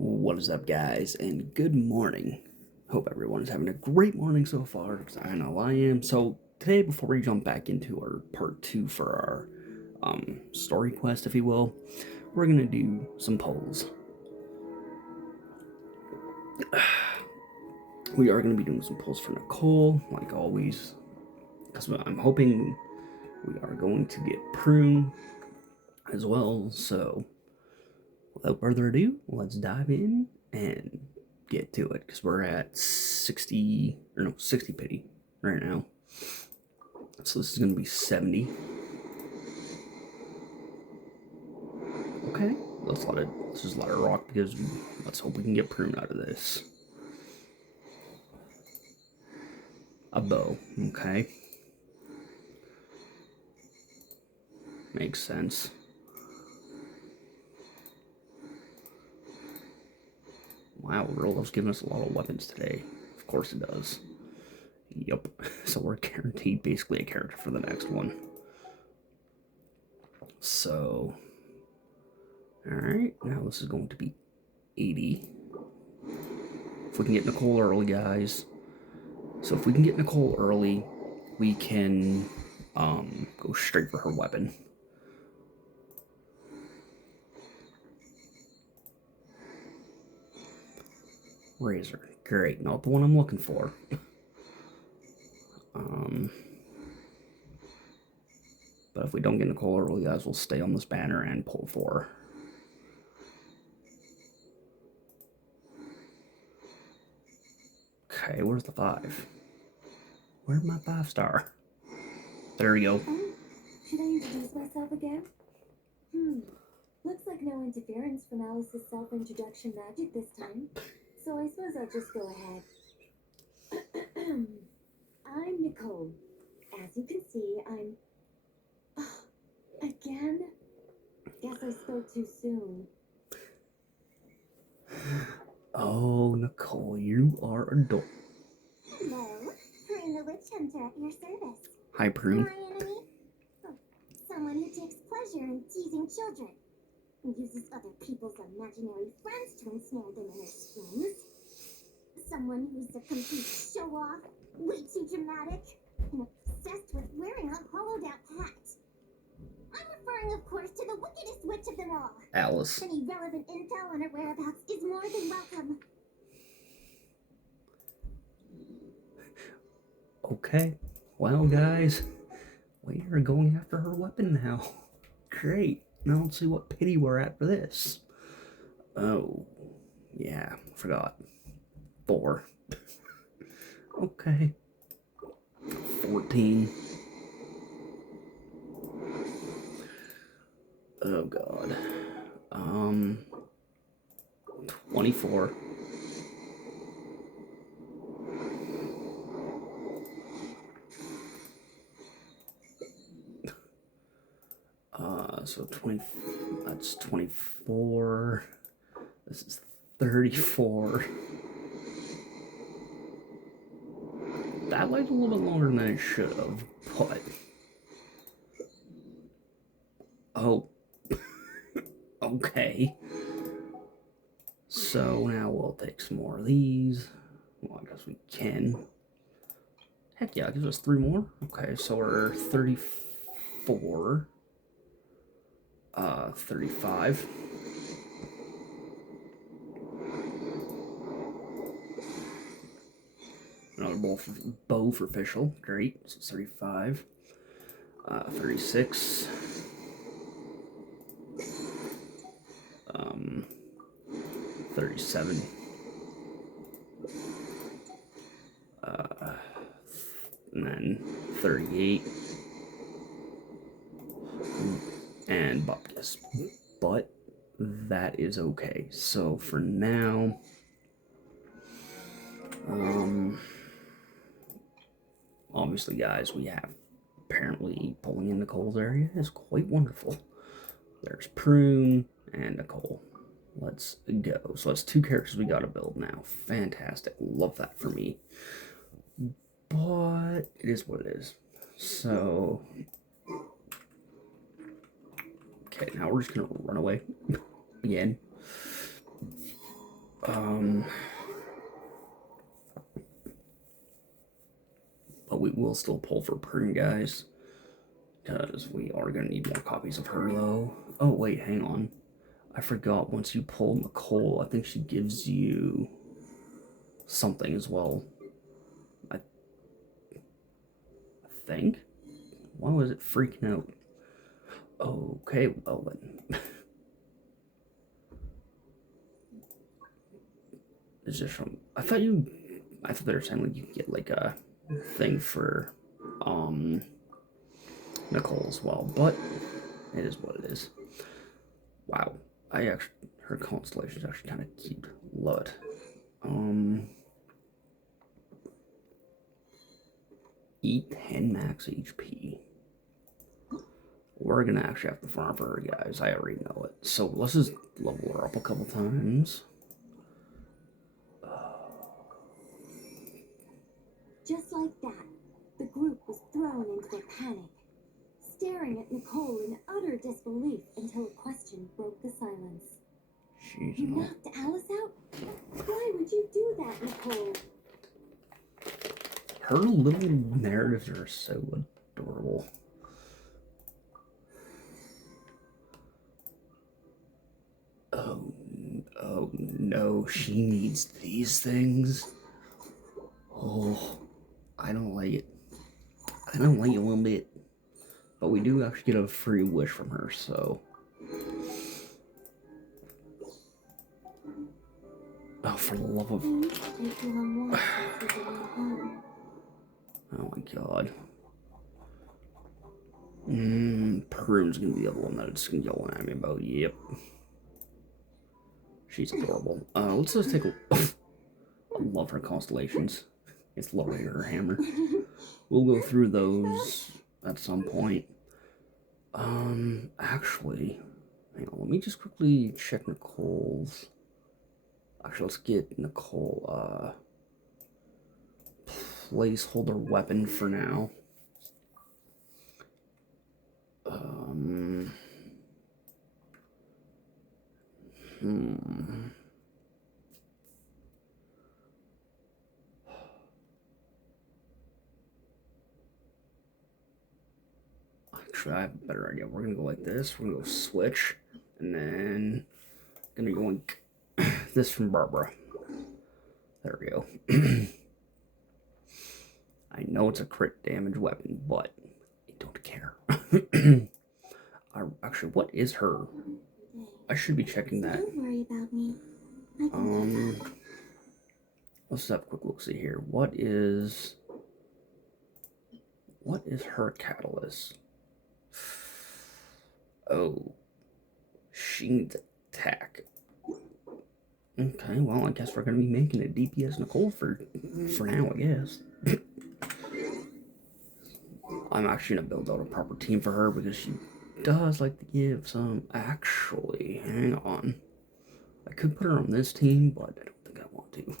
What is up, guys, and good morning. Hope everyone is having a great morning so far, because I know I am. So today, before we jump back into our part 2 for our story quest, if you will, we're going to do some polls. We are going to be doing some polls for Nicole, like always, because I'm hoping we are going to get Prune as well. So without further ado, let's dive in and get to it, because we're at 60 pity right now. So this is going to be 70. Okay, let's just let it rock, because let's hope we can get Prune out of this. A bow, okay. Makes sense. Wow, Rolo's giving us a lot of weapons today. Of course it does. Yup. So we're guaranteed basically a character for the next one. So, alright, now this is going to be 80. If we can get Nicole early, guys. So if we can get Nicole early, we can go straight for her weapon. Razor. Great. Not the one I'm looking for. But if we don't get Nicole early, guys, we'll stay on this banner and pull for her. Okay, where's the 5? Where's my 5-star? There we go. Should I introduce myself again? Looks like no interference from Alice's self-introduction magic this time. So I suppose I'll just go ahead. I'm Nicole. As you can see, I'm... again? Guess I spoke too soon. Oh, Nicole, you are adorable. Hello, Prune the Witch Hunter at your service. Hi, Prune. My enemy? Oh, someone who takes pleasure in teasing children and uses other people's imaginary friends to ensnare them in their schemes. Someone who's a complete show-off, way too dramatic, and obsessed with wearing a hollowed-out hat. I'm referring, of course, to the wickedest witch of them all. Alice. Any relevant intel on her whereabouts is more than welcome. Okay. Well, guys, we are going after her weapon now. Great. Now let's see what pity we're at for this. Oh, yeah, forgot. 4. Okay. 14. Oh, God. 24. So 20, that's 24. This is 34. That lagged a little bit longer than it should have, but... Oh. Okay. So now we'll take some more of these. Well, I guess we can. Heck yeah, it gives us 3 more. Okay, so we're 34. 35. Another bow for official. Great. So 35. 36. 37. And then 38. And Bupkis. But that is okay. So for now, obviously, guys, we have apparently pulling in Nicole's area is quite wonderful. There's Prune and Nicole. Let's go. So that's 2 characters we gotta build now. Fantastic. Love that for me. But it is what it is. So, okay, now we're just gonna run away again. But we will still pull for Prune, guys. Because we are going to need more copies of her, though. Oh, wait, hang on. I forgot, once you pull Nicole, I think she gives you something as well. I think? Why was it freaking out? Okay, well then. Is this from... I thought they were saying like you could get like a thing for Nicole as well, but it is what it is. Wow. Her constellation is actually kind of cute. Love it. Eat 10 max HP. We're gonna actually have to farm for her, guys. I already know it. So let's just level her up a couple times. Just like that, the group was thrown into a panic, staring at Nicole in utter disbelief until a question broke the silence. Jeez, You knocked Alice out? Why would you do that, Nicole? Her little narratives are so adorable. Oh no, she needs these things. Oh, I don't like it. I don't like it one bit. But we do actually get a free wish from her, so... Oh, for the love of... Oh my god. Prune's gonna be the other one that's gonna yell at me about. Yep. She's adorable. Let's just take a... I love her constellations. It's lovely, her hammer. We'll go through those at some point. Actually, hang on, let me just quickly check Nicole's. Actually, let's get Nicole, placeholder weapon for now. Actually, I have a better idea. We're gonna go like this. We're gonna go switch, and then gonna go like this from Barbara. There we go. I know it's a crit damage weapon, but I don't care. Actually, what is her? I should be checking that. Don't worry about me. Let's have a quick look. See here. What is her catalyst? Oh, she needs attack. Okay, well, I guess we're gonna be making a DPS Nicole for now, I guess. I'm actually gonna build out a proper team for her because she does like to give some. Actually, hang on. I could put her on this team, but I don't think I want to.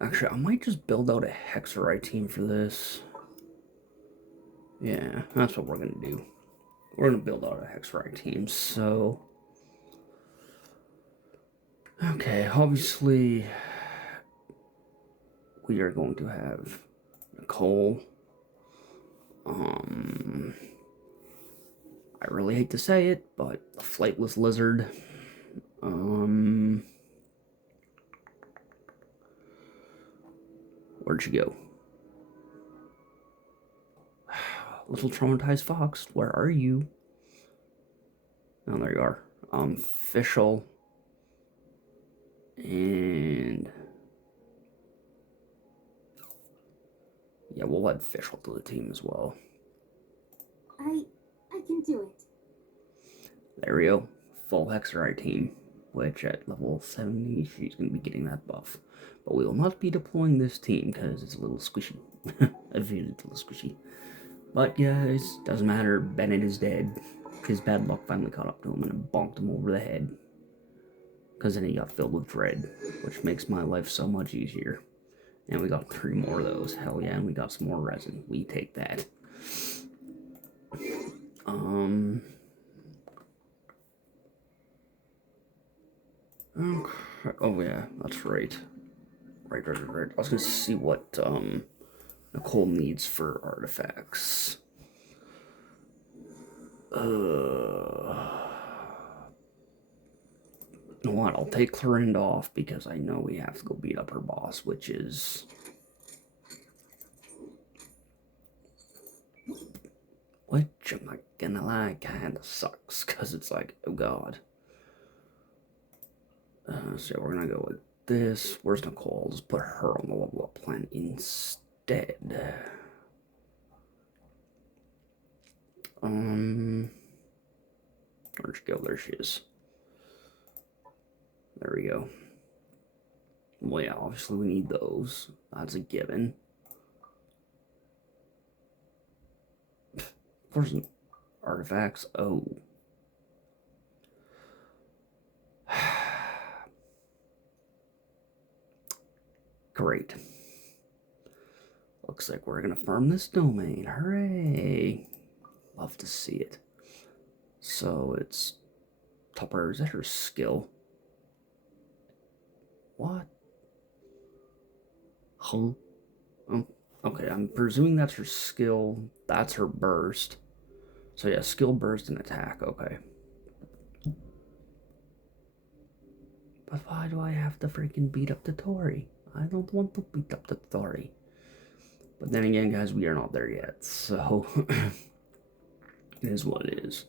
Actually, I might just build out a Hexerite team for this. Yeah, that's what we're gonna do. We're gonna build out a Hexerite team, so... Okay, obviously... we are going to have Nicole. I really hate to say it, but the Flightless Lizard. Where'd she go? Little traumatized fox, where are you? Oh, there you are. Fischl. And... yeah, we'll add Fischl to the team as well. I can do it. There we go. Full Hexerite team. Which at level 70, she's going to be getting that buff. But we will not be deploying this team because it's a little squishy. A very little squishy. But guys, doesn't matter. Bennett is dead. His bad luck finally caught up to him and bonked him over the head. Because then he got filled with dread, which makes my life so much easier. And we got 3 more of those. Hell yeah, and we got some more resin. We take that. Okay. Oh yeah, that's right. Right. I was gonna see what Nicole needs for artifacts. You know what? I'll take Clorinda off because I know we have to go beat up her boss, which is... Which, I'm not gonna lie, kinda sucks, because it's like, oh god. So we're gonna go with this. Where's Nicole? I'll just put her on the level up plan instead. Where'd she go? There she is. There we go. Well, yeah, obviously we need those. That's a given. Of course, artifacts. Oh. Great. Looks like we're gonna farm this domain. Hooray! Love to see it. So it's top priority. Is that her skill? What? Huh? Okay, I'm presuming that's her skill. That's her burst. So yeah, skill, burst, and attack. Okay. But why do I have to freaking beat up the Tory? I don't want to beat up the Tory. But then again, guys, we are not there yet. So it is what it is.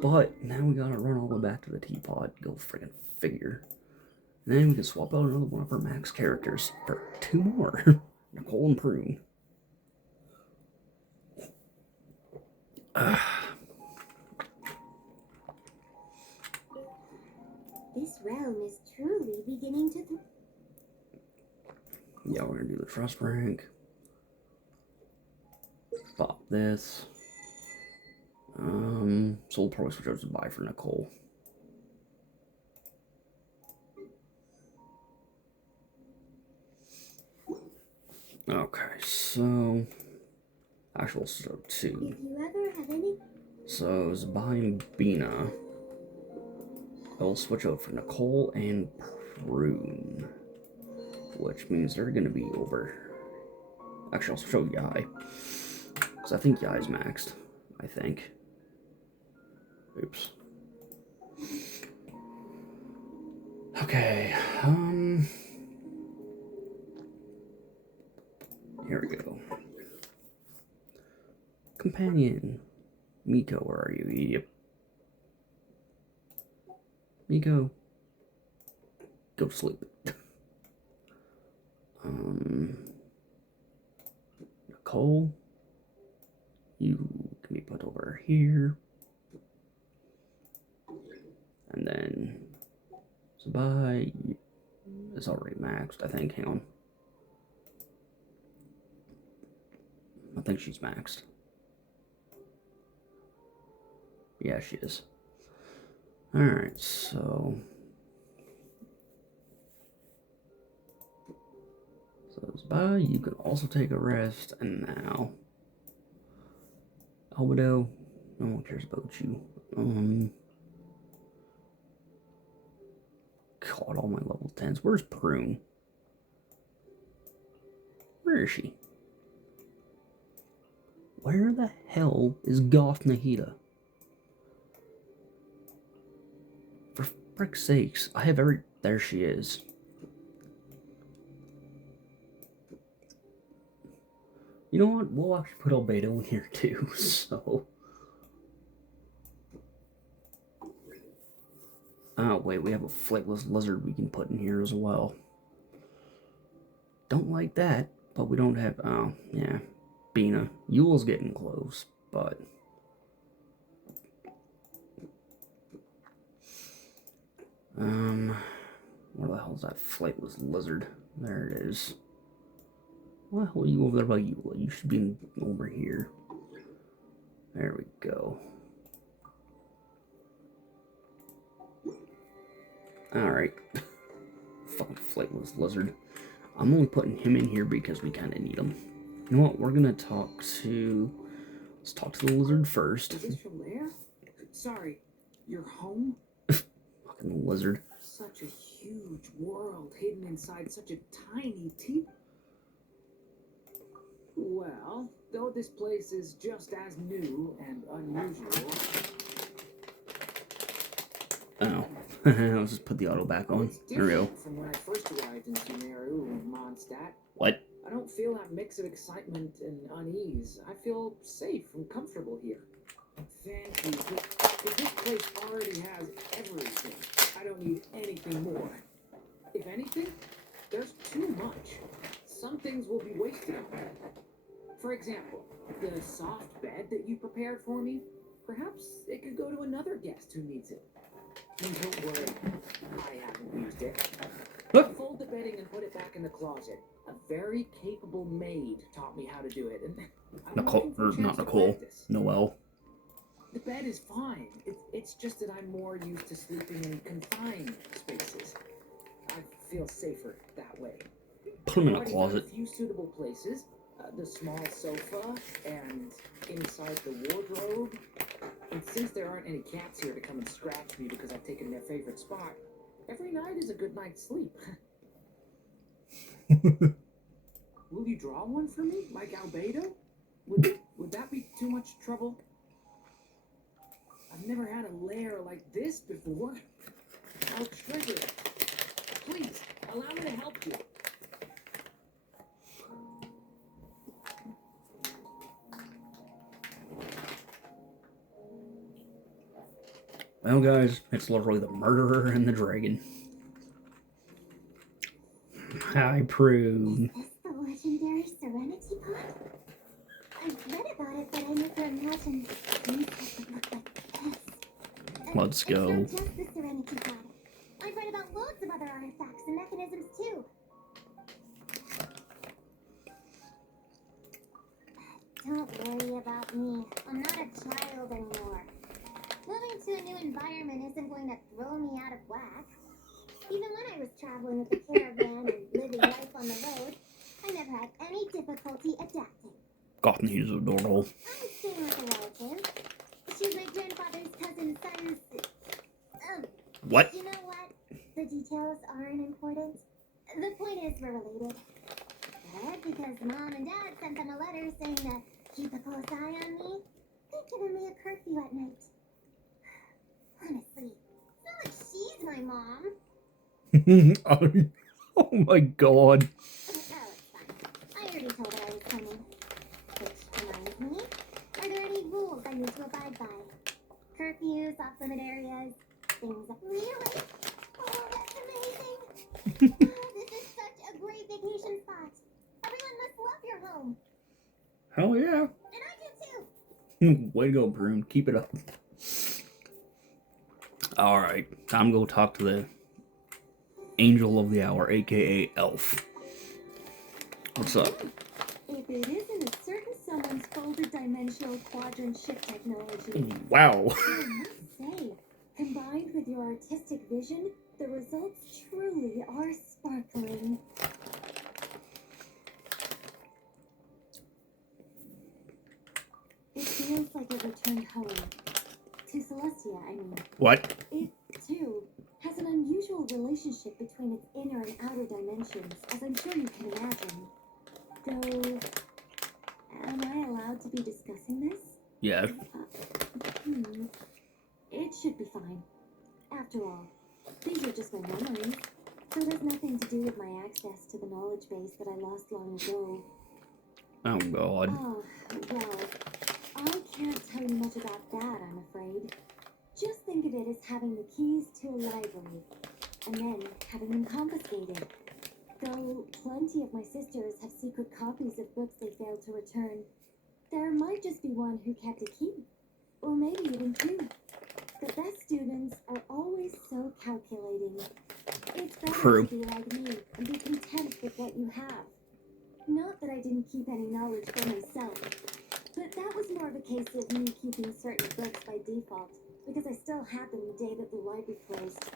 But now we gotta run all the way back to the teapot. Go freaking figure. And then we can swap out another one of our max characters for 2 more. Nicole and Prune. This realm is truly beginning to... Yeah, we're gonna do the trust rank. Pop this. So we'll probably switch over to buy for Nicole. Okay, so actual so 2. If you ever have any... So it's buying Bina. I'll switch over for Nicole and Prune, which means they're gonna be over. Actually, I'll show Yai, because I think Yai's maxed. I think. Oops. Okay. Here we go. Companion. Miko, where are you? Yep. Miko. Go to sleep. Nicole. You can be put over here. And then Sabai is already maxed, I think. Hang on. I think she's maxed. Yeah, she is. Alright, so Sabai, you can also take a rest, and now Albedo, no one cares about you. God, all my level 10s. Where's Prune? Where is she? Where the hell is Goth Nahida? For frick's sakes, I have every... There she is. You know what? We'll actually put Albedo in here too, so... Oh, wait, we have a flightless lizard we can put in here as well. Don't like that, but we don't have... Oh, yeah. Bina. Yule's getting close, but... Where the hell is that flightless lizard? There it is. Why the hell are you over there by Eula? You should be over here. There we go. Alright. Fucking flightless lizard. I'm only putting him in here because we kind of need him. You know what? We're gonna talk to. Let's talk to the lizard first. Is this from there? Sorry, you're home? Fucking lizard. Such a huge world hidden inside such a tiny tea. Well, though this place is just as new and unusual. Oh. Let's just put the auto back on. It's There we go. different from when I first arrived in Sumeru and Mondstadt. What? I don't feel that mix of excitement and unease. I feel safe and comfortable here. Thank you. If this place already has everything, I don't need anything more. If anything, there's too much. Some things will be wasted on me. For example, the soft bed that you prepared for me, perhaps it could go to another guest who needs it. And don't worry, I haven't used it. Fold the bedding and put it back in the closet. A very capable maid taught me how to do it. And Nicole, or not Nicole. Noelle. The bed is fine. It's just that I'm more used to sleeping in confined spaces. I feel safer that way. Put him in a Already closet. found a few suitable places. The small sofa and inside the wardrobe. And since there aren't any cats here to come and scratch me because I've taken their favorite spot, every night is a good night's sleep. Will you draw one for me, like Albedo? Would that be too much trouble? I've never had a lair like this before. I'll treasure it. Please, allow me to help you. Well, guys, it's literally the murderer and the dragon. Hi, Prune. Is this the legendary Serenity Pot? I've read about it, but I never imagined things would look like this. Let's go. It's not just the Serenity Pot. I've read about loads of other artifacts and mechanisms too. Don't worry about me. I'm not a child anymore. Moving to a new environment isn't going to throw me out of whack. Even when I was traveling with the caravan and living life on the road, I never had any difficulty adapting. Gotham, he's adorable. I'm staying with a relative. She's my grandfather's cousin's son's... What? You know what? The details aren't important. The point is we're related. But because Mom and Dad sent them a letter saying to keep a close eye on me, they've given me a curfew at night. Honestly, it's not like she's my mom. Oh my god. Oh, it's fine. I already told her I was coming. Which reminds me, are there any rules I need to abide by? Curfews, off-limit areas, things like... Really? Oh, that's amazing! This is such a great vacation spot. Everyone must love your home. Hell yeah. And I do too. Way to go, Prune. Keep it up. Alright, time to go talk to the Angel of the Hour, aka Elf. What's up? If it isn't a certain someone's folded dimensional quadrant ship technology, Wow. I must say, combined with your artistic vision, the results truly are sparkling. It feels like a returned home. To Celestia, I mean. What? It, too, has an unusual relationship between its inner and outer dimensions, as I'm sure you can imagine. Though, am I allowed to be discussing this? Yeah. It should be fine. After all, these are just my memories, so it has nothing to do with my access to the knowledge base that I lost long ago. Oh god. Oh, well, I can't tell you much about that, I'm afraid. Just think of it as having the keys to a library, and then having them confiscated. Though plenty of my sisters have secret copies of books they failed to return, there might just be one who kept a key, or maybe even two. The best students are always so calculating. It's better True. to be like me and be content with what you have. Not that I didn't keep any knowledge for myself, but that was more of a case of me keeping certain books by default, because I still had them the day that the library closed.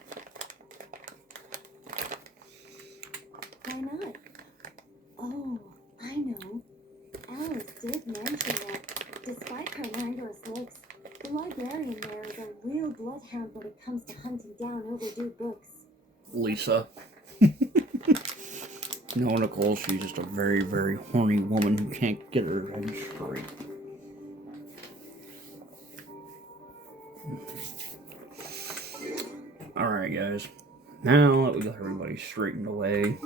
Why not? overdo books. Lisa. No, Nicole, she's just a very, very horny woman who can't get her head straight. Alright, guys. Now that we got everybody straightened away,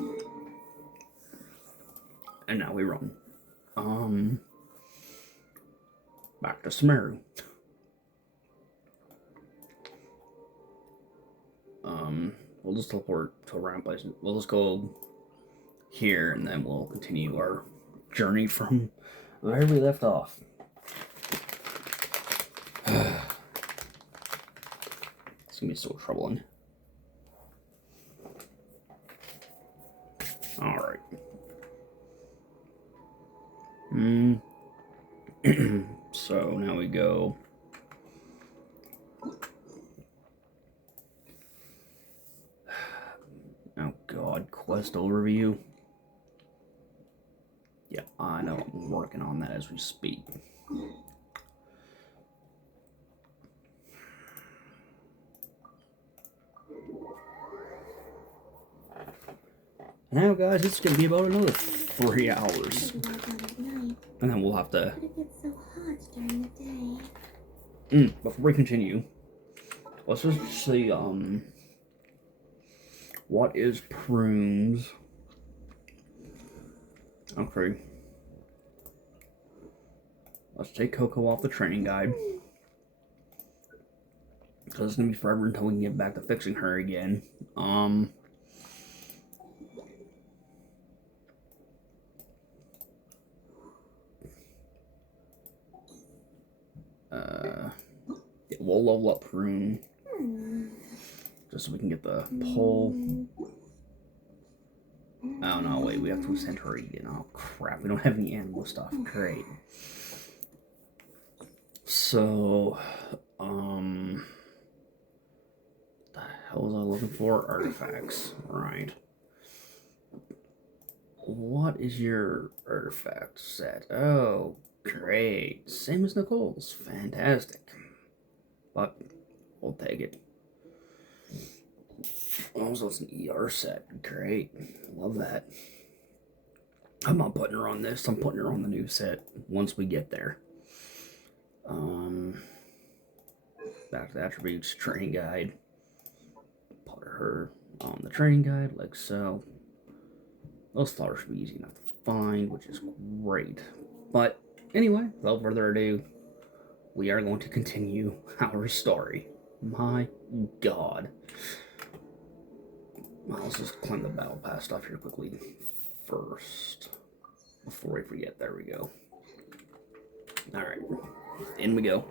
and now we run. Back to Smeru. We'll just teleport to a random place. We'll just go here, and then we'll continue our journey from where we left off. It's gonna be so troubling. Alright. So now we go. Oh god, quest overview. Yeah, I know, I'm working on that as we speak. Now, guys, it's gonna be about another 3 hours. And then we'll have to. But it gets so hot during the day. Before we continue, let's just see, what is prunes? Okay. Let's take Coco off the training guide. Because it's gonna be forever until we can get back to fixing her again. Yeah, we'll level up Prune. Just so we can get the pull. Oh no, wait, we have to send her again. Oh crap, we don't have any animal stuff. Great. So, the hell was I looking for? Artifacts, right. What is your artifact set? Oh, great. Same as Nicole's. Fantastic. But we'll take it. Also, it's an ER set. Great. Love that. I'm not putting her on this. I'm putting her on the new set once we get there. Back to the attributes, training guide. Put her on the training guide like so. Those flowers should be easy enough to find, which is great. But anyway, without further ado, we are going to continue our story. My god. Well, let's just climb the battle pass stuff here quickly first. Before we forget, there we go. Alright, in we go.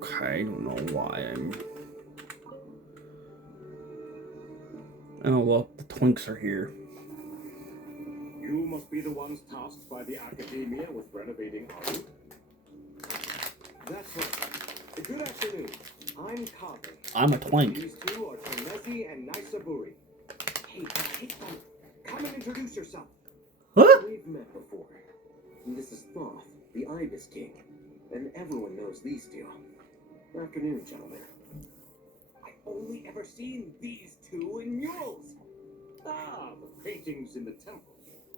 Okay, I don't know why I'm... Oh, well, the Twinks are here. You must be the ones tasked by the Academia with renovating art. That's right. Good afternoon. I'm Kage. I'm a Twink. These two are Tanezi and Naisaburi. Hey, come and introduce yourself. Huh? We've met before. This is Thoth, the Ibis King. And everyone knows these two. Afternoon, gentlemen. I've only ever seen these two in murals. Ah, the paintings in the temple.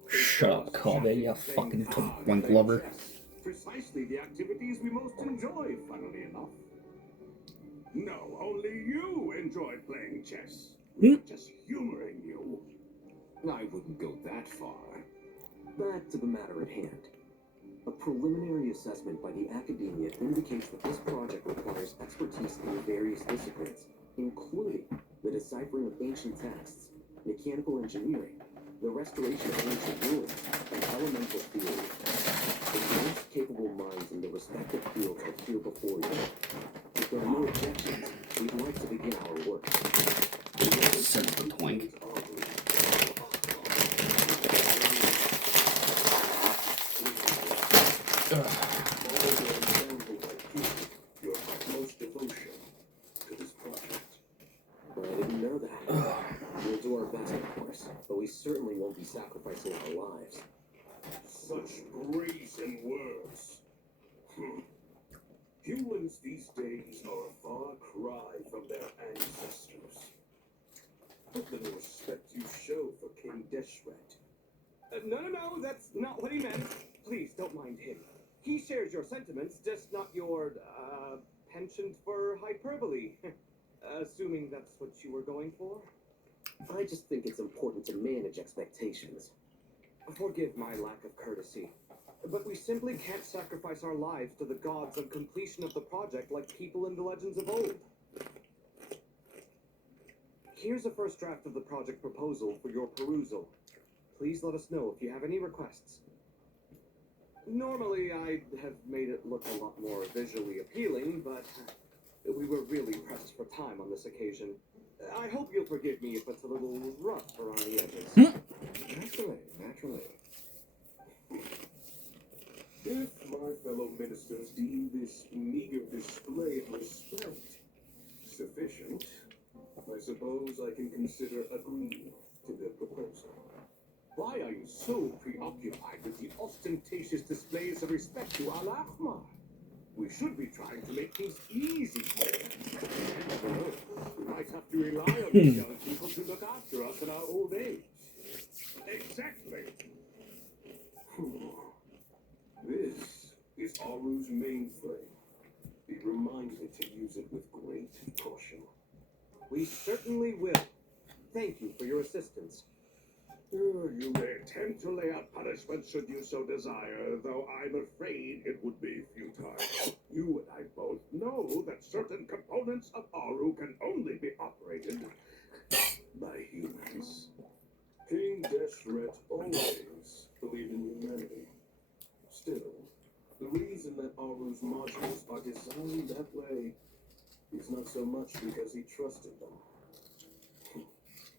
Shut up, Kage, you fucking Twink lover. Precisely the activities we most enjoy, funnily enough. No, only you enjoy playing chess. We're just humoring you. I wouldn't go that far. Back to the matter at hand. A preliminary assessment by the Academia indicates that this project requires expertise in various disciplines, including the deciphering of ancient texts, mechanical engineering, the restoration of ancient ruins, and elemental theory. The most capable minds in the respective fields are here before you. If there are no objections, we'd like to begin our work. Said the Twink. Your utmost devotion to this project. I didn't know that. We'll do our best, of course, but we certainly won't be sacrificing our lives. Such brazen words. Humans these days are a far cry from their ancestors. Look at the respect you show for King Deshret. No, that's not what he meant. Please, don't mind him. He shares your sentiments, just not your, penchant for hyperbole. Assuming that's what you were going for. I just think it's important to manage expectations. Forgive my lack of courtesy, but we simply can't sacrifice our lives to the gods on completion of the project like people in the legends of old. Here's a first draft of the project proposal for your perusal. Please let us know if you have any requests. Normally, I'd have made it look a lot more visually appealing, but we were really pressed for time on this occasion. I hope you'll forgive me if it's a little rough around the edges. Naturally. If my fellow ministers deem this meager display of respect sufficient, I suppose I can consider agreeing to their proposal. Why are you so preoccupied with the ostentatious displays of respect to Al-Ahmar? We should be trying to make things easy for them. We might have to rely on these young people to look after us in our old age. Exactly. This is Aru's mainframe. Be reminded to use it with great caution. We certainly will. Thank you for your assistance. You may attempt to lay out punishment should you so desire, though I'm afraid it would be futile. You and I both know that certain components of Aru can only be operated by humans. King Deshret always believed in humanity. Still, the reason that Aru's modules are designed that way is not so much because he trusted them,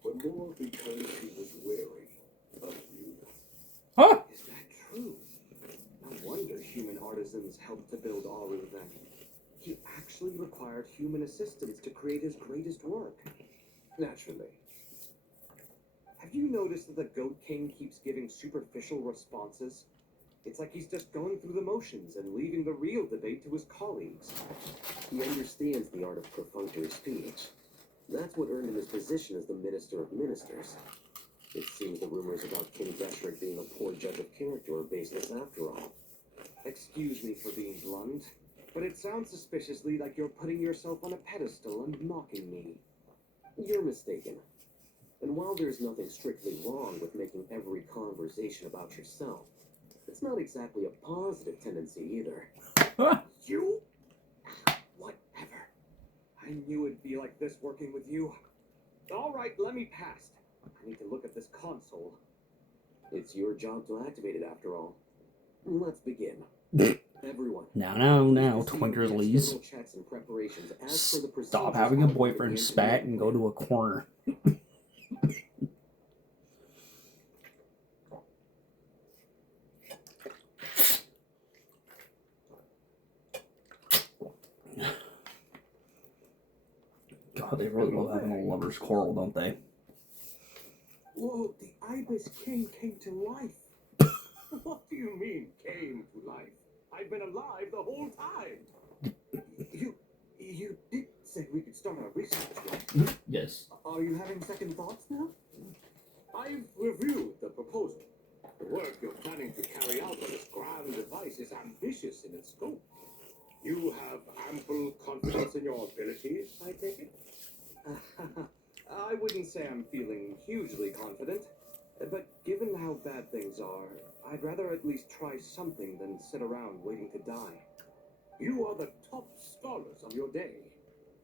but more because he was wary of you. Huh? Is that true? No wonder human artisans helped to build Aru then. He actually required human assistance to create his greatest work. Naturally. Have you noticed that the Goat King keeps giving superficial responses? It's like he's just going through the motions and leaving the real debate to his colleagues. He understands the art of perfunctory speech. That's what earned him his position as the Minister of Ministers. It seems the rumors about King Deshret being a poor judge of character are baseless after all. Excuse me for being blunt, but it sounds suspiciously like you're putting yourself on a pedestal and mocking me. You're mistaken. And while there's nothing strictly wrong with making every conversation about yourself, it's not exactly a positive tendency either. You? Whatever. I knew it'd be like this working with you. All right, let me pass. I need to look at this console. It's your job to activate it after all. Let's begin. Everyone. Now, Twinkerlies. several checks and preparations as per the Stop procedures having a outlined in boyfriend the spat and go to a corner. God, they really love having a lover's quarrel, don't they? Whoa, the Ibis King came to life. What do you mean, came to life? I've been alive the whole time. You did say we could start our research, right? Yes. Are you having second thoughts now? I've reviewed the proposal. The work you're planning to carry out on this grand device is ambitious in its scope. You have ample confidence in your abilities, I take it? I wouldn't say I'm feeling hugely confident, but given how bad things are, I'd rather at least try something than sit around waiting to die. You are the top scholars of your day.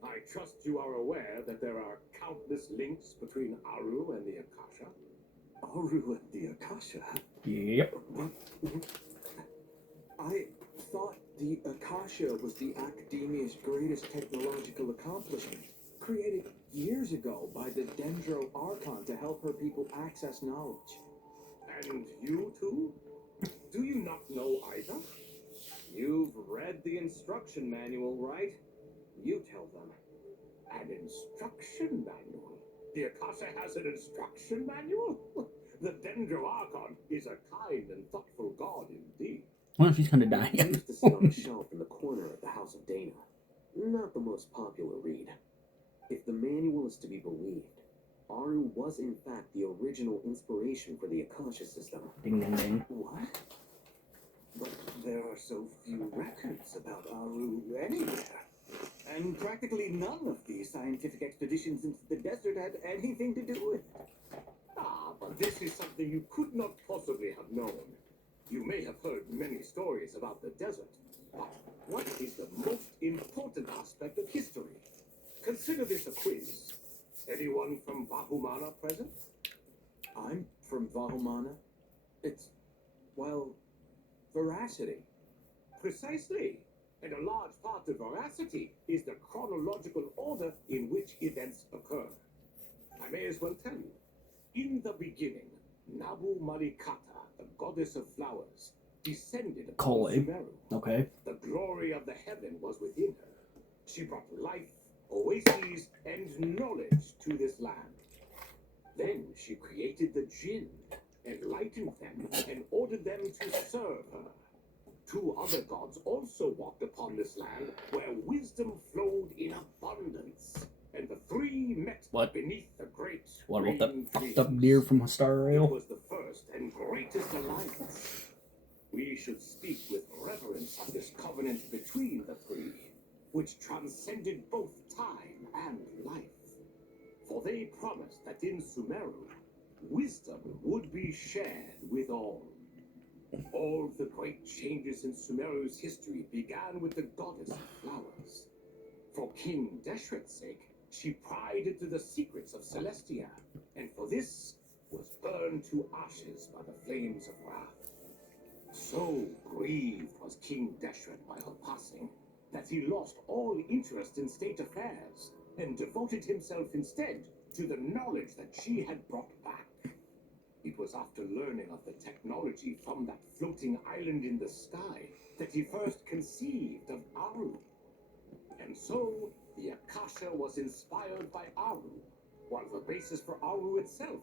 I trust you are aware that there are countless links between Aru and the Akasha. Aru and the Akasha? Yep. I thought the Akasha was the Academia's greatest technological accomplishment, created years ago by the Dendro Archon to help her people access knowledge. And you too? Do you not know either? the instruction manual, right? You tell them. An instruction manual? The Akasha has an instruction manual? The Dendroarchon is a kind and thoughtful god indeed. Well, she's gonna It die. used to sit on a shelf in the corner of the House of Dana. Not the most popular read. If the manual is to be believed, Aru was in fact the original inspiration for the Akasha system. Ding ding ding. What? But there are so few records about Aru anywhere. And practically none of these scientific expeditions into the desert had anything to do with it. Ah, but this is something you could not possibly have known. You may have heard many stories about the desert, but what is the most important aspect of history? Consider this a quiz. Anyone from Vahumana present? I'm from Vahumana. It's, well, veracity. Precisely. And a large part of veracity is the chronological order in which events occur. I may as well tell you. In the beginning, Nabu Marikata, the goddess of flowers, descended upon Cole. Sumeru. Okay. The glory of the heaven was within her. She brought life, oases, and knowledge to this land. Then she created the jinn, enlightened them, and ordered them to serve her. Two other gods also walked upon this land where wisdom flowed in abundance. And the three met What? beneath the great What about that green fucked up trees. deer from Star It Rail? was the first and greatest alliance. We should speak with reverence of this covenant between the three, which transcended both time and life. For they promised that in Sumeru, wisdom would be shared with all. All the great changes in Sumeru's history began with the goddess of flowers. For King Deshret's sake, she pried into the secrets of Celestia, and for this was burned to ashes by the flames of wrath. So grieved was King Deshret by her passing that he lost all interest in state affairs and devoted himself instead to the knowledge that she had brought back. It was after learning of the technology from that floating island in the sky that he first conceived of Aru. And so, the Akasha was inspired by Aru, while the basis for Aru itself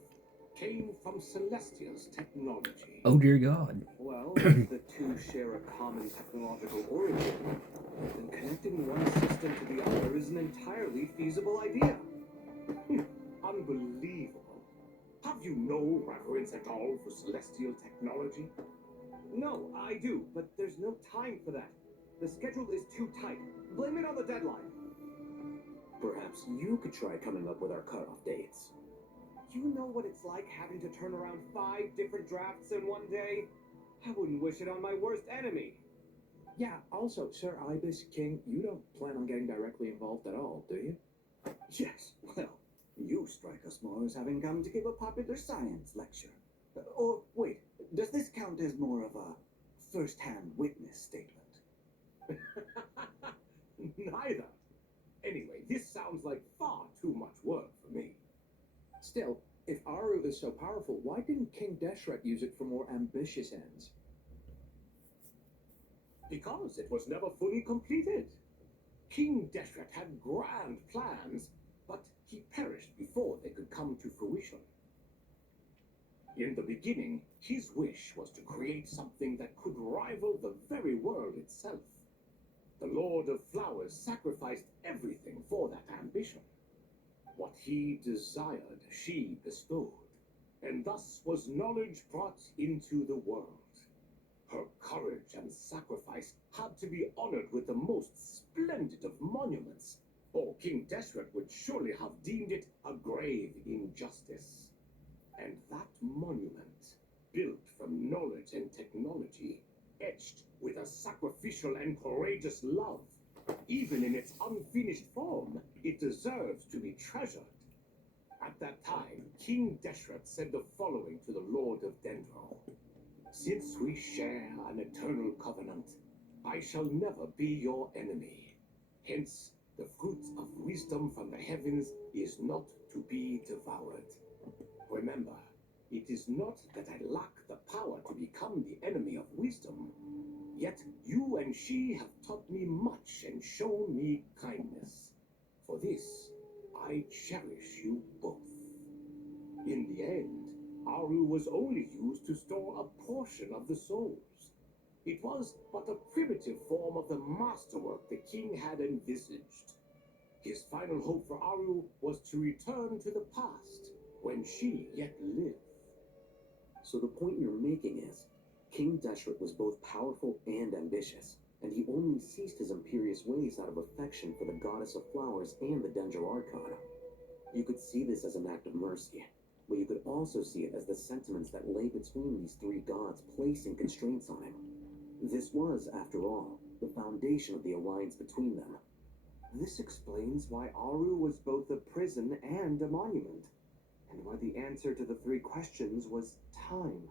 came from Celestia's technology. Oh dear God. Well, if the two share a common technological origin, then connecting one system to the other is an entirely feasible idea. Unbelievable. Have you no reverence at all for celestial technology? No, I do, but there's no time for that. The schedule is too tight. Blame it on the deadline. Perhaps you could try coming up with our cutoff dates. You know what it's like having to turn around 5 different drafts in one day? I wouldn't wish it on my worst enemy. Yeah, also, Sir Ibis King, you don't plan on getting directly involved at all, do you? Yes, well, you strike us more as having come to give a popular science lecture. Or, wait, does this count as more of a first-hand witness statement? Neither. Anyway, this sounds like far too much work for me. Still, if Aru is so powerful, why didn't King Deshret use it for more ambitious ends? Because it was never fully completed. King Deshret had grand plans, but he perished before they could come to fruition. In the beginning, his wish was to create something that could rival the very world itself. The Lord of Flowers sacrificed everything for that ambition. What he desired, she bestowed, and thus was knowledge brought into the world. Her courage and sacrifice had to be honored with the most splendid of monuments, or King Deshret would surely have deemed it a grave injustice. And that monument, built from knowledge and technology, etched with a sacrificial and courageous love, even in its unfinished form, it deserves to be treasured. At that time, King Deshret said the following to the Lord of Dendro. Since we share an eternal covenant, I shall never be your enemy. Hence, the fruit of wisdom from the heavens is not to be devoured. Remember, it is not that I lack the power to become the enemy of wisdom, Yet you and she have taught me much and shown me kindness. For this, I cherish you both. In the end, Aru was only used to store a portion of the souls. It was but a primitive form of the masterwork the king had envisaged. His final hope for Aru was to return to the past, when she yet lived. So the point you're making is, King Deshret was both powerful and ambitious, and he only ceased his imperious ways out of affection for the goddess of flowers and the Dendro Arcana. You could see this as an act of mercy, but you could also see it as the sentiments that lay between these three gods placing constraints on him. This was, after all, the foundation of the alliance between them. This explains why Aru was both a prison and a monument, and why the answer to the three questions was time.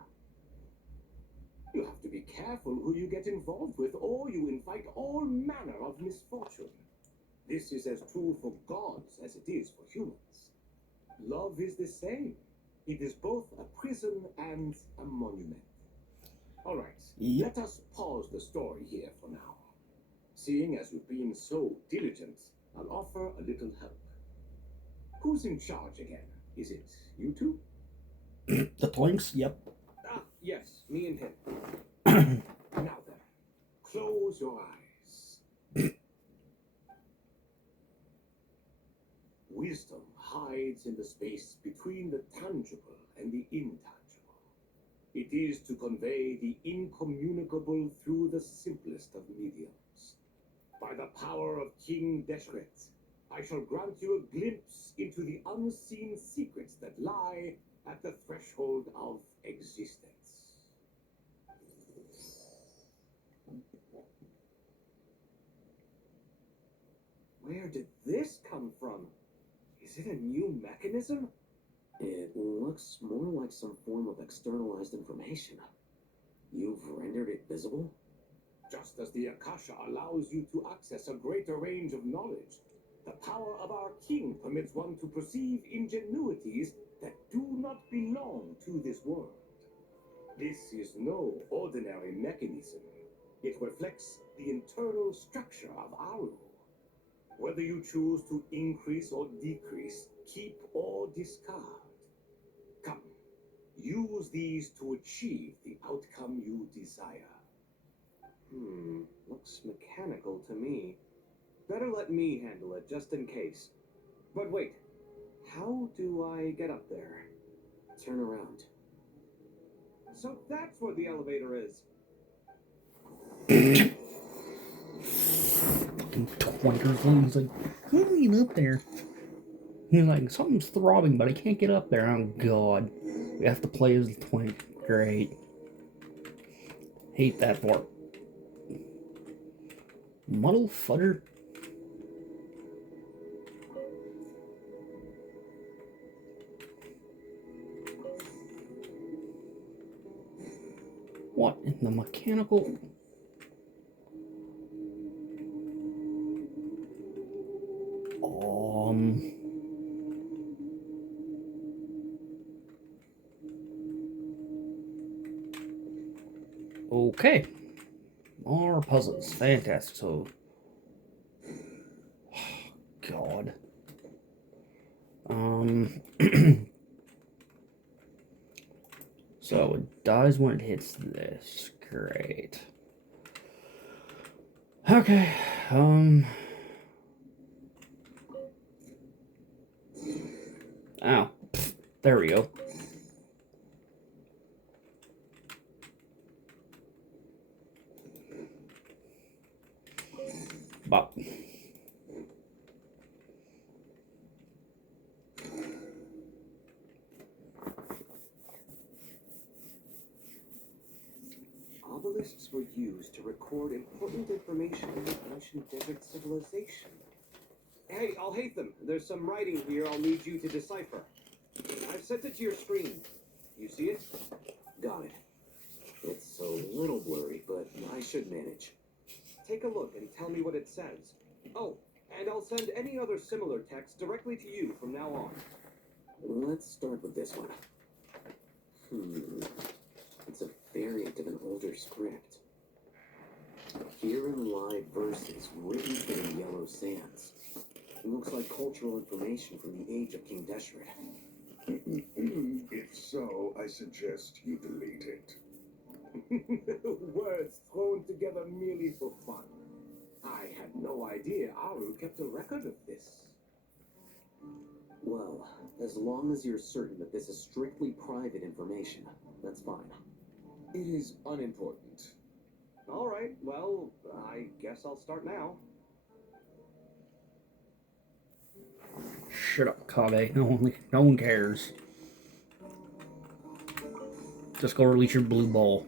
You have to be careful who you get involved with, or you invite all manner of misfortune. This is as true for gods as it is for humans. Love is the same. It is both a prison and a monument. All right, Yep. let us pause the story here for now. Seeing as you've been so diligent, I'll offer a little help. Who's in charge again? Is it you two? The Twinks? Yep. Ah, yes, me and him. Now then, close your eyes. Wisdom hides in the space between the tangible and the intangible. It is to convey the incommunicable through the simplest of mediums. By the power of King Deshret, I shall grant you a glimpse into the unseen secrets that lie at the threshold of existence. Where did this come from? Is it a new mechanism? It looks more like some form of externalized information. You've rendered it visible? Just as the Akasha allows you to access a greater range of knowledge, the power of our king permits one to perceive ingenuities that do not belong to this world. This is no ordinary mechanism. It reflects the internal structure of Aru. Whether you choose to increase or decrease, keep or discard. Come, use these to achieve the outcome you desire. Looks mechanical to me. Better let me handle it, just in case. But wait, how do I get up there? Turn around. So that's where the elevator is. Fucking twinkers. He's like, how do you get up there? He's like, something's throbbing, but I can't get up there. Oh, God. We have to play as the twink. Great. Hate that part. Muddle fudder. What in the mechanical? Okay. More puzzles. Fantastic. So, God. So it dies when it hits this. Great. Okay. Ow. There we go. Bop. Obelisks were used to record important information in the ancient desert civilization. Hey, I'll hate them. There's some writing here I'll need you to decipher. I've sent it to your screen. You see it? Got it. It's a little blurry, but I should manage. Take a look and tell me what it says. Oh, and I'll send any other similar text directly to you from now on. Let's start with this one. It's a variant of an older script. Herein lie verses written in yellow sands. It looks like cultural information from the age of King Deshret. If so, I suggest you delete it. Words thrown together merely for fun. I had no idea Aru kept a record of this. Well, as long as you're certain that this is strictly private information, that's fine. It is unimportant. All right, well, I guess I'll start now. Shut up, Kabe. No one cares. Just go release your blue ball.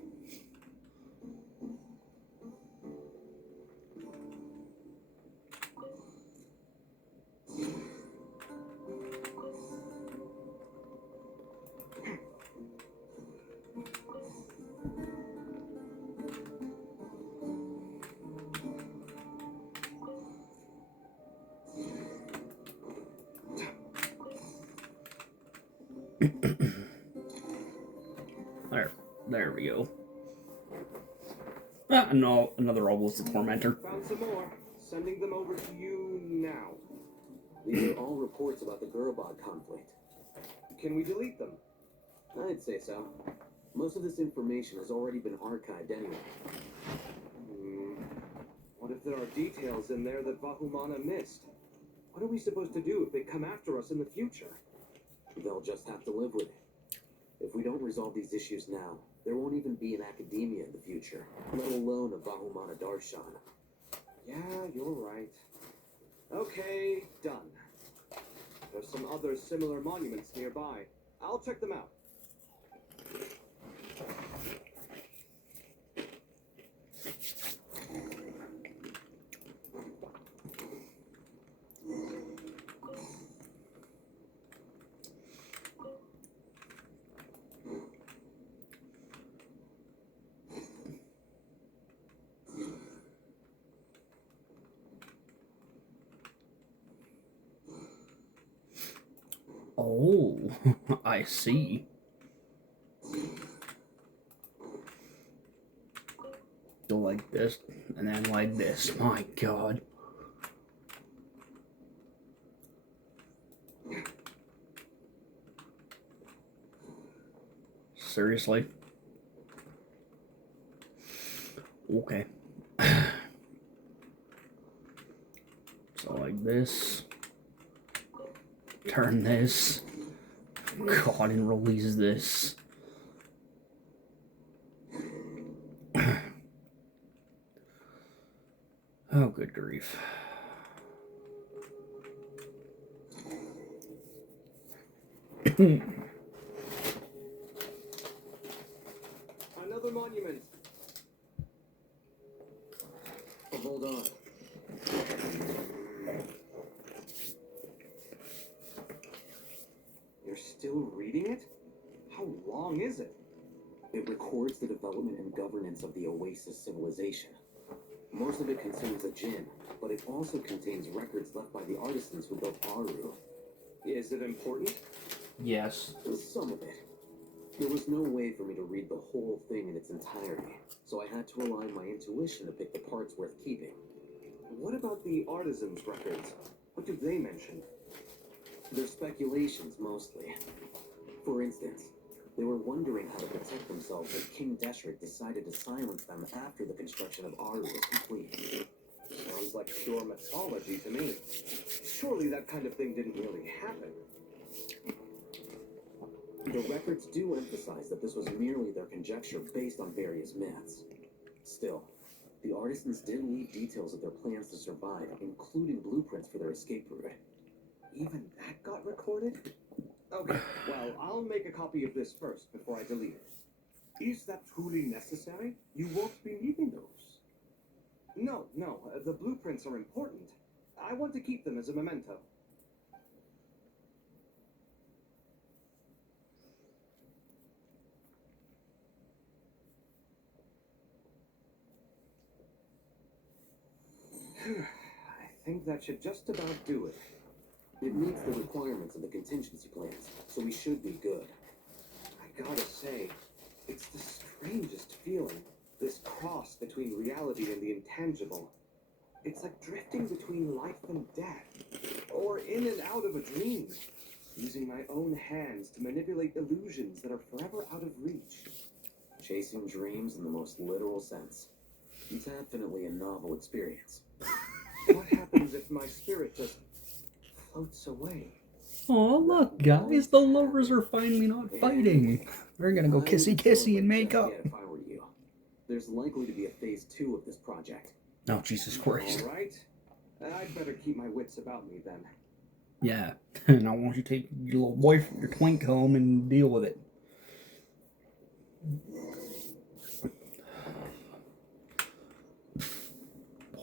There we go. Ah, no, another almost a tormentor. Found some more. Sending them over to you now. These are all reports about the Gurubad conflict. Can we delete them? I'd say so. Most of this information has already been archived anyway. What if there are details in there that Vahumana missed? What are we supposed to do if they come after us in the future? They'll just have to live with it. If we don't resolve these issues now, there won't even be an academia in the future, let alone a Vahumana Darshan. Yeah, you're right. Okay, done. There's some other similar monuments nearby. I'll check them out. Oh, I see. Go like this, and then like this. My God. Seriously? Okay. So like this. Turn this. God, and release this. Oh, good grief. Another monument. Oh, hold on. You're still reading it? How long is it? It records the development and governance of the Oasis civilization. Most of it concerns the Jinn, but it also contains records left by the artisans who built Aru. Is it important? Yes. Some of it. There was no way for me to read the whole thing in its entirety, so I had to rely on my intuition to pick the parts worth keeping. What about the artisans' records? What do they mention? They're speculations, mostly. For instance, they were wondering how to protect themselves when King Deshret decided to silence them after the construction of Aru was complete. Sounds like pure mythology to me. Surely that kind of thing didn't really happen. The records do emphasize that this was merely their conjecture based on various myths. Still, the artisans did leave details of their plans to survive, including blueprints for their escape route. Even that got recorded? Okay, well, I'll make a copy of this first before I delete it. Is that truly necessary? You won't be needing those. No, the blueprints are important. I want to keep them as a memento. I think that should just about do it. It meets the requirements of the contingency plans, so we should be good. I gotta say, it's the strangest feeling. This cross between reality and the intangible. It's like drifting between life and death, or in and out of a dream, using my own hands to manipulate illusions that are forever out of reach. Chasing dreams in the most literal sense. Definitely a novel experience. What happens if my spirit just floats away? Oh, look, guys, the lovers are finally not fighting. They're gonna go kissy kissy and make up. If I were you. There's likely to be a phase 2 of this project. Oh, Jesus Christ. All right. I'd better keep my wits about me then. Yeah. Now, why don't you take your little boyfriend, your twink, home and deal with it?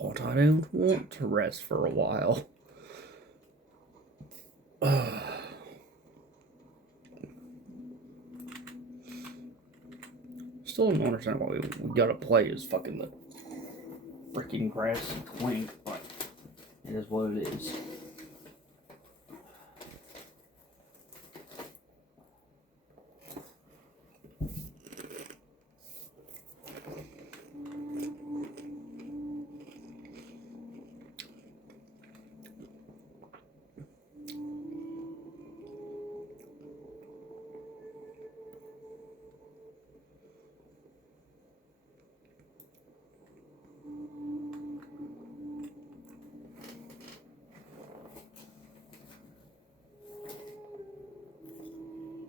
But I don't want to rest for a while. Still don't understand why we gotta play as fucking the freaking grassy twink, but it is what it is.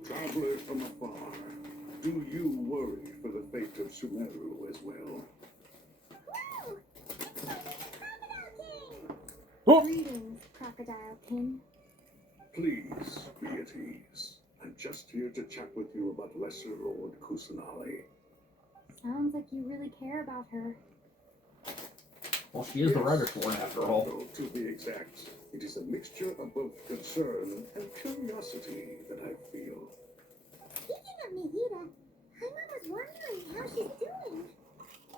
Traveler from afar, do you worry for the fate of Sumeru as well? Woo! It's like the Crocodile King! Oh! Greetings, Crocodile King. Please be at ease. I'm just here to chat with you about Lesser Lord Kusanali. Sounds like you really care about her. Well, she is the writer's Lord after all. Though, to be exact, it is a mixture of both concern and curiosity that I feel. Speaking of Nihida, Haima was wondering how she's doing.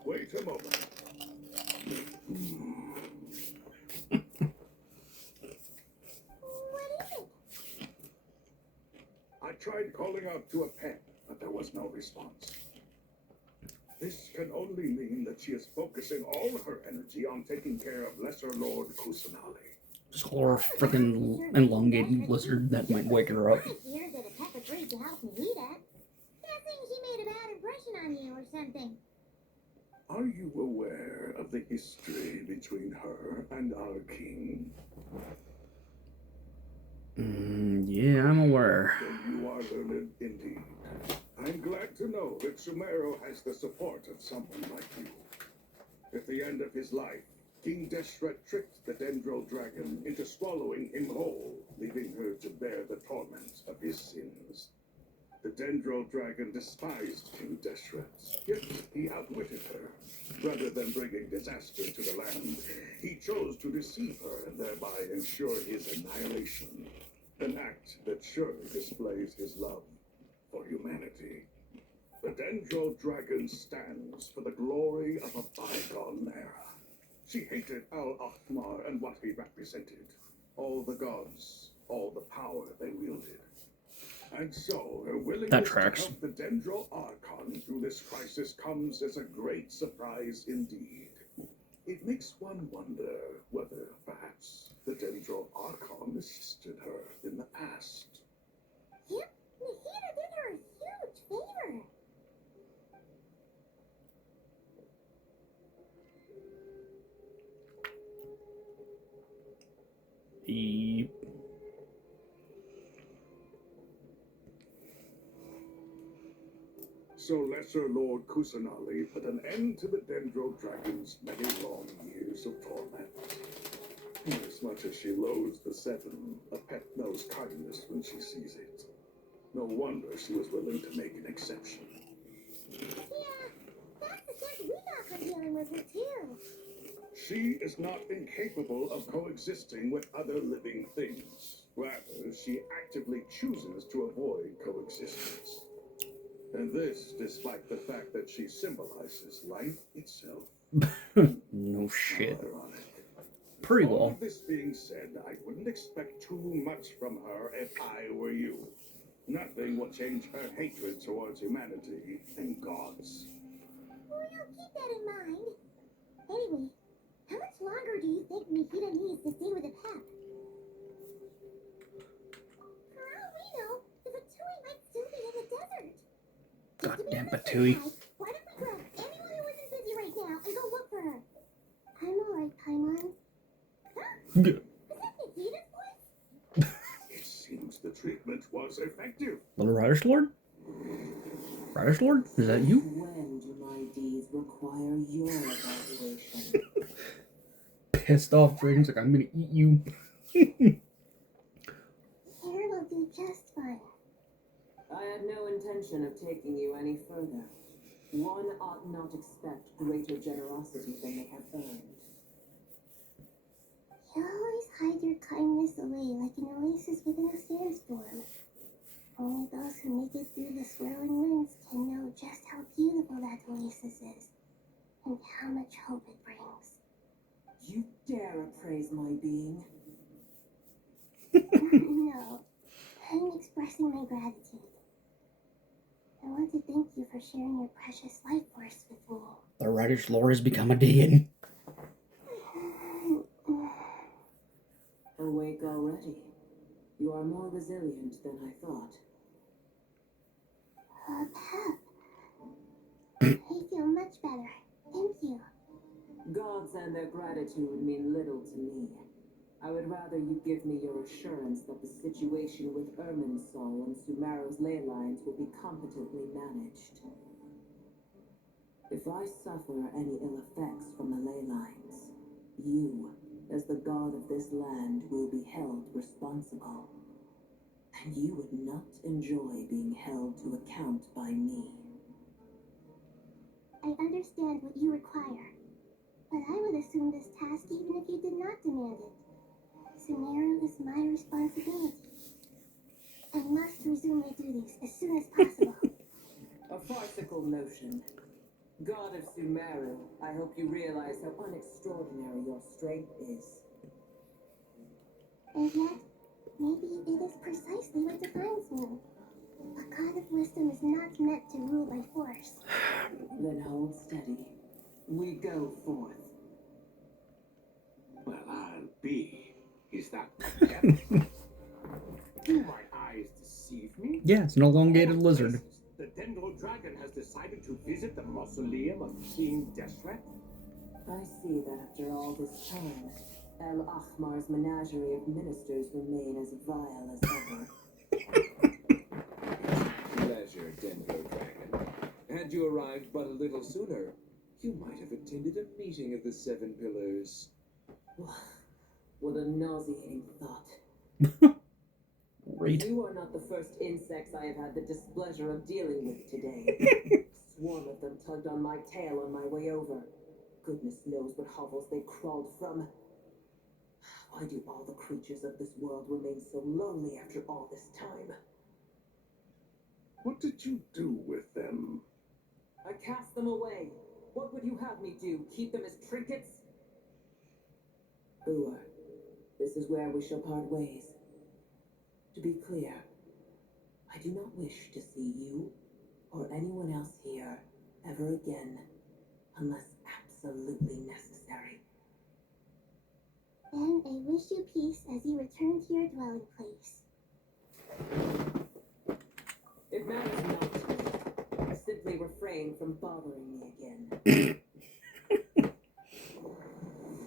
Wait a moment. What is it? I tried calling out to a pet, but there was no response. This can only mean that she is focusing all her energy on taking care of Lesser Lord Kusanali. Just call her a freaking elongated lizard that might wake her up. I hear that a pep agreed to help Nihida. Guessing she made a bad impression on you or something. Are you aware of the history between her and our king? Yeah, I'm aware. Then you are learned indeed. I'm glad to know that Sumeru has the support of someone like you. At the end of his life, King Deshret tricked the Dendro Dragon into swallowing him whole, leaving her to bear the torment of his sins. The Dendro Dragon despised King Deshret, yet he outwitted her. Rather than bringing disaster to the land, he chose to deceive her and thereby ensure his annihilation. An act that surely displays his love for humanity. The Dendro Dragon stands for the glory of a bygone era. She hated Al-Ahmar and what he represented. All the gods, all the power they wielded. And so, her willingness to help the Dendro Archon through this crisis comes as a great surprise indeed. It makes one wonder whether, perhaps, the Dendro Archon assisted her in the past. Yep, Nihida did her a huge favor. Yep. So Lesser Lord Kusanali put an end to the Dendro Dragon's many long years of torment. As much as she loathes the Seven, a pet knows kindness when she sees it. No wonder she was willing to make an exception. Yeah, that's the sense we got from dealing with her too. She is not incapable of coexisting with other living things. Rather, she actively chooses to avoid coexistence. And this despite the fact that she symbolizes life itself. No shit. How ironic. Pretty All well. of this being said, I wouldn't expect too much from her if I were you. Nothing will change her hatred towards humanity and gods. Well, keep that in mind. Anyway, how much longer do you think Nikita needs to stay with the pep? For all we know, the Pt2 might still be in the desert. Goddamn To be Patui. on the safe side, why don't we grab anyone who isn't busy right now and go look for her? I'm alright, Paimon. Huh? Is that Nikita's voice? It seems the treatment was effective. Little Radish Lord? Radish Lord? Is that you? When do my deeds require your evaluation? Pissed off Dragon's like, I'm gonna eat you. Here will do just fine. I had no intention of taking you any further. One ought not expect greater generosity than they have earned. You always hide your kindness away like an oasis within a sandstorm. Only those who make it through the swirling winds can know just how beautiful that oasis is, and how much hope it brings. You dare appraise my being? No, I'm expressing my gratitude. I want to thank you for sharing your precious life force with me. The Radish Lord has become a deity. Awake already. You are more resilient than I thought. Pep. I feel much better. Thank you. Gods and their gratitude mean little to me. I would rather you give me your assurance that the situation with Irminsul and Sumeru's ley lines will be competently managed. If I suffer any ill effects from the ley lines, you, as the god of this land, will be held responsible. And you would not enjoy being held to account by me. I understand what you require, but I would assume this task even if you did not demand it. Sumeru is my responsibility. I must resume my duties as soon as possible. A farcical notion. God of Sumeru, I hope you realize how unextraordinary your strength is. And yet, maybe it is precisely what defines me. A god of wisdom is not meant to rule by force. Then hold steady. We go forth. Well, I'll be. Is that my pet? Do my eyes deceive me? Yeah, it's an elongated Of all lizard. places, the Dendro Dragon has decided to visit the mausoleum of King Desret. I see that after all this time, El Ahmar's menagerie of ministers remain as vile as ever. Pleasure, Dendro Dragon. Had you arrived but a little sooner, you might have attended a meeting of the Seven Pillars. What a nauseating thought. Great. You are not the first insects I have had the displeasure of dealing with today. A swarm of them tugged on my tail on my way over. Goodness knows what hovels they crawled from. Why do all the creatures of this world remain so lonely after all this time? What did you do with them? I cast them away. What would you have me do? Keep them as trinkets? Uer, this is where we shall part ways. To be clear, I do not wish to see you or anyone else here ever again, unless absolutely necessary. Then I wish you peace as you return to your dwelling place. It matters not to me. Simply refrain from bothering me again.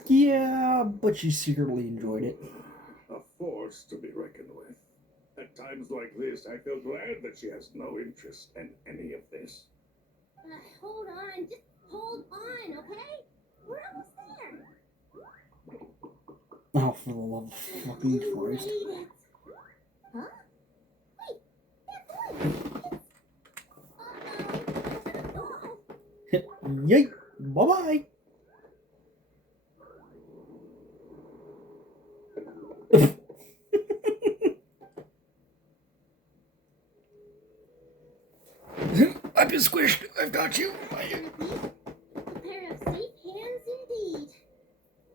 Yeah, but she secretly enjoyed it. A force to be reckoned with. At times like this, I feel glad that she has no interest in any of this. Hold on, just hold on, okay? We're almost there. Oh, for the love of fucking You Christ. made it. Huh? Wait, that voice. Uh-oh. Yay! Bye-bye! I've been squished. I've got you. A pair of safe hands indeed.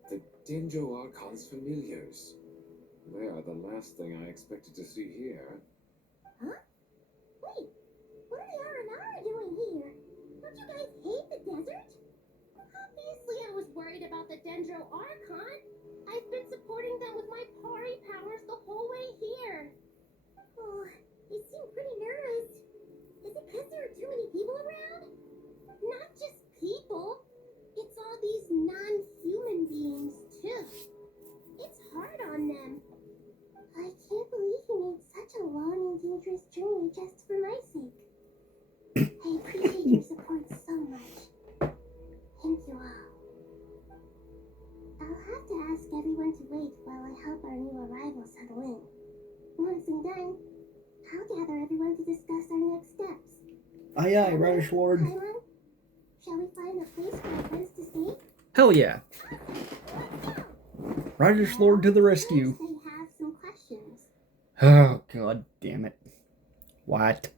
The Dendro Archon's familiars. They are the last thing I expected to see here. Huh? Wait, what are the R&R doing here? Don't you guys hate the desert? Obviously, I was worried about the Dendro Archon. I've been supporting them with my party powers the whole way here. Oh, you seem pretty nervous. Is it because there are too many people around? Not just people. It's all these non-human beings, too. It's hard on them. I can't believe you made such a long and dangerous journey just for my sake. I appreciate your support so much. Thank you all. I'll have to ask everyone to wait while I help our new arrivals settle in. Once I'm done, I'll gather everyone to discuss our next steps. Aye, aye, Radish Lord. Paimon, shall we find a place for our friends to stay? Hell yeah. Radish Lord to the rescue. First, I have some questions. Oh, god damn it. What?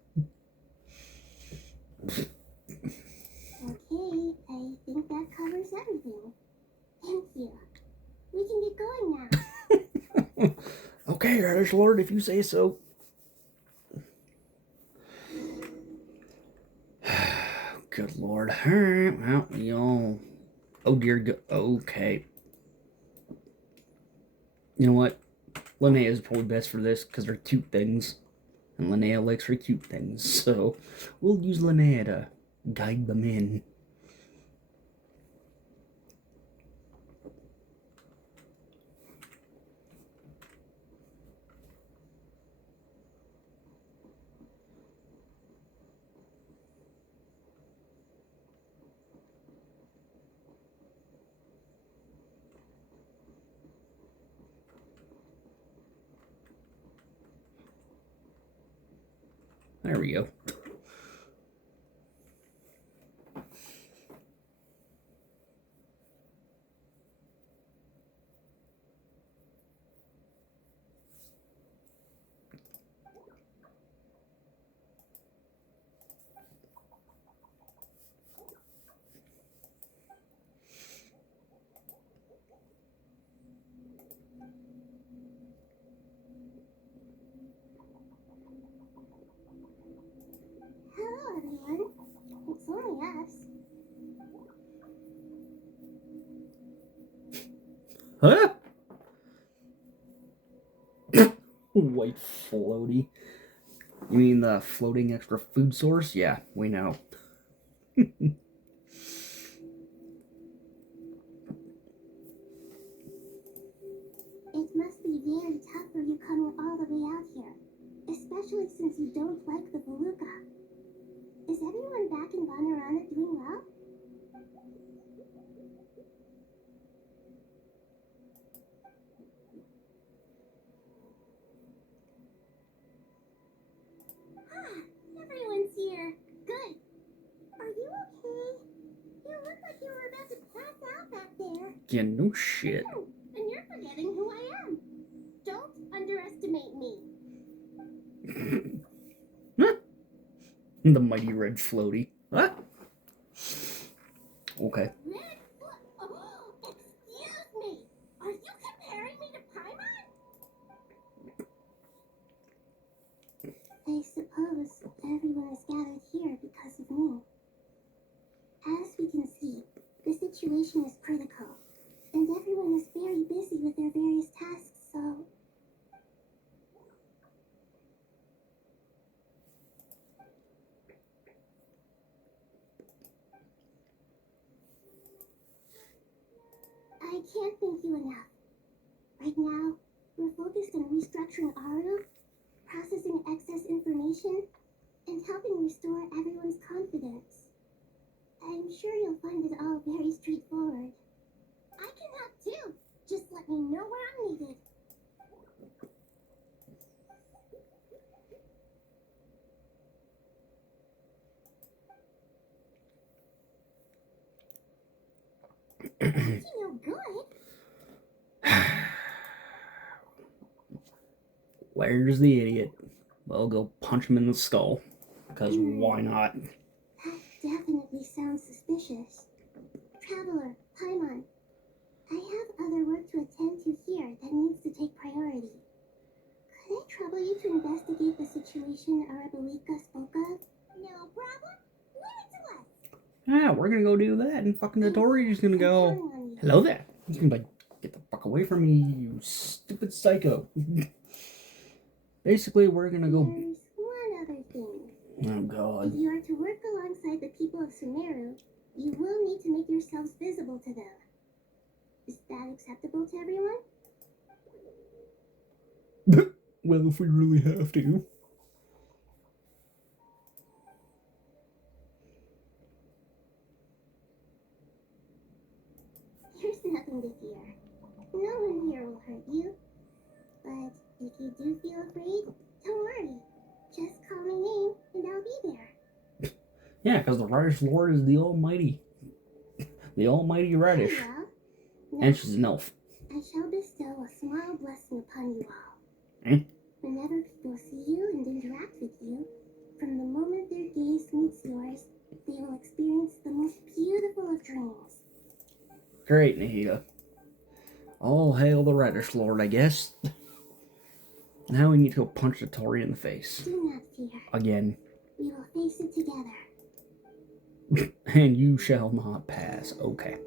Okay, I think that covers everything. Thank you. We can get going now. Okay, Radish Lord, if you say so. Good lord. Alright, well, y'all. Oh dear god. Okay. You know what? Linnea is probably best for this because they're cute things. And Linnea likes her cute things. So we'll use Linnea to guide them in. There we go. Hello, everyone. It's only us. Huh? White floaty. You mean the floating extra food source? Yeah, we know. It must be very tough for you coming all the way out here, especially since you don't like the beluga. Is everyone back in Vanarana doing well? Ah, everyone's here. Good. Are you okay? You look like you were about to pass out back there. Yeah, no shit. Oh, and you're forgetting who I am. Don't underestimate me. The mighty red floaty. Huh? Okay. Red oh, excuse me. Are you comparing me to Paimon? I suppose everyone is gathered here because of me. As we can see, the situation is critical, and everyone is very busy with their various tasks, so... I can't thank you enough. Right now, we're focused on restructuring Aru, processing excess information, and helping restore everyone's confidence. I'm sure you'll find it all very straightforward. I can help too. Just let me know where I'm needed. Ain't you no good? Where's the idiot? Well, go punch him in the skull. Because why not? That definitely sounds suspicious. Traveler, Paimon, I have other work to attend to here that needs to take priority. Could I trouble you to investigate the situation Arabalika spoke of? No problem. Leave it to us. Yeah, we're gonna go do that, and fucking Notori's gonna go, hello there. He's gonna be like, get the fuck away from me, you stupid psycho. Basically, we're gonna go. There's one other thing. Oh god. If you are to work alongside the people of Sumeru, you will need to make yourselves visible to them. Is that acceptable to everyone? Well, if we really have to. There's nothing to fear. No one here will hurt you. But if you do feel afraid, don't worry. Just call my name and I'll be there. Yeah, because the Radish Lord is the Almighty. The Almighty Radish. Very well. And Now, she's an elf. I shall bestow a small blessing upon you all. Eh? Whenever people see you and interact with you, from the moment their gaze meets yours, they will experience the most beautiful of dreams. Great, Nahida. All hail the Radish Lord, I guess. Now we need to go punch the Tori in the face. Do not fear. Again. We will face it together. And you shall not pass. Okay.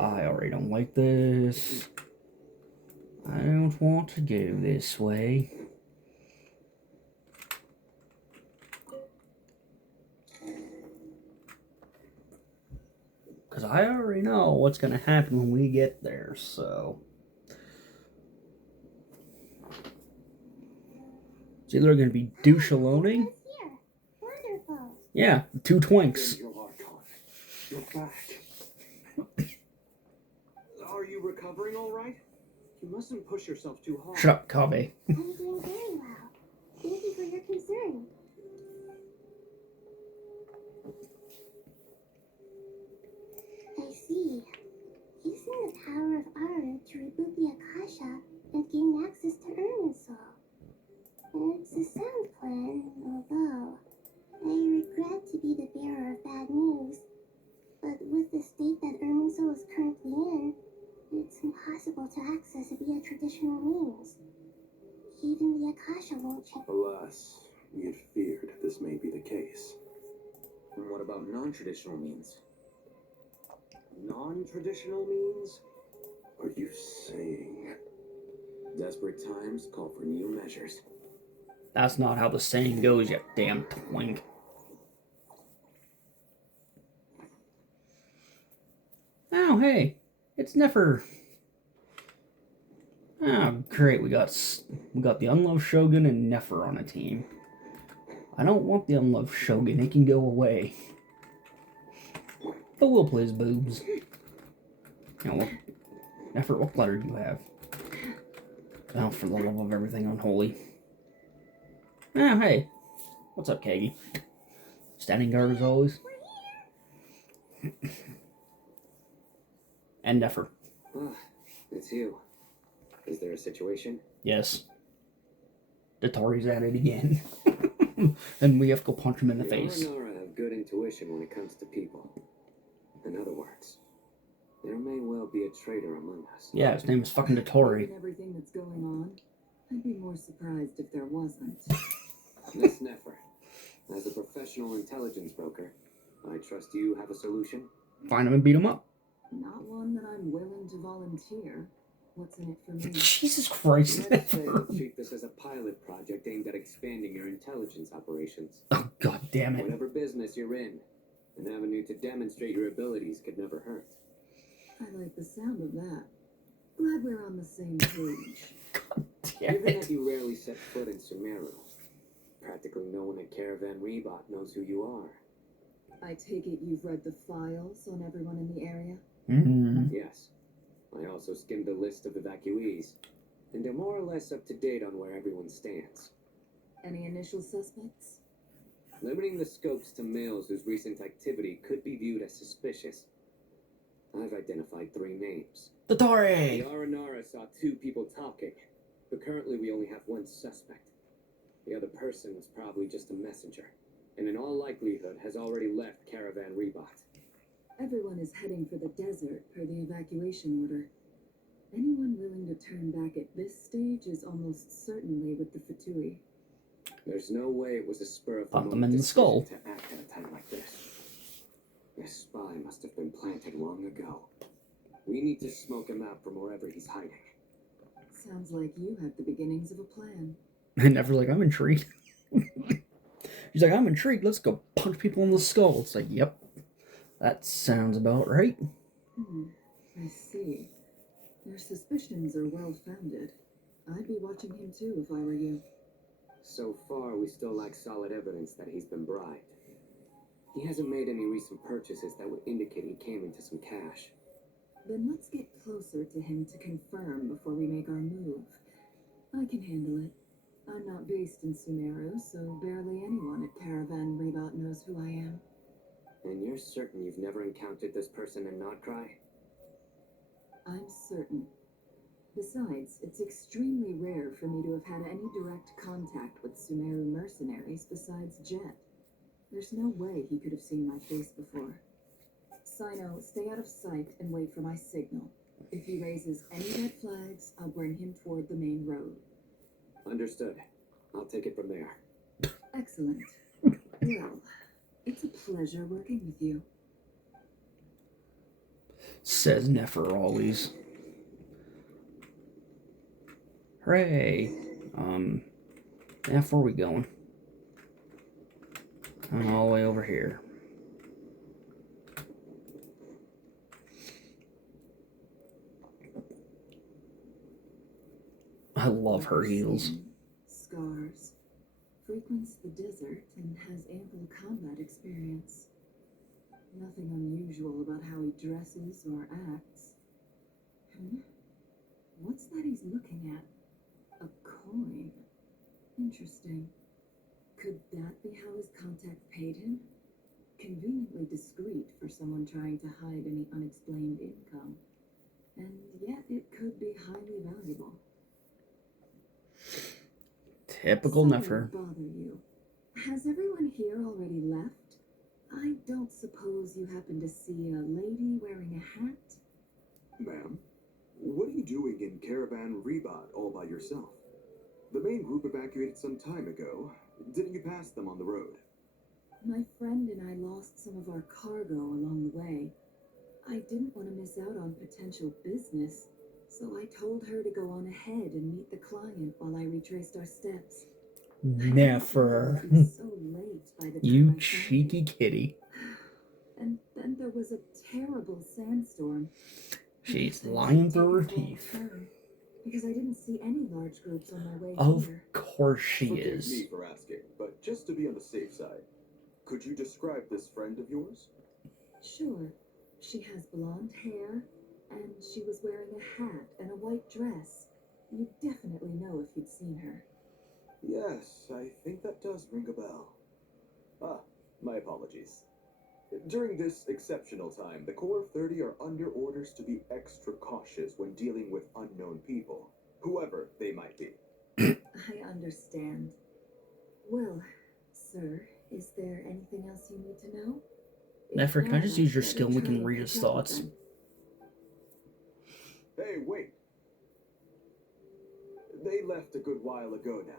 I already don't like this. I don't want to go this way. Because I already know what's going to happen when we get there, so. It's either going to be douche alone. Here. Wonderful. Yeah, 2 twinks. You're back. Are you recovering all right? You mustn't push yourself too hard. Shut up, Kabe. I'm doing very well. Thank you for your concern. I see. Using the power of Aru to reboot the Akasha and gain access to Irminsul. It's a sound plan, although I regret to be the bearer of bad news. But with the state that Irminsul is currently in, it's impossible to access it via traditional means. Even the Akasha won't check. Alas, we had feared this may be the case. And what about non-traditional means? Non-traditional means? Are you saying desperate times call for new measures? That's not how the saying goes, you damn twink. Oh, hey, it's Nefer. Oh, great, we got the Unloved Shogun and Nefer on a team. I don't want the Unloved Shogun, he can go away. But we'll play his boobs. Now, what, Nefer, what letter do you have? Oh, for the love of everything unholy. Oh, hey. What's up, Kagi? Standing guard as always. And Nefer. Ah, it's you. Is there a situation? Yes. The Tori's at it again. And we have to go punch him in the face. Aranara have good intuition when it comes to people. In other words, there may well be a traitor among us. Yeah, his name is fucking Tori. Given everything that's going on, I'd be more surprised if there wasn't. Miss Nefer, as a professional intelligence broker, I trust you have a solution? Find him and beat him up. Not one that I'm willing to volunteer. What's in it for me? Jesus Christ. Let's say you treat this as a pilot project aimed at expanding your intelligence operations. Oh, god damn it. Whatever business you're in, an avenue to demonstrate your abilities could never hurt. I like the sound of that. Glad we're on the same page. Damn Given it. that you rarely set foot in Sumeru, practically no one at Caravan Rebot knows who you are. I take it you've read the files on everyone in the area? Mm-hmm. Yes. I also skimmed the list of evacuees, and they're more or less up to date on where everyone stands. Any initial suspects? Limiting the scopes to males whose recent activity could be viewed as suspicious, I've identified 3 names. The The Tori! Aranara saw 2 people talking, but currently we only have 1 suspect. The other person was probably just a messenger, and in all likelihood has already left Caravan Rebot. Everyone is heading for the desert per the evacuation order. Anyone willing to turn back at this stage is almost certainly with the Fatui. There's no way it was a spur of the Pop them moment in the decision skull. to act at a time like this. This spy must have been planted long ago. We need to smoke him out from wherever he's hiding. Sounds like you have the beginnings of a plan. And Never's like, I'm intrigued. She's like, I'm intrigued. Let's go punch people in the skull. It's like, yep, that sounds about right. I see. Your suspicions are well founded. I'd be watching him too if I were you. So far, we still lack solid evidence that he's been bribed. He hasn't made any recent purchases that would indicate he came into some cash. Then let's get closer to him to confirm before we make our move. I can handle it. I'm not based in Sumeru, so barely anyone at Caravan Rebot knows who I am. And you're certain you've never encountered this person in Notcry? I'm certain. Besides, it's extremely rare for me to have had any direct contact with Sumeru mercenaries besides Jet. There's no way he could have seen my face before. Sino, stay out of sight and wait for my signal. If he raises any red flags, I'll bring him toward the main road. Understood. I'll take it from there. Excellent. Well, it's a pleasure working with you. Says Nefer always. Hooray. Now where are we going? All the way over here. I love her heels. Scars. Frequents the desert and has ample combat experience. Nothing unusual about how he dresses or acts. What's that he's looking at? A coin. Interesting. Could that be how his contact paid him? Conveniently discreet for someone trying to hide any unexplained income. And yet it could be highly valuable. Typical Sorry Nefer. to bother you. Has everyone here already left? I don't suppose you happen to see a lady wearing a hat? Ma'am, what are you doing in Caravan Rebot all by yourself? The main group evacuated some time ago. Didn't you pass them on the road? My friend and I lost some of our cargo along the way. I didn't want to miss out on potential business, so I told her to go on ahead and meet the client while I retraced our steps. Nefer. I was so late by the time You I found cheeky it. kitty. And then there was a terrible sandstorm. She's I had lying to through her take a wrong teeth. turn, because I didn't see any large groups on my way Of here. course she Forgive is. me for asking, but just to be on the safe side, could you describe this friend of yours? Sure. She has blonde hair, and she was wearing a hat and a white dress. You'd definitely know if you'd seen her. Yes, I think that does ring a bell. Ah, my apologies. During this exceptional time, the Core of 30 are under orders to be extra cautious when dealing with unknown people, whoever they might be. I understand. Well, sir, is there anything else you need to know? If Nefer, can I not, just use your I'd skill better and we try can read his catch up with thoughts? them. Hey, wait! They left a good while ago now.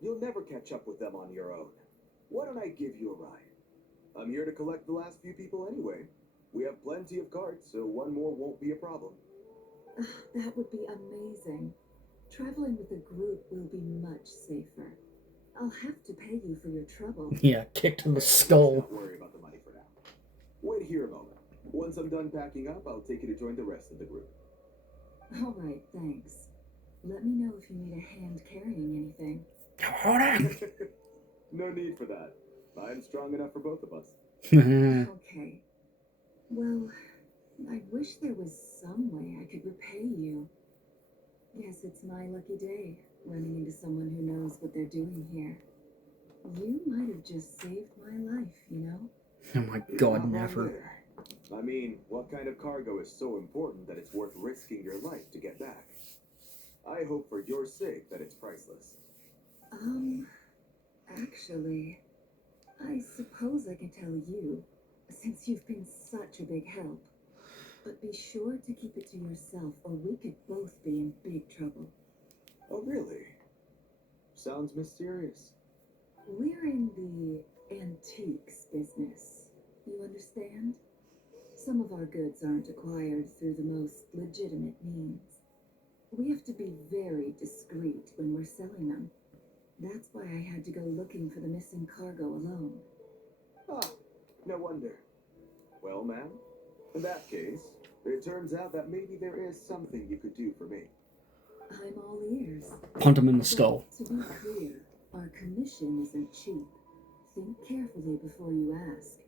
You'll never catch up with them on your own. Why don't I give you a ride? I'm here to collect the last few people anyway. We have plenty of carts, so one more won't be a problem. That would be amazing. Traveling with a group will be much safer. I'll have to pay you for your trouble. Yeah, kick to the Let's skull. not worry about the money for now. Wait here a moment. Once I'm done packing up, I'll take you to join the rest of the group. All right, thanks. Let me know if you need a hand carrying anything. Hold on. No need for that. I'm strong enough for both of us. Okay. Well, I wish there was some way I could repay you. Guess it's my lucky day, running into someone who knows what they're doing here. You might have just saved my life, you know? Oh my god, Not wrong Nefer. there. I mean, what kind of cargo is so important that it's worth risking your life to get back? I hope for your sake that it's priceless. Actually, I suppose I can tell you, since you've been such a big help. But be sure to keep it to yourself, or we could both be in big trouble. Oh, really? Sounds mysterious. We're in the antiques business. You understand? Some of our goods aren't acquired through the most legitimate means. We have to be very discreet when we're selling them. That's why I had to go looking for the missing cargo alone. Ah, no wonder. Well, ma'am, in that case, it turns out that maybe there is something you could do for me. I'm all ears. Punt him in the skull. But to be clear, our commission isn't cheap. Think carefully before you ask.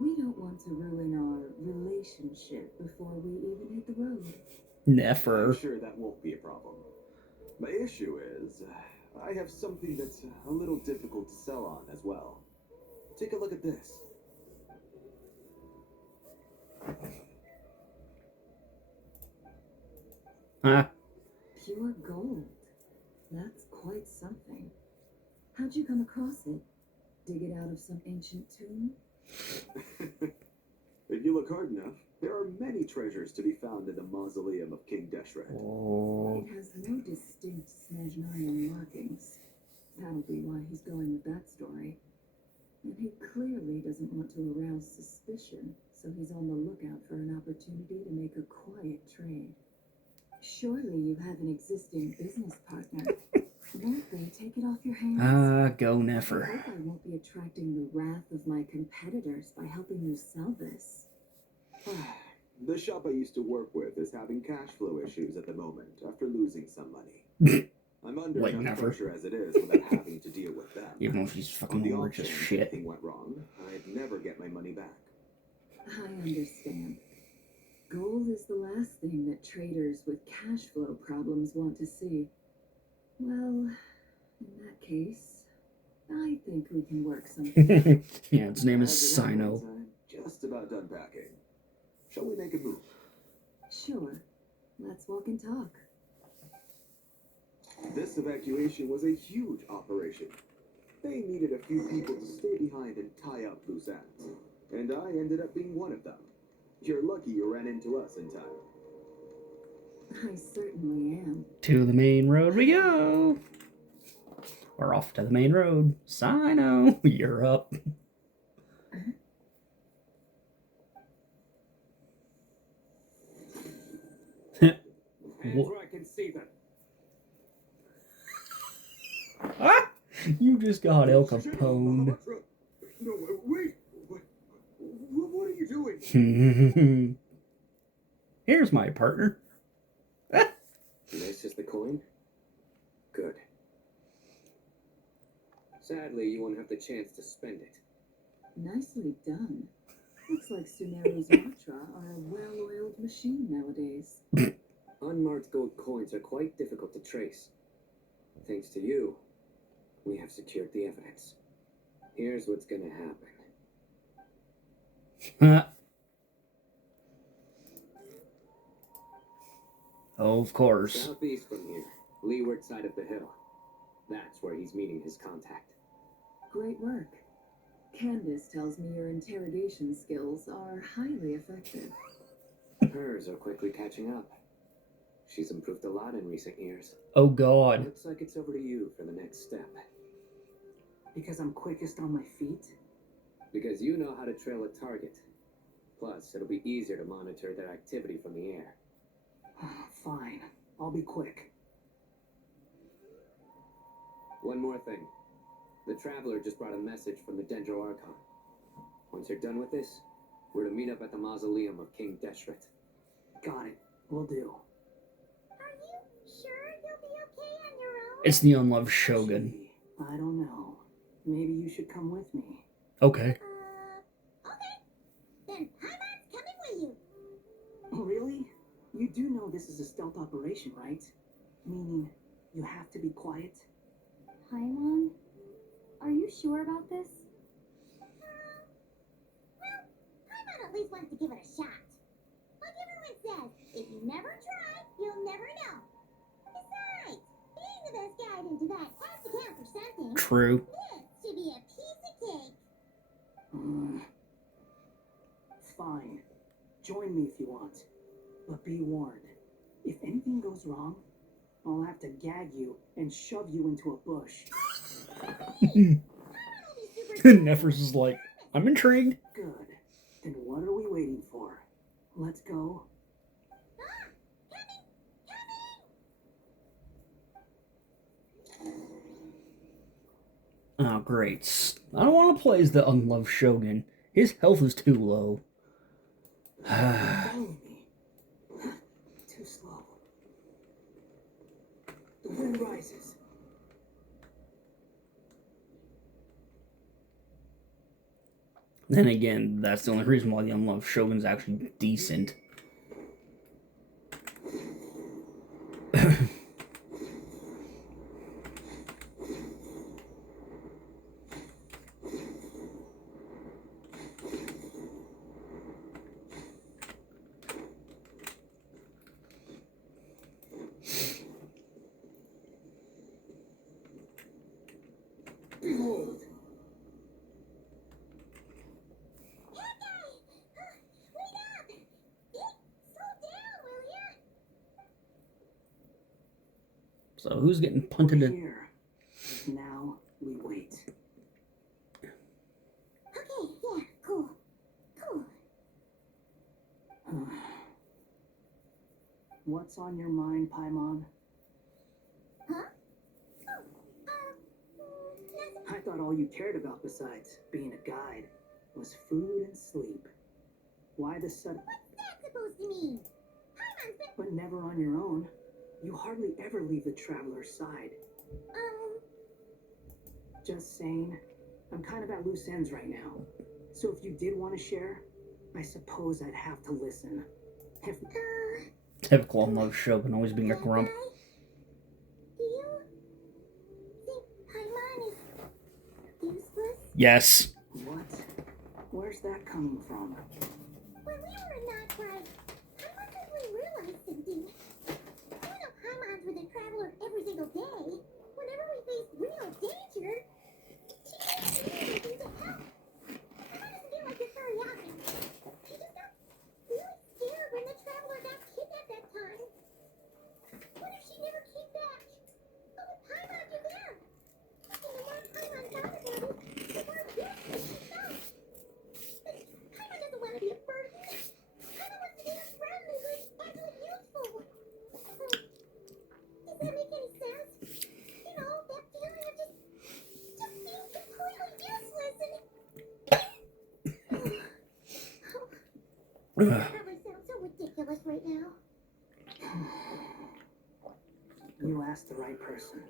We don't want to ruin our relationship before we even hit the road. Never. I'm sure that won't be a problem. My issue is, I have something that's a little difficult to sell on as well. Take a look at this. Huh? Pure gold. That's quite something. How'd you come across it? Dig it out of some ancient tomb? If you look hard enough, there are many treasures to be found in the mausoleum of King Deshret. Oh. It has no distinct Snezhnaya markings. That'll be why he's going with that story. And he clearly doesn't want to arouse suspicion, so he's on the lookout for an opportunity to make a quiet trade. Surely you have an existing business partner. Won't they take it off your hands? Go I Nefer. hope I won't be attracting the wrath of my competitors by helping you sell this. The shop I used to work with is having cash flow issues at the moment after losing some money. I'm under Like enough never. pressure as it is without having to deal with them. Even though she's On the fucking off rich as chance shit. anything went wrong, I'd never get my money back. I understand. Gold is the last thing that traders with cash flow problems want to see. Well, in that case, I think we can work something. Yeah, its name is As it Sino. happens, I'm just about done packing. Shall we make a move? Sure. Let's walk and talk. This evacuation was a huge operation. They needed a few people to stay behind and tie up loose ends. And I ended up being one of them. You're lucky you ran into us in time. I certainly am. To the main road we go. We're off to the main road. Sino, you're up. Hands where I can see them. Ah! You just got El Shit, Capone. No, wait! What are you doing? Here's my partner. Nice as the coin? Good. Sadly, you won't have the chance to spend it. Nicely done. Looks like Sumeru's mantra are a well-oiled machine nowadays. Unmarked gold coins are quite difficult to trace. Thanks to you, we have secured the evidence. Here's what's gonna happen. Of course. Southeast from here, leeward side of the hill. That's where he's meeting his contact. Great work. Candace tells me your interrogation skills are highly effective. Hers are quickly catching up. She's improved a lot in recent years. Oh god. Looks like it's over to you for the next step. Because I'm quickest on my feet? Because you know how to trail a target. Plus, it'll be easier to monitor their activity from the air. Fine. I'll be quick. One more thing. The Traveler just brought a message from the Dendro Archon. Once you're done with this, we're to meet up at the mausoleum of King Deshret. Got it. Will do. Are you sure you'll be okay on your own? It's the unloved Shogun. Gee, I don't know. Maybe you should come with me. Okay. Okay. Then Paimon's coming with you. Oh, really? You do know this is a stealth operation, right? Meaning, you have to be quiet? Paimon? Are you sure about this? Well, Paimon at least wants to give it a shot. Like everyone says, if you never try, you'll never know. Besides, being the best guide in Tibet has to count for something. True. This should be a piece of cake. Fine. Join me if you want. But be warned. If anything goes wrong, I'll have to gag you and shove you into a bush. Nefers is like, I'm intrigued. Good. Then what are we waiting for? Let's go. Oh, great. I don't want to play as the unloved Shogun. His health is too low. Follow me. Too slow. The wind rises. Then again, that's the only reason why the unloved Shogun's actually decent. Behold. So who's getting punted We're in? here. Now we wait. Okay, yeah, cool. Cool. What's on your mind, Paimon? Huh? I thought all you cared about besides being a guide was food and sleep. Why the sudden... What's that supposed to mean? Paimon's been... But never on your own. You hardly ever leave the traveler's side. Just saying, I'm kind of at loose ends right now. So if you did want to share, I suppose I'd have to listen. If... Typical unloved Shogun, always being a grump. Do you think Paimon is useless? Yes. What? Where's that coming from? When we were in that ride, Paimon suddenly realized something. Even though Paimon's with a traveler every single day, whenever we face real danger, she didn't do anything to help. Paimon doesn't get like this very often. She just got really scared when the traveler got kidnapped that time. What if she never came back? What would Paimon do then? And the more Paimon thought about it, the more useless she felt. But Paimon doesn't want to be a burden. Paimon wants to be a friend who is actually useful. Does that make any sense? You know, that feeling of just being completely useless and... That probably sounds so ridiculous right now. You asked the right person.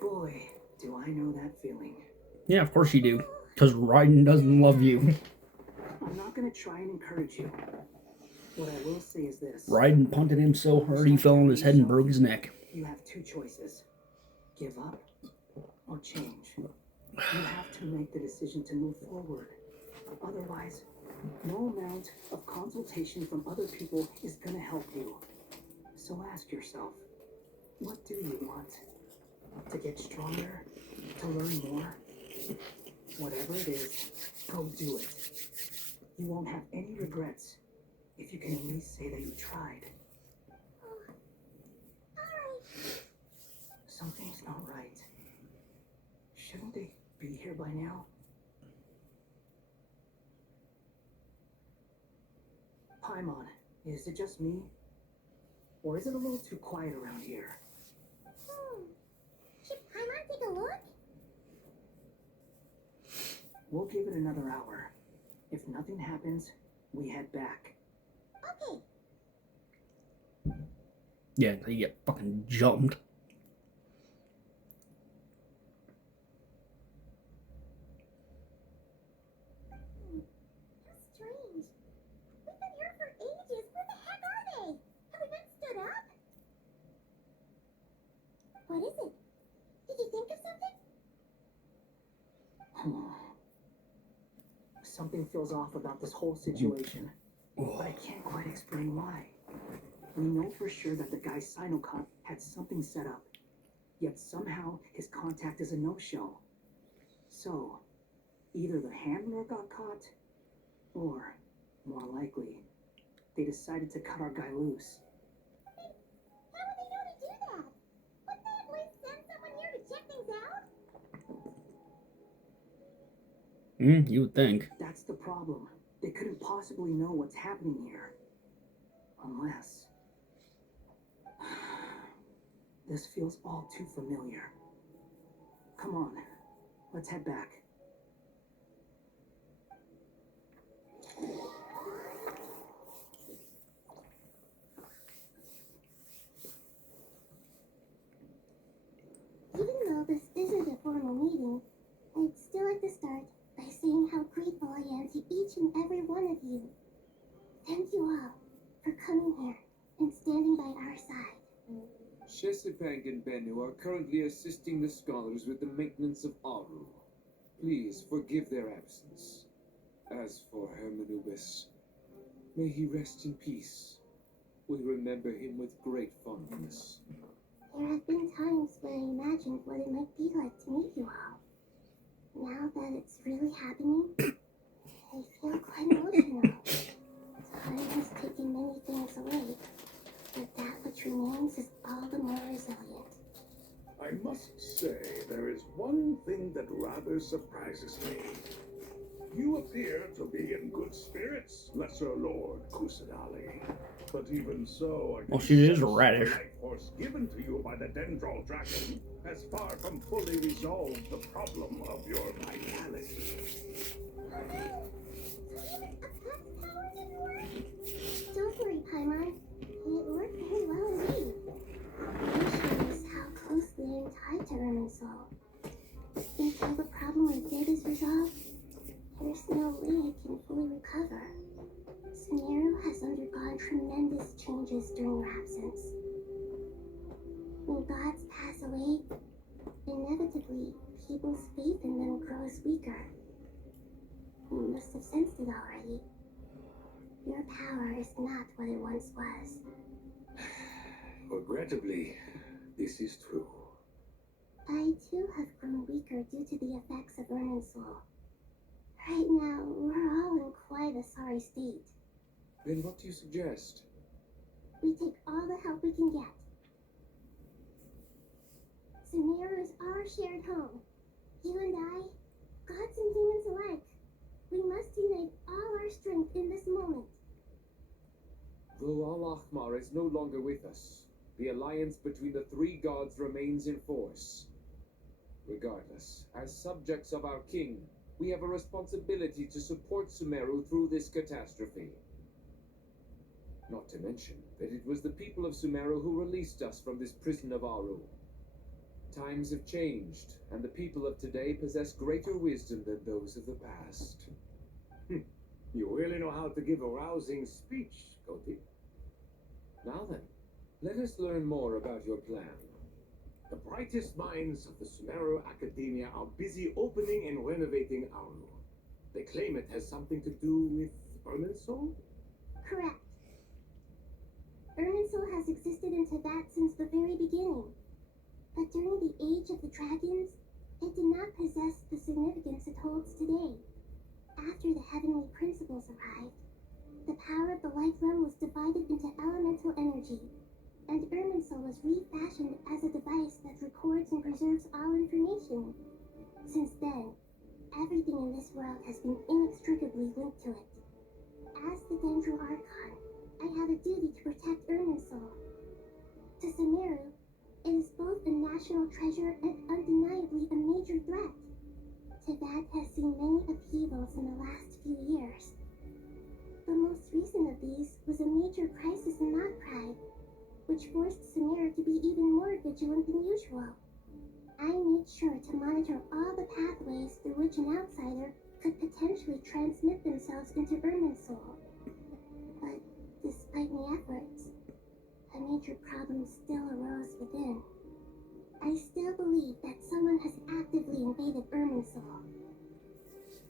Boy, do I know that feeling. Yeah, of course you do. Because Raiden doesn't love you. I'm not gonna try and encourage you. What I will say is this. Raiden punted him so hard he fell on his head and broke his neck. You have two choices. Give up or change. You have to make the decision to move forward. Otherwise, no amount of consultation from other people is gonna help you. So ask yourself, what do you want? To get stronger? To learn more? Whatever it is, go do it. You won't have any regrets if you can at least say that you tried. Something's not right. Shouldn't they be here by now? Paimon, is it just me? Or is it a little too quiet around here? Should Paimon take a look? We'll give it another hour. If nothing happens, we head back. Okay. Yeah, you get fucking jumped. How strange. We've been here for ages. Where the heck are they? Have we been stood up? What is it? Did you think of something? Something feels off about this whole situation, but I can't quite explain why. We know for sure that the guy Sinocop had something set up, yet somehow his contact is a no-show. So, either the handler got caught, or, more likely, they decided to cut our guy loose. How would they know to do that? Wouldn't they at least send someone here to check things out? You would think. That's the problem. They couldn't possibly know what's happening here. Unless... This feels all too familiar. Come on, let's head back. Even though this isn't a formal meeting, I'd still like to start by saying how grateful I am to each and every one of you. Thank you all for coming here and standing by our side. Chesapeake and Bennu are currently assisting the scholars with the maintenance of Aru. Please forgive their absence. As for Hermanubis, may he rest in peace. We remember him with great fondness. There have been times when I imagined what it might be like to meet you all. Now that it's really happening, I feel quite emotional. Time has taken many things away, but that which remains is all the more resilient. I must say, there is one thing that rather surprises me. You appear to be in good spirits, Lesser Lord Kusadali. But even so, I can Well, she is sense the radish. life force given to you by the Dendral Dragon has far from fully resolved the problem of your vitality. Don't worry, Paimon. It worked very well indeed. This shows how closely I'm tied to Irminsul. Until the problem with it is resolved, there's no way it can fully recover. Sumeru has undergone tremendous changes during your absence. When gods pass away, inevitably, people's faith in them grows weaker. You must have sensed it already. Your power is not what it once was. Regrettably, this is true. I too have grown weaker due to the effects of Irminsul. Right now, we're all in quite a sorry state. Then what do you suggest? We take all the help we can get. Sumeru is our shared home. You and I, gods and humans alike. We must unite all our strength in this moment. Though Al-Ahmar is no longer with us, the alliance between the three gods remains in force. Regardless, as subjects of our king, we have a responsibility to support Sumeru through this catastrophe. Not to mention that it was the people of Sumeru who released us from this prison of Aru. Times have changed, and the people of today possess greater wisdom than those of the past. You really know how to give a rousing speech, Koti. Now then, let us learn more about your plan. The brightest minds of the Sumeru Academia are busy opening and renovating Auru. They claim it has something to do with Irminsul? Correct. Irminsul has existed in Tibet since the very beginning. But during the Age of the Dragons, it did not possess the significance it holds today. After the heavenly principles arrived, the power of the Light Realm was divided into elemental energy, and Irminsul was refashioned as a device that records and preserves all information. Since then, everything in this world has been inextricably linked to it. As the Dendral Archon, I have a duty to protect Irminsul. To Sumeru, it is both a national treasure and undeniably a major threat. Tibet has seen many upheavals in the last few years. The most recent of these was a major crisis in Nagpride, which forced Sumeru to be even more vigilant than usual. I made sure to monitor all the pathways through which an outsider could potentially transmit themselves into Irminsul. But despite my efforts, a major problem still arose within. I still believe that someone has actively invaded Irminsul.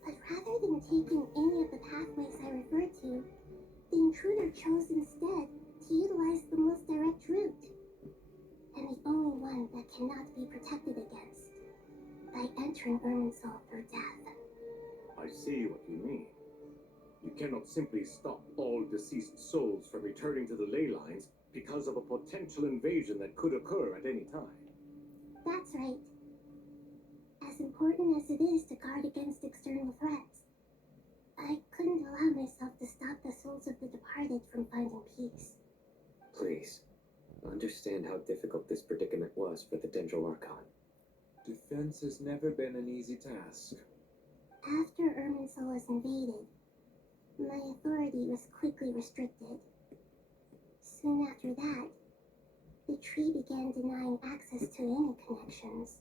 But rather than taking any of the pathways I referred to, the intruder chose instead to utilize the most direct route, and the only one that cannot be protected against, by entering Irminsul through death. I see what you mean. You cannot simply stop all deceased souls from returning to the ley lines because of a potential invasion that could occur at any time. That's right. As as important as it is to guard against external threats. I couldn't allow myself to stop the souls of the departed from finding peace. Please, understand how difficult this predicament was for the Dendro Archon. Defense has never been an easy task. After Irminsul was invaded, my authority was quickly restricted. Soon after that, the tree began denying access to any connections.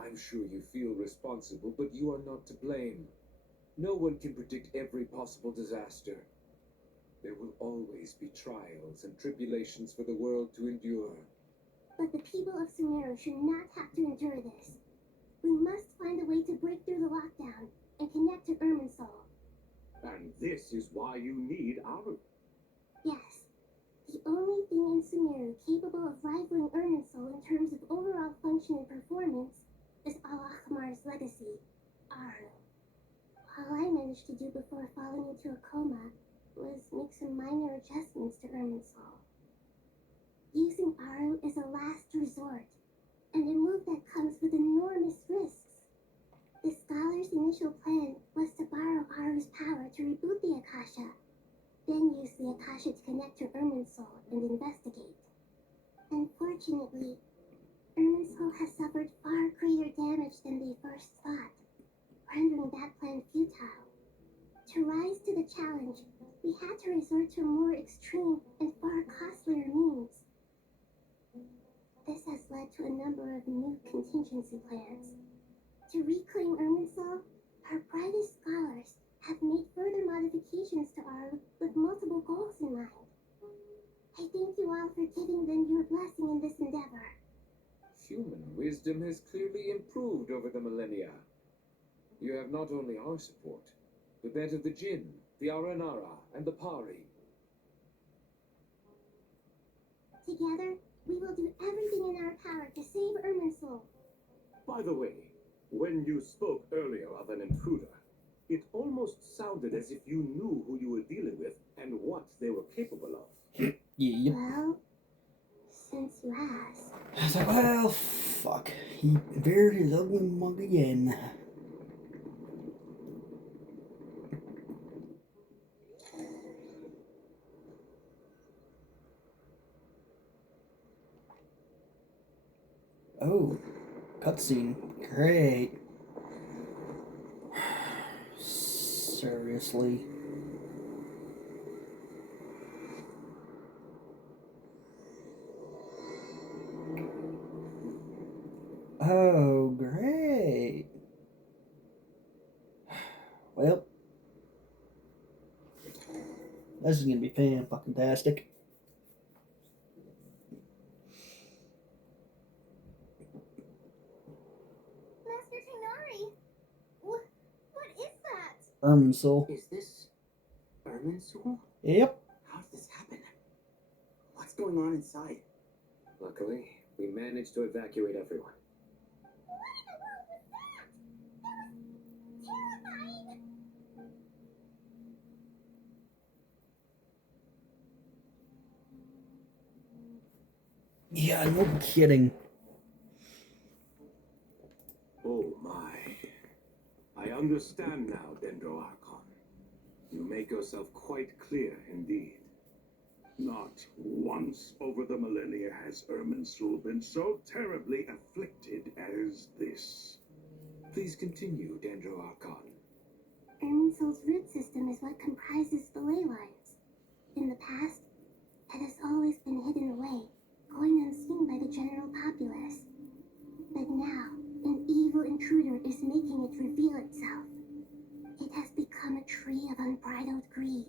I'm sure you feel responsible, but you are not to blame. No one can predict every possible disaster. There will always be trials and tribulations for the world to endure. But the people of Sumeru should not have to endure this. We must find a way to break through the lockdown and connect to Irminsul. And this is why you need our... Yes, the only thing in Sumeru capable of rivaling Irminsul in terms of overall function and performance is Al-Ahmar's legacy, Aru. All I managed to do before falling into a coma was make some minor adjustments to Irminsul. Using Aru is a last resort, and a move that comes with enormous risks. The scholar's initial plan was to borrow Aru's power to reboot the Akasha, then use the Akasha to connect to Irminsul and investigate. Unfortunately, Irminsul has suffered far greater damage than they first thought, rendering that plan futile. To rise to the challenge, we had to resort to a more extreme and far costlier means. This has led to a number of new contingency plans. To reclaim Irminsul, our brightest scholars have made further modifications to Aru with multiple goals in mind. I thank you all for giving them your blessing in this endeavor. Human wisdom has clearly improved over the millennia. You have not only our support, but that of the Jinn, the Aranara, and the Pari. Together, we will do everything in our power to save Irminsul. By the way, when you spoke earlier of an intruder, it almost sounded as if you knew who you were dealing with and what they were capable of. Yep. Well, since you asked. I was like, well, fuck. He bared his ugly mug again. Oh, cutscene. Great. Seriously. Oh, great. Well, this is gonna be fan-fucking-tastic. Master Tainari! What is that? Irminsul. Is this Irminsul? Yep. How did this happen? What's going on inside? Luckily, we managed to evacuate everyone. What in the world was that? That was terrifying! Yeah, no kidding. Oh my. I understand now, Dendro Archon. You make yourself quite clear indeed. Not once over the millennia has Irminsul been so terribly afflicted as this. Please continue, Dendro Archon. Irminsul's root system is what comprises the ley lines. In the past, it has always been hidden away, going unseen by the general populace. But now, an evil intruder is making it reveal itself. It has become a tree of unbridled greed.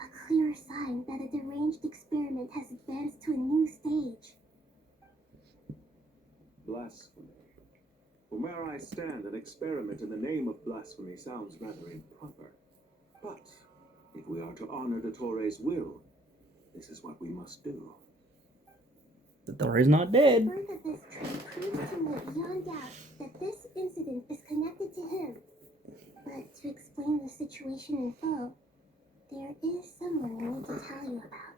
A clear sign that a deranged experiment has advanced to a new stage. Blasphemy. From where I stand, an experiment in the name of blasphemy sounds rather improper. But if we are to honor Dottores' will, this is what we must do. The door is not dead. The birth of this tree proves to me beyond doubt that this incident is connected to him. But to explain the situation in full, there is someone I need to tell you about.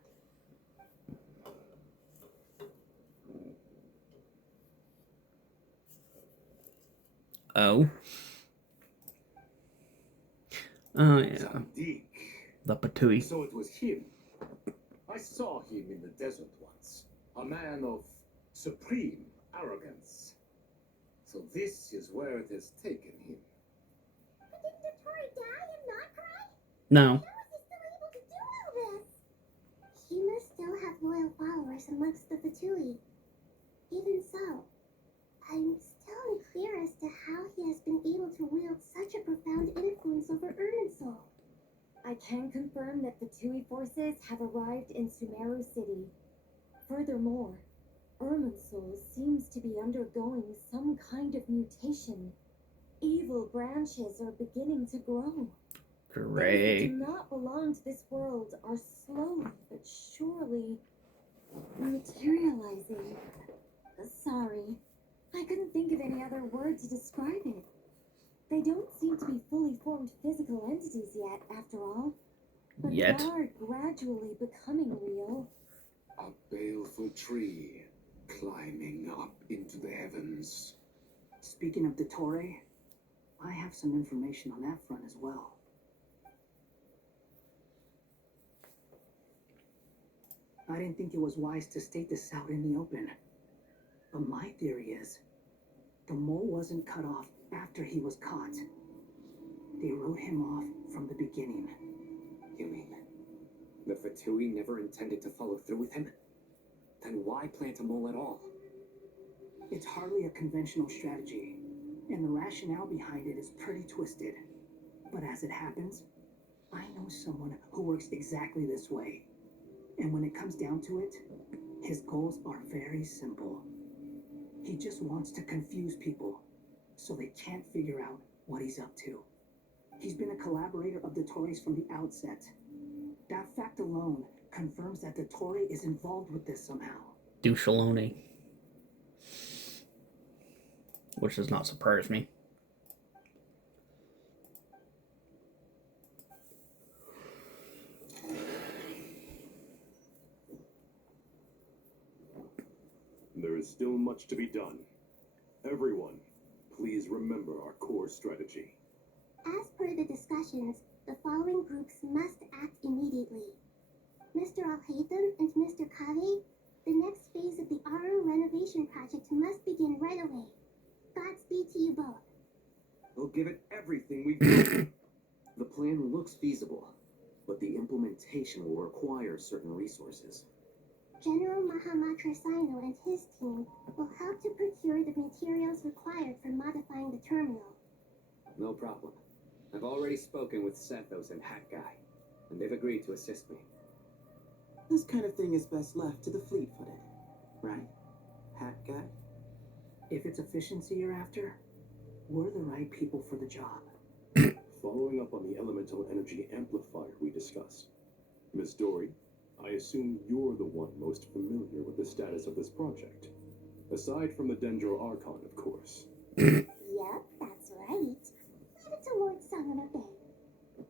Oh. Oh, yeah. Zadik. The Patui. So it was him. I saw him in the desert once. A man of supreme arrogance. So this is where it has taken him. But didn't the Tory die and not cry? No. How is he still able to do all this? He must still have loyal followers amongst the Fatui. Even so, I'm still unclear as to how he has been able to wield such a profound influence over Irminsul. I can confirm that the Tui forces have arrived in Sumeru City. Furthermore, Irminsul seems to be undergoing some kind of mutation. Evil branches are beginning to grow. Things that Great. do not belong to this world are slowly but surely materializing. Sorry, I couldn't think of any other word to describe it. They don't seem to be fully formed physical entities yet, after all. But Yet. they are gradually becoming real. A baleful tree climbing up into the heavens. Speaking of the Torre, I have some information on that front as well. I didn't think it was wise to state this out in the open. But my theory is, the mole wasn't cut off after he was caught. They wrote him off from the beginning. You mean the Fatui never intended to follow through with him? Then why plant a mole at all? It's hardly a conventional strategy, and the rationale behind it is pretty twisted. But as it happens, I know someone who works exactly this way. And when it comes down to it, his goals are very simple. He just wants to confuse people, so they can't figure out what he's up to. He's been a collaborator of the Tories from the outset. That fact alone confirms that the Tory is involved with this somehow. Douchalone. Which does not surprise me. There is still much to be done. Everyone, please remember our core strategy. As per the discussions, the following groups must act immediately. Mr. Al-Haytham and Mr. Kave, the next phase of the Aru renovation project must begin right away. Godspeed to you both. We'll give it everything we've got. The plan looks feasible, but the implementation will require certain resources. General Mahamatra Sino and his team will help to procure the materials required for modifying the terminal. No problem. I've already spoken with Sethos and Hat Guy, and they've agreed to assist me. This kind of thing is best left to the fleet-footed, right, Hat Guy? If it's efficiency you're after, we're the right people for the job. Following up on the elemental energy amplifier we discussed. Miss Dory, I assume you're the one most familiar with the status of this project. Aside from the Dendro Archon, of course. Yep, that's right. Leave it to Lord Simon Bay.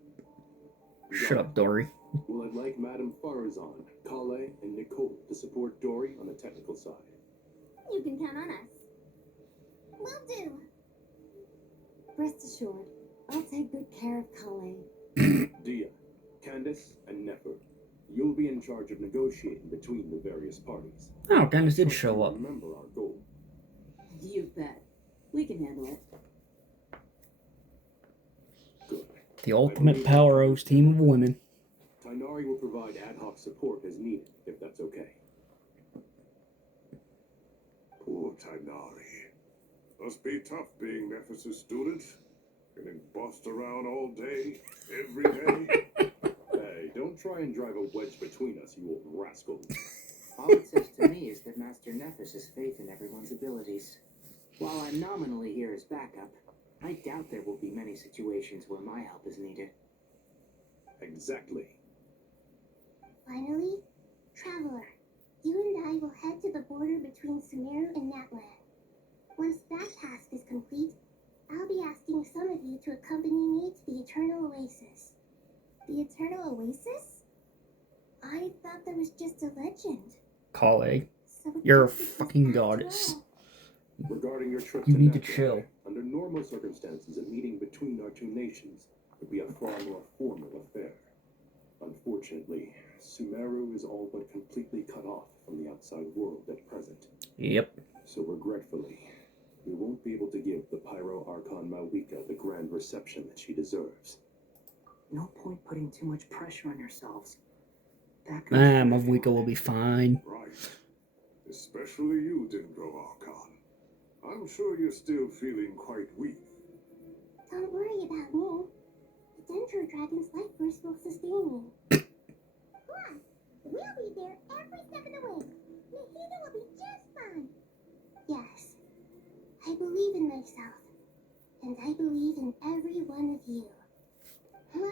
Shut up, Dory. Well, I'd like Madame Farazan, Kale, and Nicole to support Dory on the technical side. You can count on us. Will do. Rest assured, I'll take good care of Kale. Dia, Candace, and Nefer, you'll be in charge of negotiating between the various parties. Oh, Dennis did Trust show you up. Remember our goal. You bet. We can handle it. Good. The ultimate Power O's team of women. Tainari will provide ad hoc support as needed, if that's okay. Poor Tainari. Must be tough being Nephis' student. Getting bossed around all day, every day. Hey, don't try and drive a wedge between us, you old rascal. All it says to me is that Master Nephis has faith in everyone's abilities. While I'm nominally here as backup, I doubt there will be many situations where my help is needed. Exactly. Finally, Traveler, you and I will head to the border between Sumeru and Natlan. Once that task is complete, I'll be asking some of you to accompany me to the Eternal Oasis. The Eternal Oasis? I thought that was just a legend. Kale, So you're a just because fucking after goddess. all- Regarding your trip You to need to Natlan, chill. Under normal circumstances, a meeting between our two nations would be a far more formal affair. Unfortunately, Sumeru is all but completely cut off from the outside world at present. Yep. So regretfully, we won't be able to give the Pyro Archon Malwika the grand reception that she deserves. No point putting too much pressure on yourselves. That Malwika will be fine. Right. Especially you, Dendro Archon. I'm sure you're still feeling quite weak. Don't worry about me. The Dendro Dragon's life force will sustain me. Plus, we'll be there every step of the way. Nahida will be just fine. Yes, I believe in myself. And I believe in every one of you. Well,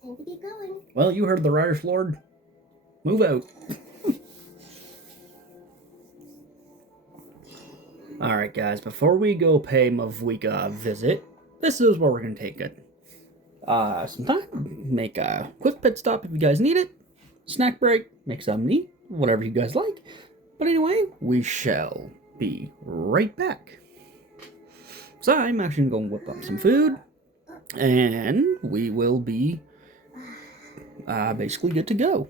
time to get going. Well, you heard the Irish Lord. Move out. Alright, guys, before we go pay Malwika a visit, this is where we're going to take some time. Make a quick pit stop if you guys need it. Snack break, make something to eat, whatever you guys like. But anyway, we shall be right back. So I'm actually going to whip up some food, and we will be basically good to go.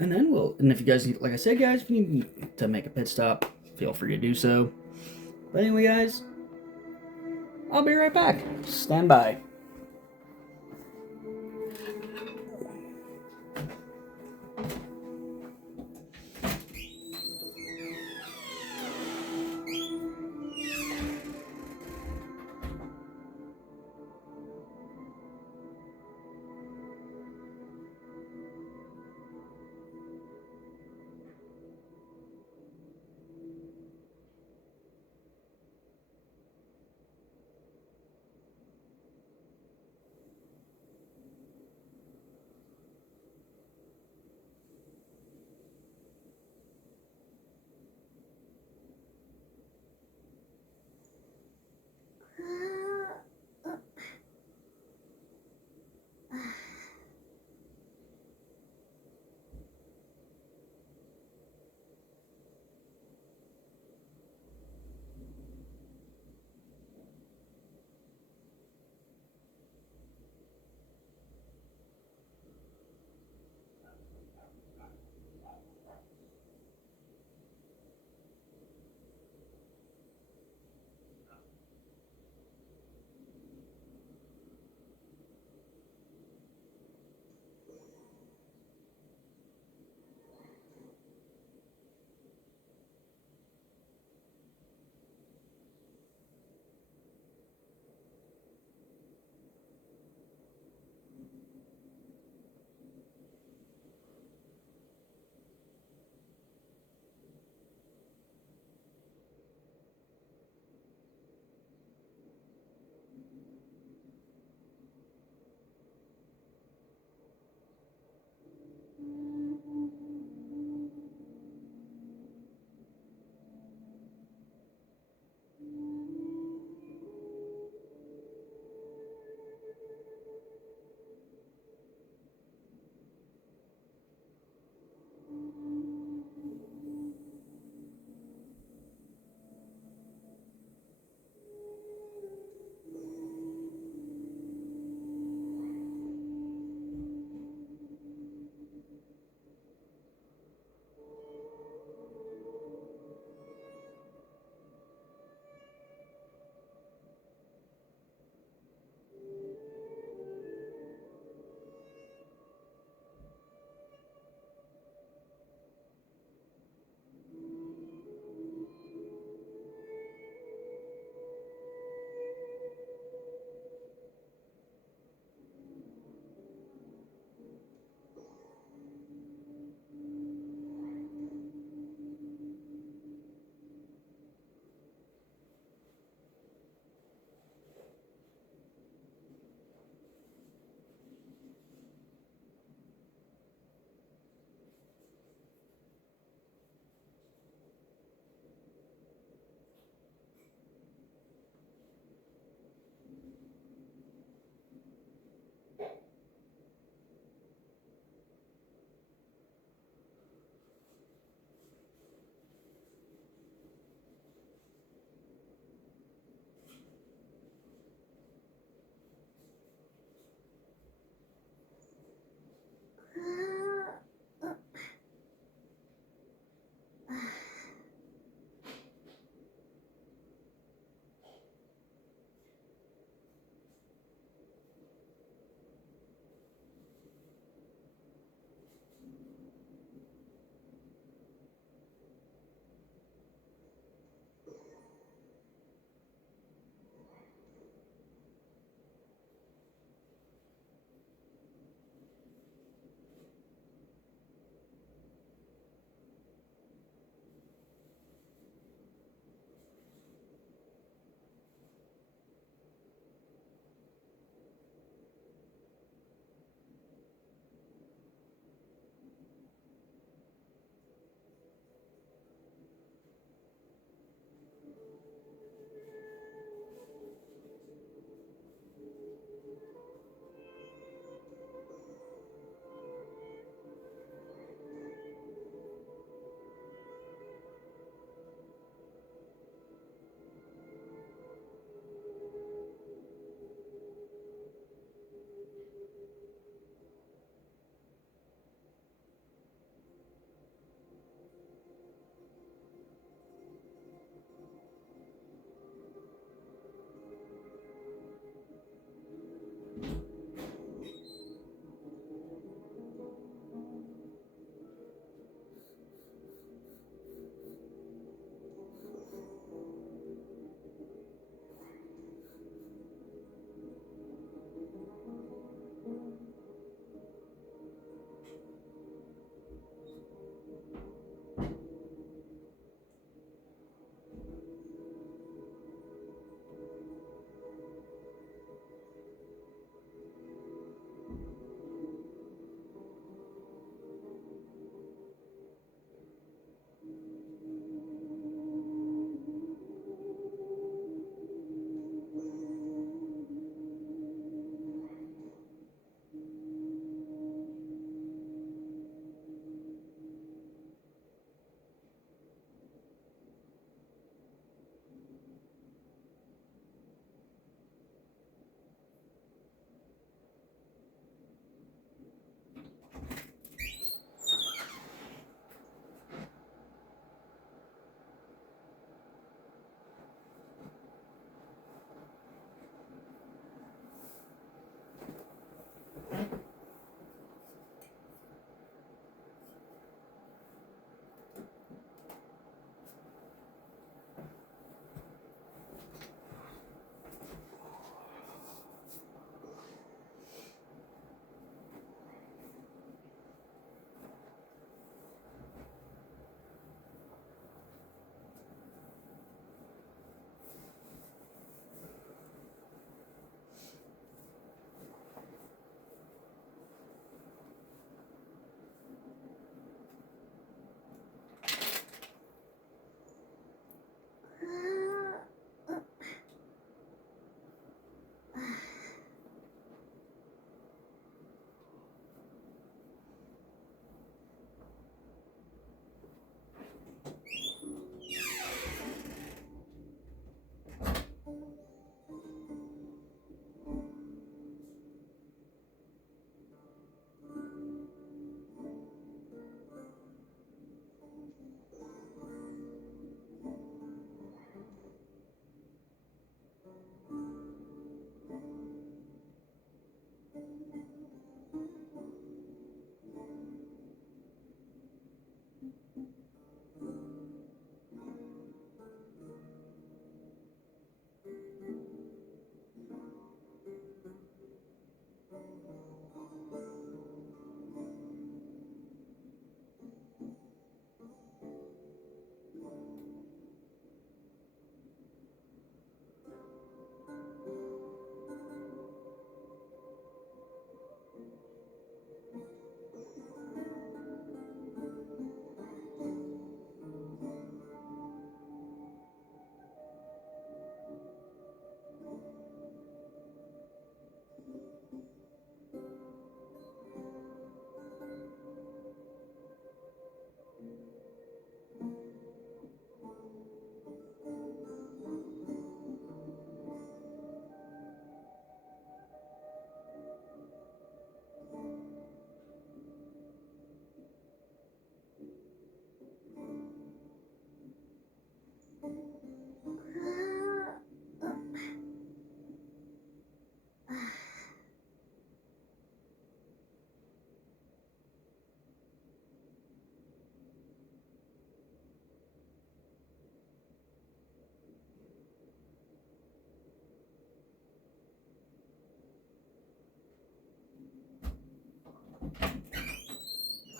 And then and if you guys need, like I said, guys, if you need to make a pit stop, feel free to do so. But anyway, guys, I'll be right back. Stand by.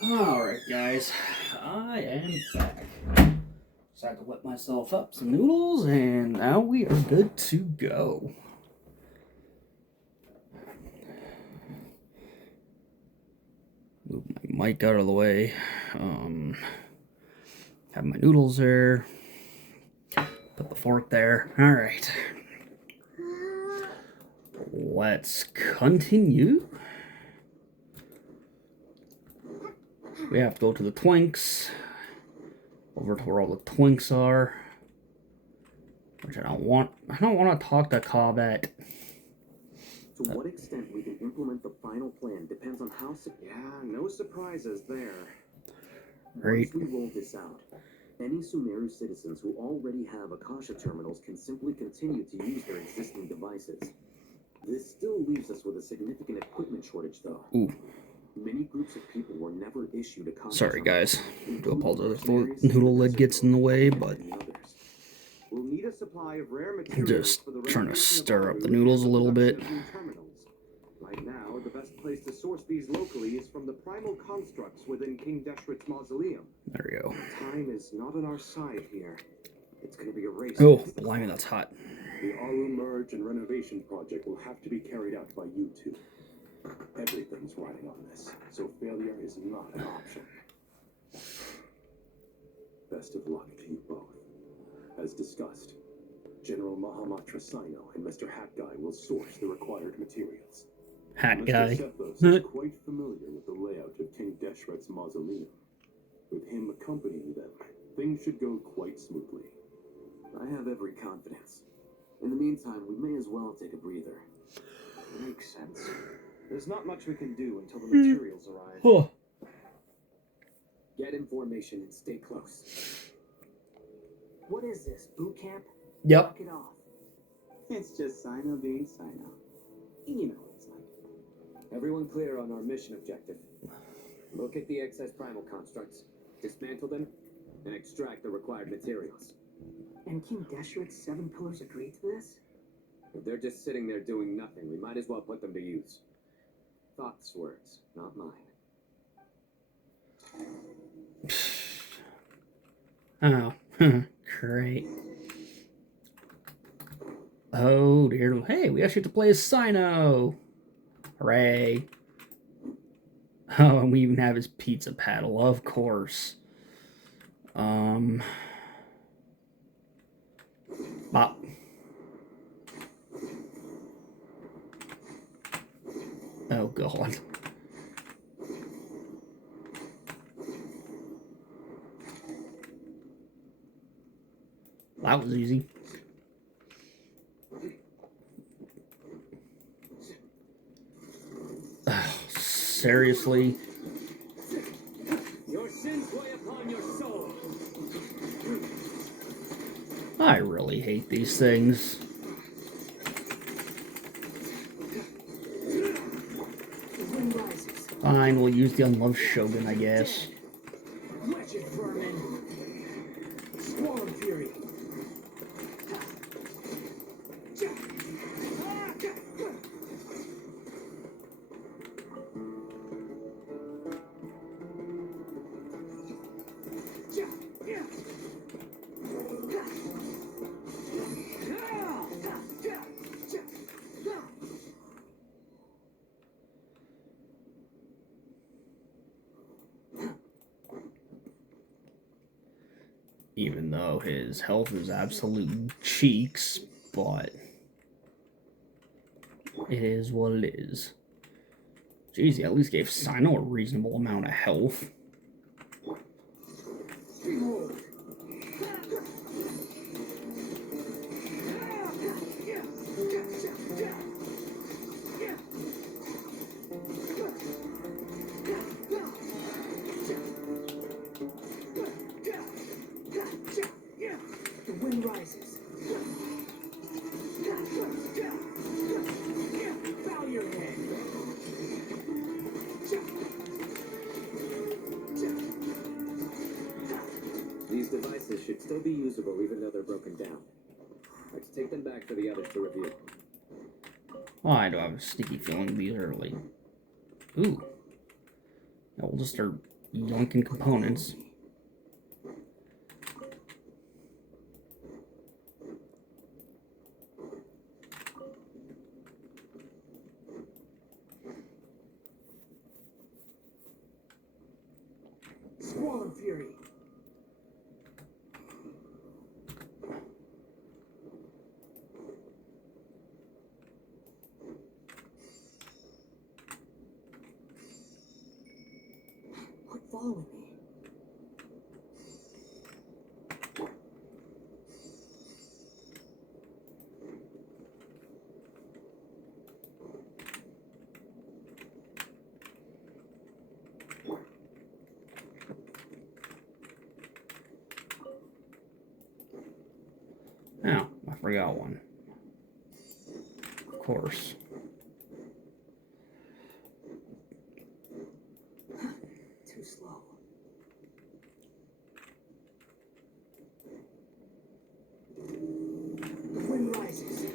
Alright, guys. I am back. Just had to whip myself up some noodles, and now we are good to go. Move my mic out of the way. Have my noodles there. Put the fork there. Alright. Let's continue. We have to go to the Twinks. Over to where all the Twinks are. Which I don't want. I don't want to talk to Cobbett. To what extent we can implement the final plan depends on how... Yeah, no surprises there. Right. Once we roll this out, any Sumeru citizens who already have Akasha terminals can simply continue to use their existing devices. This still leaves us with a significant equipment shortage, though. Ooh. Many groups of people were never issued Akasha Sorry, guys. terminals, Do apologize if the mercenaries, noodle lid gets in the way, but and others. We'll need a supply of rare I'm materials just for the trying to renovation of stir up the Aru noodles a and the little bit. production of new terminals. Right now, the best place to source these locally is from the primal constructs within King Deshret's mausoleum. There we go. Time is not on our side here. It's going to be a race. Oh, against the blimey, clock. that's hot. The Aru merge and renovation project will have to be carried out by you two. Everything's riding on this, so failure is not an option. Best of luck to you both. As discussed, General Mahamatra Sino and Mr. Hat Guy will source the required materials. Hat Mr. guy. Sethos is quite familiar with the layout of King Deshret's mausoleum. With him accompanying them, things should go quite smoothly. I have every confidence. In the meantime, we may as well take a breather. Makes sense. There's not much we can do until the materials arrive. Oh. Get information and stay close. What is this, boot camp? Yep. Knock it off. It's just Sino being Sino. You know what it's like. Everyone clear on our mission objective. Look at the excess primal constructs, dismantle them, and extract the required materials. And King Deshret's 7 pillars agreed to this? If they're just sitting there doing nothing, we might as well put them to use. Thought's words, not mine. Oh, great. Oh dear. Hey, we actually get to play as Sino. Hooray. Oh, and we even have his pizza paddle, of course. Bop. Oh, God. That was easy. Seriously? Your sins weigh upon your soul. I really hate these things. Fine, we'll use the unloved Shogun, I guess. Wretched vermin. Swarm fury. Even though his health is absolute cheeks, but it is what it is. Jeez, he at least gave Sino a reasonable amount of health. The wind rises. Bow your head. These devices should still be usable even though they're broken down. Let's take them back for the others to review. Oh, I do have a sneaky feeling these are like... Ooh. Yeah, we'll just start yoinking components. Squall and Fury. Quit following me. Oh, I forgot one. Of course. Too slow. The wind rises.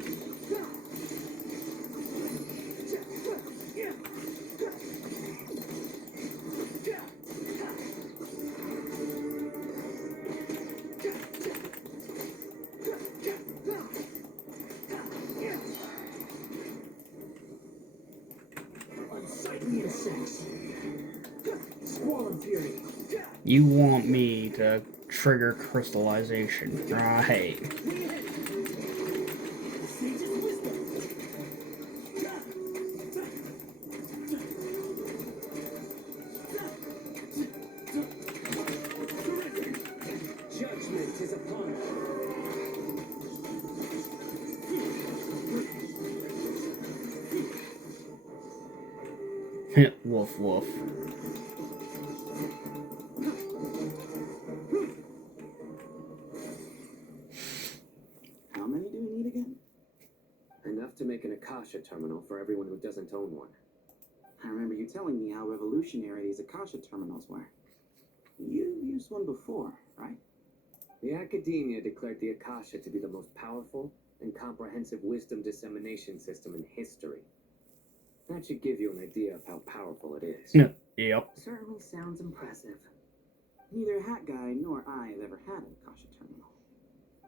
Unsightly insects. Squall and Fury. You want me to trigger crystallization, right? Sage's wisdom. Judgment is upon us. Woof woof. How many do we need again? Enough to make an Akasha terminal for everyone who doesn't own one. I remember you telling me how revolutionary these Akasha terminals were. You've used one before, right? The academia declared the Akasha to be the most powerful and comprehensive wisdom dissemination system in history. That should give you an idea of how powerful it is. Yep. Certainly sounds impressive. Neither Hat Guy nor I have ever had an Akasha terminal.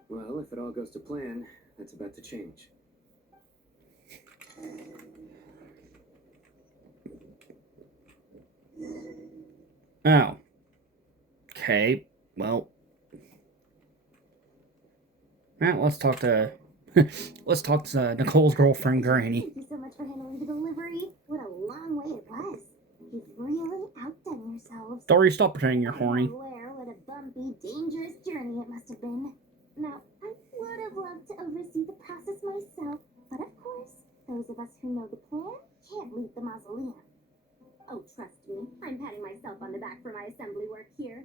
Well, if it all goes to plan, that's about to change. Oh. Okay. Well. Alright, let's talk to Nicole's girlfriend, Granny. Thank you so much for handling the delivery. What a long way it was. You've really outdone yourselves. Dory, stop pretending you're horny. I'm aware what a bumpy, dangerous journey it must have been. Now, I would have loved to oversee the process myself, but of course, those of us who know the plan can't leave the mausoleum. Oh, trust me, I'm patting myself on the back for my assembly work here.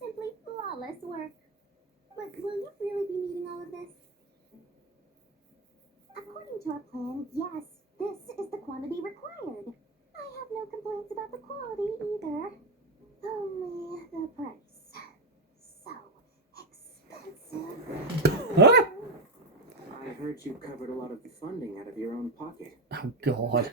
Simply flawless work. But will you really be needing all of this? According to our plan, yes, this is the quantity required. I have no complaints about the quality either. Only the price. So expensive. Huh? I heard you covered a lot of the funding out of your own pocket. Oh, God.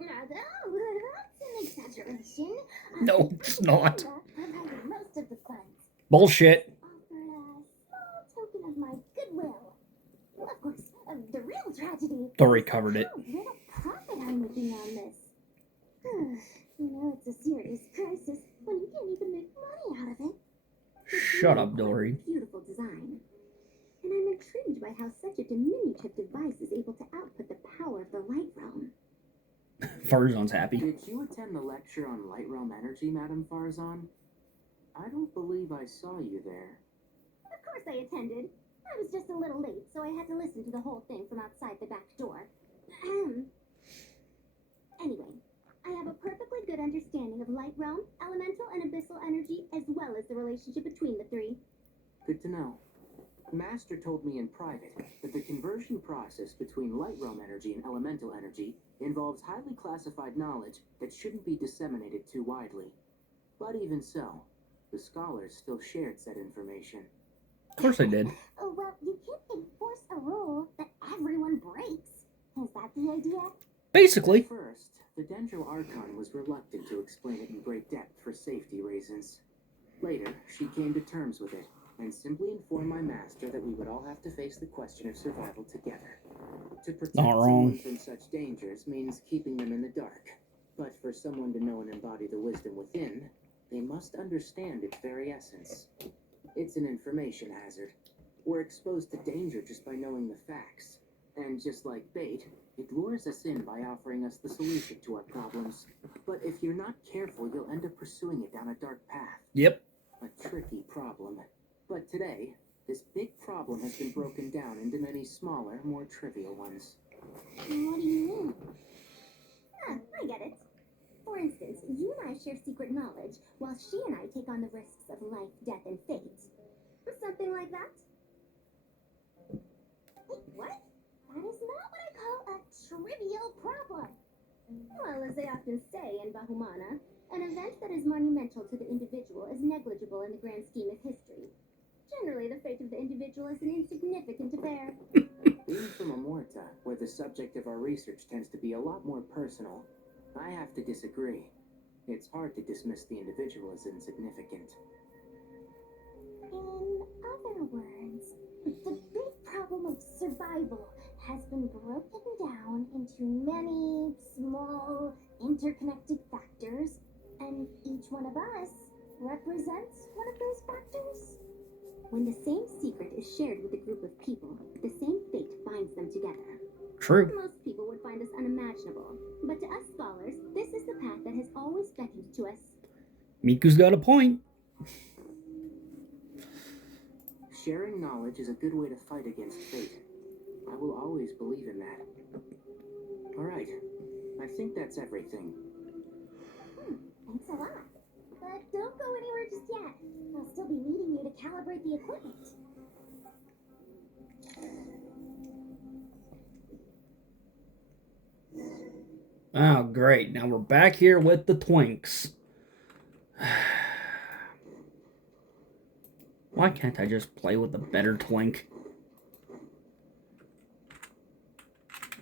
Although, that's an exaggeration. No, it's not. Provided most of the funds. Bullshit. Offered a small token of my goodwill. Of course, the real tragedy. Dory covered it. How little profit I'm making on this. You know, it's a serious crisis when you can't even make money out of it. It's Shut really up, Dory. quite a beautiful design. And I'm intrigued by how such a diminutive device is able to output the power of the light realm. Farzan's happy. Did you attend the lecture on light realm energy, Madame Farzan? I don't believe I saw you there. Of course I attended. I was just a little late, so I had to listen to the whole thing from outside the back door. Anyway, I have a perfectly good understanding of light realm, elemental, and abyssal energy, as well as the relationship between the three. Good to know. Master told me in private that the conversion process between light realm energy and elemental energy involves highly classified knowledge that shouldn't be disseminated too widely. But even so, the scholars still shared said information. Of course I did. Oh, well, you can't enforce a rule that everyone breaks. Is that the idea? Basically. At first, the Dendro Archon was reluctant to explain it in great depth for safety reasons. Later, she came to terms with it, and simply informed my master that we would all have to face the question of survival together. To protect Not wrong. someone from such dangers means keeping them in the dark. But for someone to know and embody the wisdom within, they must understand its very essence. It's an information hazard. We're exposed to danger just by knowing the facts. And just like bait, it lures us in by offering us the solution to our problems. But if you're not careful, you'll end up pursuing it down a dark path. Yep. A tricky problem. But today, this big problem has been broken down into many smaller, more trivial ones. What do you mean? Ah, I get it. For instance, you and I share secret knowledge, while she and I take on the risks of life, death, and fate. Something like that? Wait, what? That is not what I call a trivial problem. Well, as they often say in Bahumana, an event that is monumental to the individual is negligible in the grand scheme of history. Generally, the fate of the individual is an insignificant affair. Being from Amorta, where the subject of our research tends to be a lot more personal, I have to disagree. It's hard to dismiss the individual as insignificant. In other words, the big problem of survival has been broken down into many small, interconnected factors, and each one of us represents one of those factors. When the same secret is shared with a group of people, the same fate binds them together. True. Most people would find this unimaginable, but to us scholars, this is the path that has always beckoned to us. Miku's got a point. Sharing knowledge is a good way to fight against fate. I will always believe in that. Alright, I think that's everything. Thanks a lot. But don't go anywhere just yet. I'll still be needing you to calibrate the equipment. Oh, great. Now we're back here with the Twinks. Why can't I just play with a better Twink?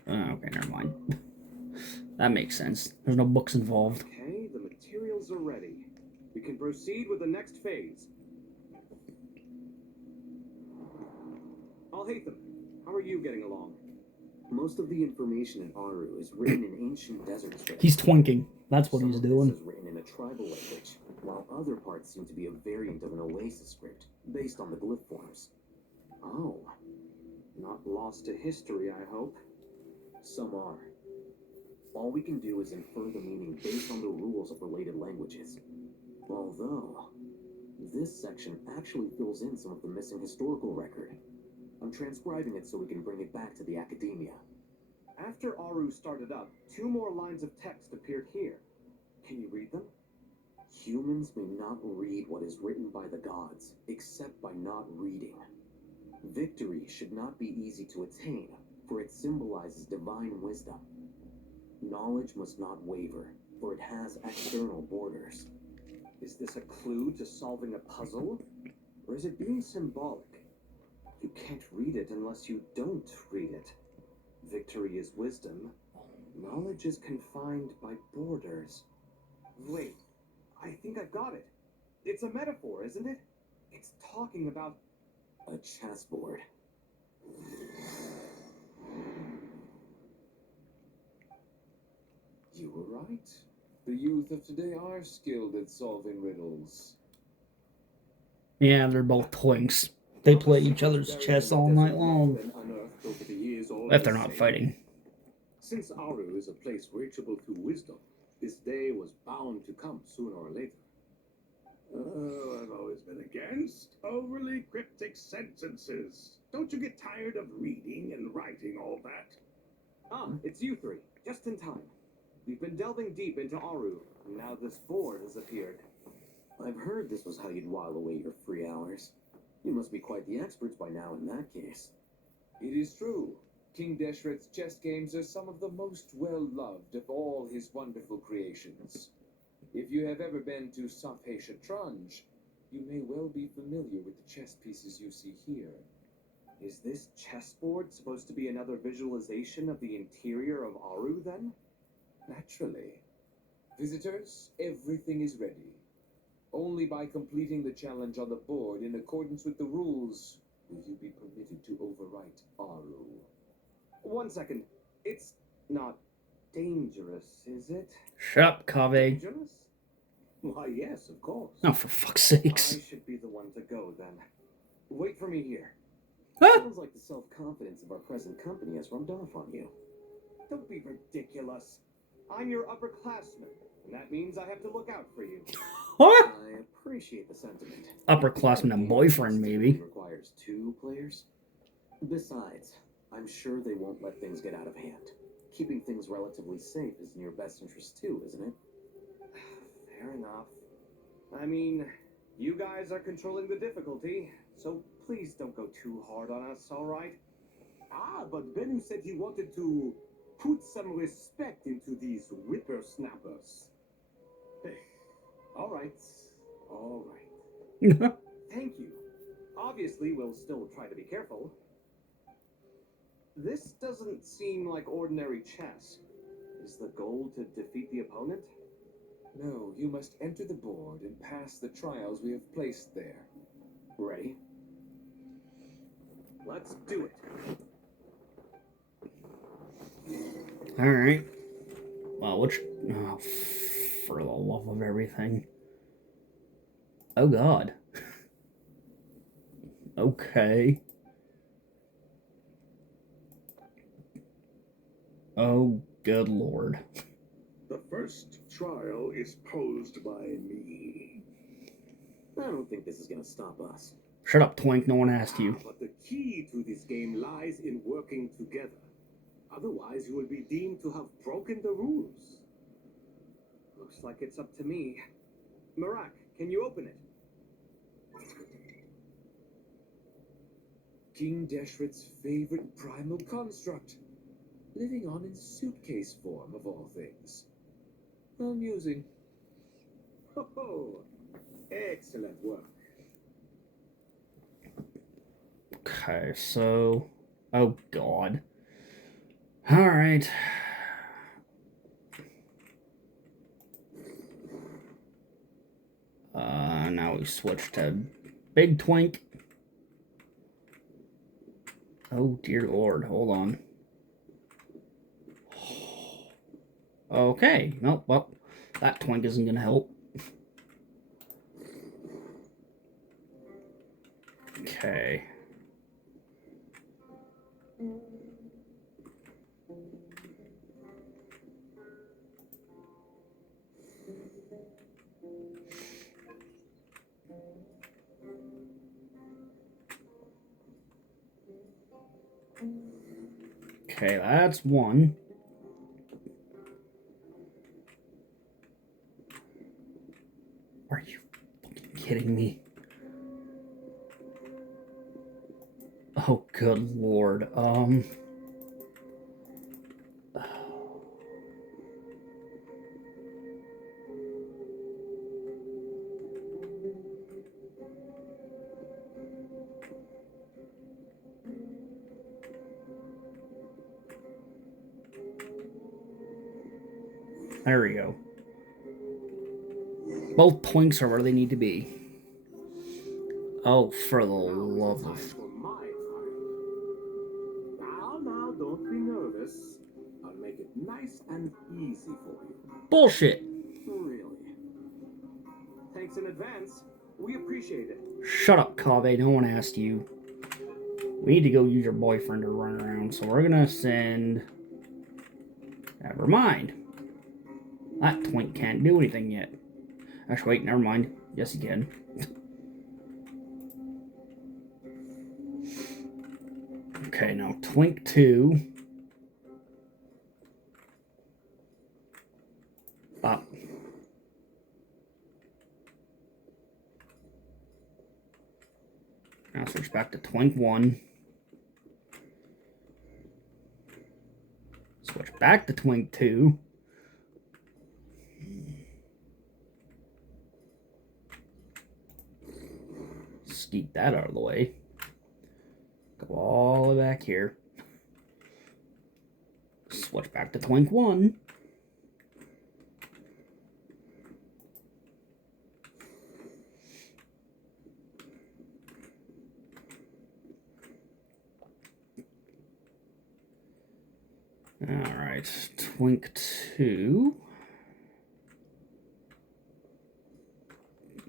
Oh, okay, never mind. That makes sense. There's no books involved. Okay, the materials are ready. We can proceed with the next phase. Al-Haytham, how are you getting along? Most of the information in Aru is written in ancient desert script. He's twinking. That's what Some he's of this doing. is written in a tribal language, while other parts seem to be a variant of an Oasis script, based on the glyph forms. Oh, not lost to history, I hope. Some are. All we can do is infer the meaning based on the rules of related languages. Although, this section actually fills in some of the missing historical record. I'm transcribing it so we can bring it back to the academia. After Aru started up, 2 more lines of text appeared here. Can you read them? Humans may not read what is written by the gods, except by not reading. Victory should not be easy to attain, for it symbolizes divine wisdom. Knowledge must not waver, for it has external borders. Is this a clue to solving a puzzle? Or is it being symbolic? You can't read it unless you don't read it. Victory is wisdom. Knowledge is confined by borders. Wait, I think I've got it. It's a metaphor, isn't it? It's talking about A chessboard. You were right. The youth of today are skilled at solving riddles. Yeah, they're both twinks. They play each other's chess all night long. Unearthed over the years, all If they're the not same. fighting. Since Aru is a place reachable through wisdom, this day was bound to come sooner or later. Oh, I've always been against overly cryptic sentences. Don't you get tired of reading and writing all that? Ah, it's you three. Just in time. We've been delving deep into Aru, and now this board has appeared. I've heard this was how you'd while away your free hours. You must be quite the experts by now in that case. It is true. King Deshret's chess games are some of the most well-loved of all his wonderful creations. If you have ever been to Safhe Shatranj, you may well be familiar with the chess pieces you see here. Is this chessboard supposed to be another visualization of the interior of Aru, then? Naturally. Visitors, everything is ready. Only by completing the challenge on the board in accordance with the rules will you be permitted to overwrite our rule. 1 second. It's not dangerous, is it? Shut up, Kave. Dangerous? Why, yes, of course. Oh, for fuck's I sakes. should be the one to go then. Wait for me here. Sounds like the self-confidence of our present company has rubbed off on you. Don't be ridiculous. I'm your upperclassman, and that means I have to look out for you. What? I appreciate the sentiment. Upperclassman and boyfriend, maybe. Requires 2 players. Besides, I'm sure they won't let things get out of hand. Keeping things relatively safe is in your best interest too, isn't it? Fair enough. I mean, you guys are controlling the difficulty, so please don't go too hard on us, alright? Ah, but Bennu said he wanted to put some respect into these whippersnappers. Alright. Thank you. Obviously, we'll still try to be careful. This doesn't seem like ordinary chess. Is the goal to defeat the opponent? No, you must enter the board and pass the trials we have placed there. Ready? Let's do it. Alright. Well, which... Oh, for the love of everything. Oh, God. Okay. Oh, good Lord. The first trial is posed by me. I don't think this is gonna stop us. Shut up, Twink. No one asked you. But the key to this game lies in working together. Otherwise, you will be deemed to have broken the rules. Looks like it's up to me. Marak, can you open it? King Deshret's favorite primal construct. Living on in suitcase form, of all things. Amusing. Ho! Excellent work. Okay, so... Oh, God. Alright. Now we switch to Big Twink. Oh, dear Lord. Hold on. Okay. Nope, well, that Twink isn't gonna help. Okay. Okay, that's one. Are you fucking kidding me? Oh, good Lord. There we go. Both Twinks are where they need to be. Oh, for the love of... For my time. Now, don't be nervous. I'll make it nice and easy for you. Bullshit! Really. Thanks in advance. We appreciate it. Shut up, Kave. No one asked you. We need to go use your boyfriend to run around, so we're gonna send... Never mind. That Twink can't do anything yet. Actually, wait, never mind. Yes, he can. Okay, now Twink 2. Up. Now switch back to Twink 1. Switch back to Twink 2. Skeep that out of the way. Go all the way back here. Switch back to Twink 1. Alright, Twink 2.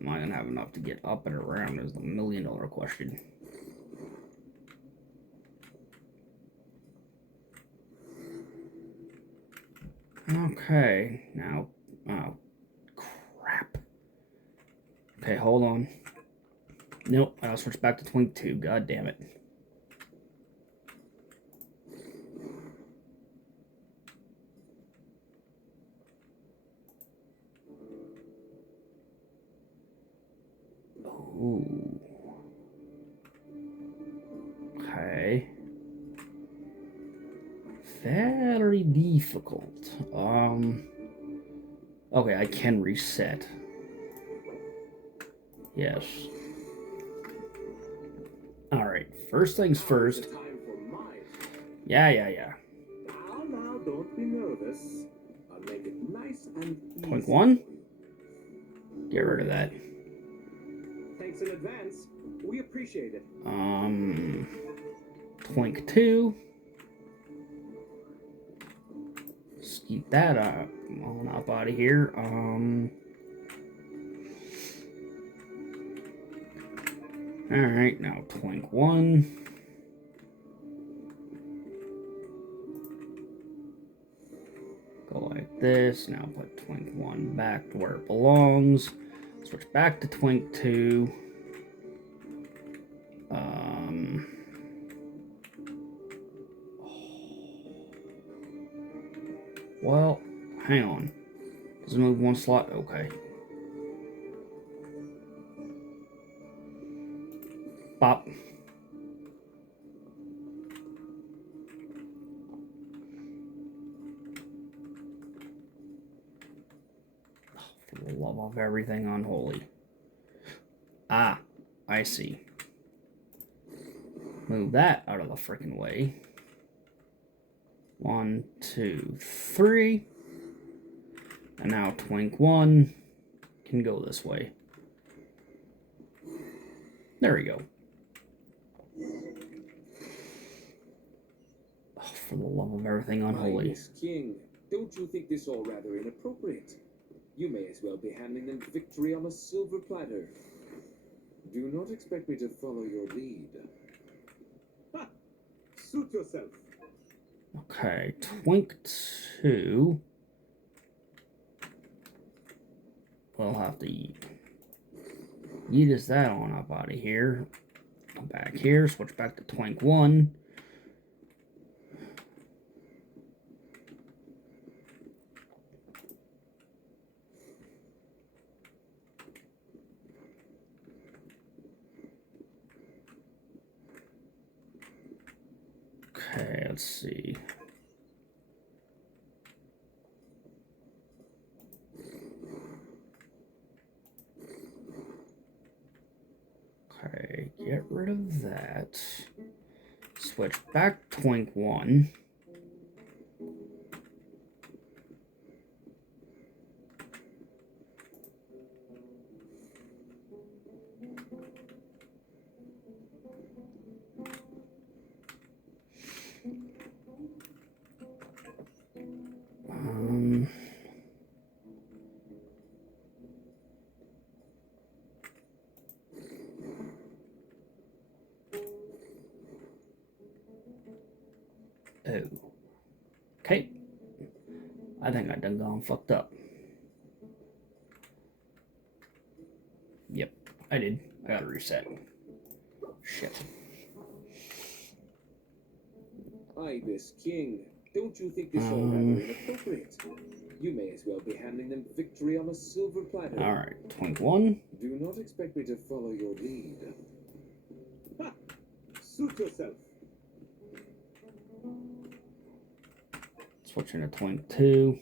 Am I gonna have enough to get up and around is the $1,000,000 question. Okay, now, oh, crap. Okay, hold on. Nope, I'll switch back to Twink 2, god damn it. Ooh. Okay. Very difficult. Okay, I can reset. Yes. Alright, first things first. Yeah. Now, don't be nervous. I'll make it nice and easy. Twink 1. Get rid of that. Thanks in advance. We appreciate it. Twink 2. Let's keep that on up out of here. Alright, now Twink 1. Go like this. Now put Twink 1 back to where it belongs. Switch back to Twink 2. Well, hang on. Does it move one slot? Okay. Bop. For the love of everything unholy. Ah, I see. Move that out of the freaking way. 1, 2, 3. And now Twink 1 can go this way. There we go. Oh, for the love of everything unholy. Miss King, don't you think this all rather inappropriate? You may as well be handing them victory on a silver platter. Do not expect me to follow your lead. Ha! Suit yourself. Okay, Twink 2. We'll have to eat. Yeet that on up out of here. Come back here, switch back to Twink 1. Okay, let's see. Okay, get rid of that. Switch back Twink 1. Oh. Okay. I think I done gone fucked up. Yep, I did. I gotta reset. Shit. Ibis King, don't you think this all rather inappropriate? You may as well be handing them victory on a silver platter. Alright, Twink 1. Do not expect me to follow your lead. Ha! Suit yourself. Switching to Twink 2.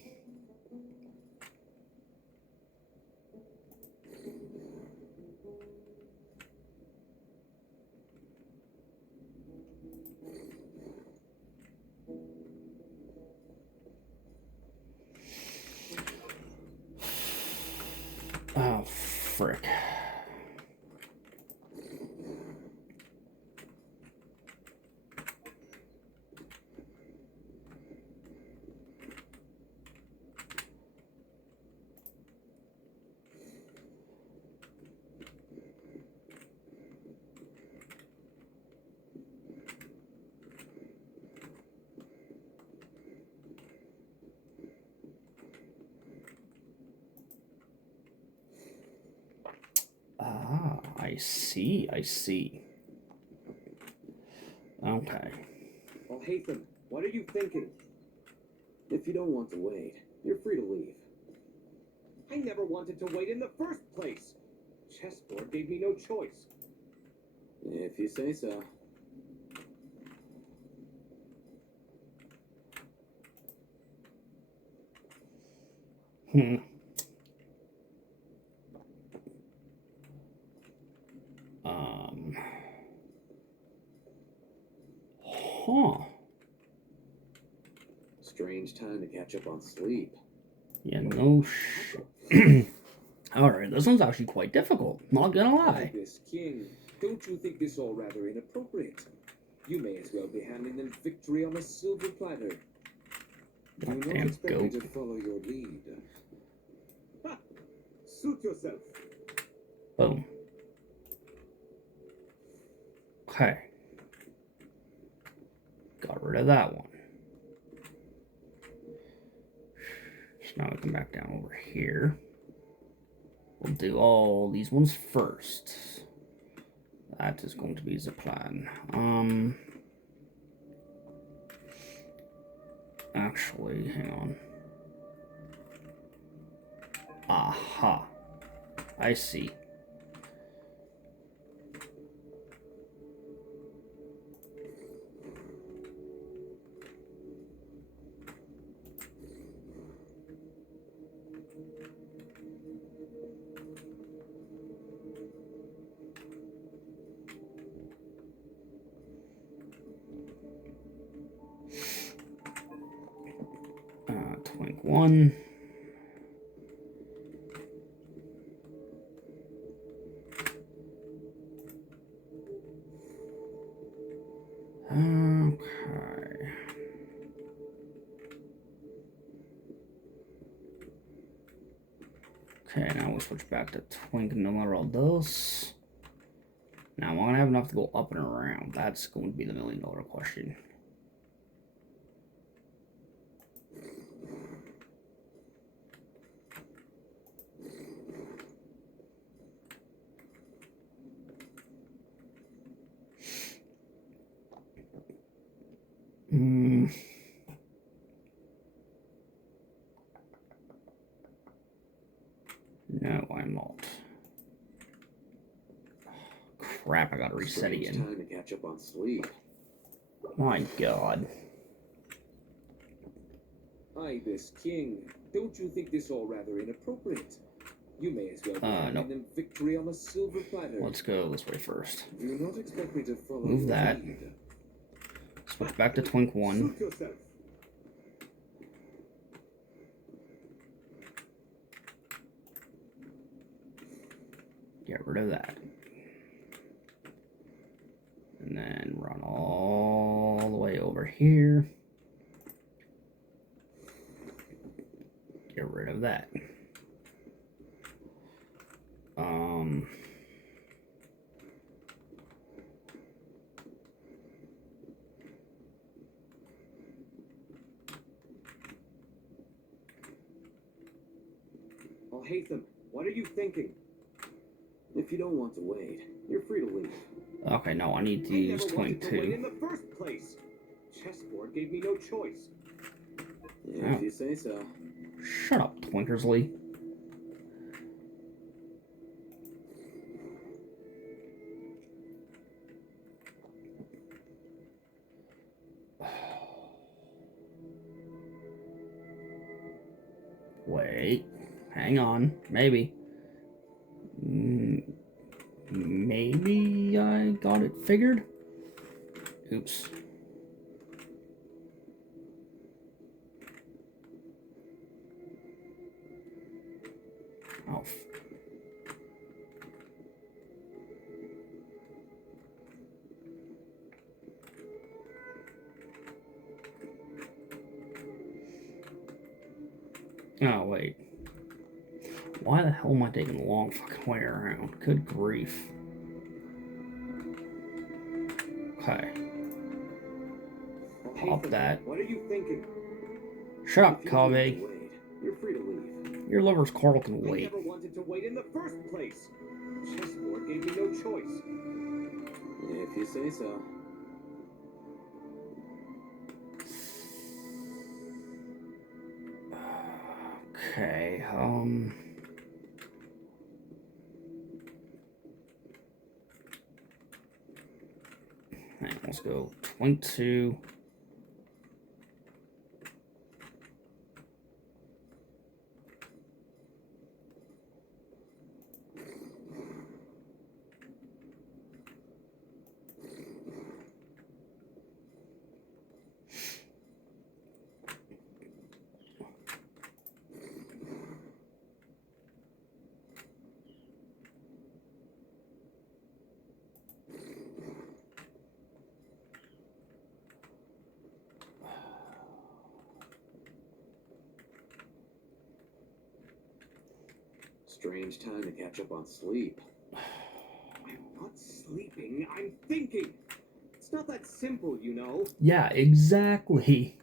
Oh, frick. Ah, I see, I see. Okay. Oh, Hathan, what are you thinking? If you don't want to wait, you're free to leave. I never wanted to wait in the first place. Chessboard gave me no choice. If you say so. Hmm. Huh. Strange time to catch up on sleep. Yeah, no Alright, this one's actually quite difficult. Not gonna lie. This king, don't you think this all rather inappropriate? You may as well be handing them victory on a silver platter. Do not Goddamn expect me goat. to follow your lead. Ha! Suit yourself. Boom. Okay. Got rid of that one. So now we come back down over here. We'll do all these ones first. That is going to be the plan. Actually, hang on. Aha. I see. Twink one. Okay. Okay, now we switch back to twink numero dos. Now, am I gonna have enough to go up and around? That's going to be the $1,000,000 question. No, I'm not. Crap, I gotta reset Strange again. time to catch up on sleep. My god. Ibis king, don't you think this all rather inappropriate? You may as well be handing no. them victory on a silver platter. Let's go this way first. Do not expect me to follow Move your that. lead. Switch back to twink one. Suit yourself. Get rid of that. And then run all the way over here. Get rid of that. Oh, Hathan, what are you thinking? If you don't want to wait, you're free to leave. Okay, no, I need to I use never twink wanted to wait in two. the first place. Chessboard gave me no choice. If you say so. Shut up, Twinkersley. Wait, hang on, maybe. Maybe I got it figured? Oops. Oh. Oh, wait. Why the hell am I taking the long fucking way around? Good grief. Okay. Pop that. What are you thinking? Shut up, If you don't want to Kave. wait, you're free to leave. Your lover's Carl can I wait. never wanted to wait in the first place. Chessboard choice. If you say so. Okay, and let's go 22. Strange time to catch up on sleep. I'm not sleeping, I'm thinking. It's not that simple, you know. Yeah, exactly.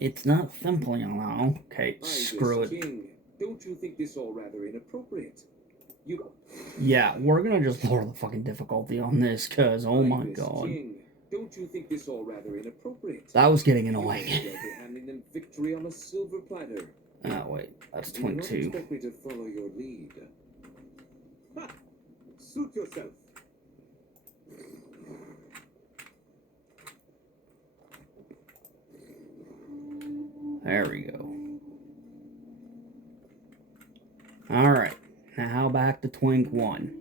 It's not simple, you know. Okay, screw it. King, don't you think this all rather inappropriate? You. Yeah, we're gonna just lower the fucking difficulty on this, cause oh my Ibis god, King, don't you think this all rather inappropriate? that was getting You annoying. may well be handing them victory on a silver platter. Oh wait, that's Do not 22. expect me to follow your lead. Ha! Suit yourself. There we go. Alright, now back to Twink 1.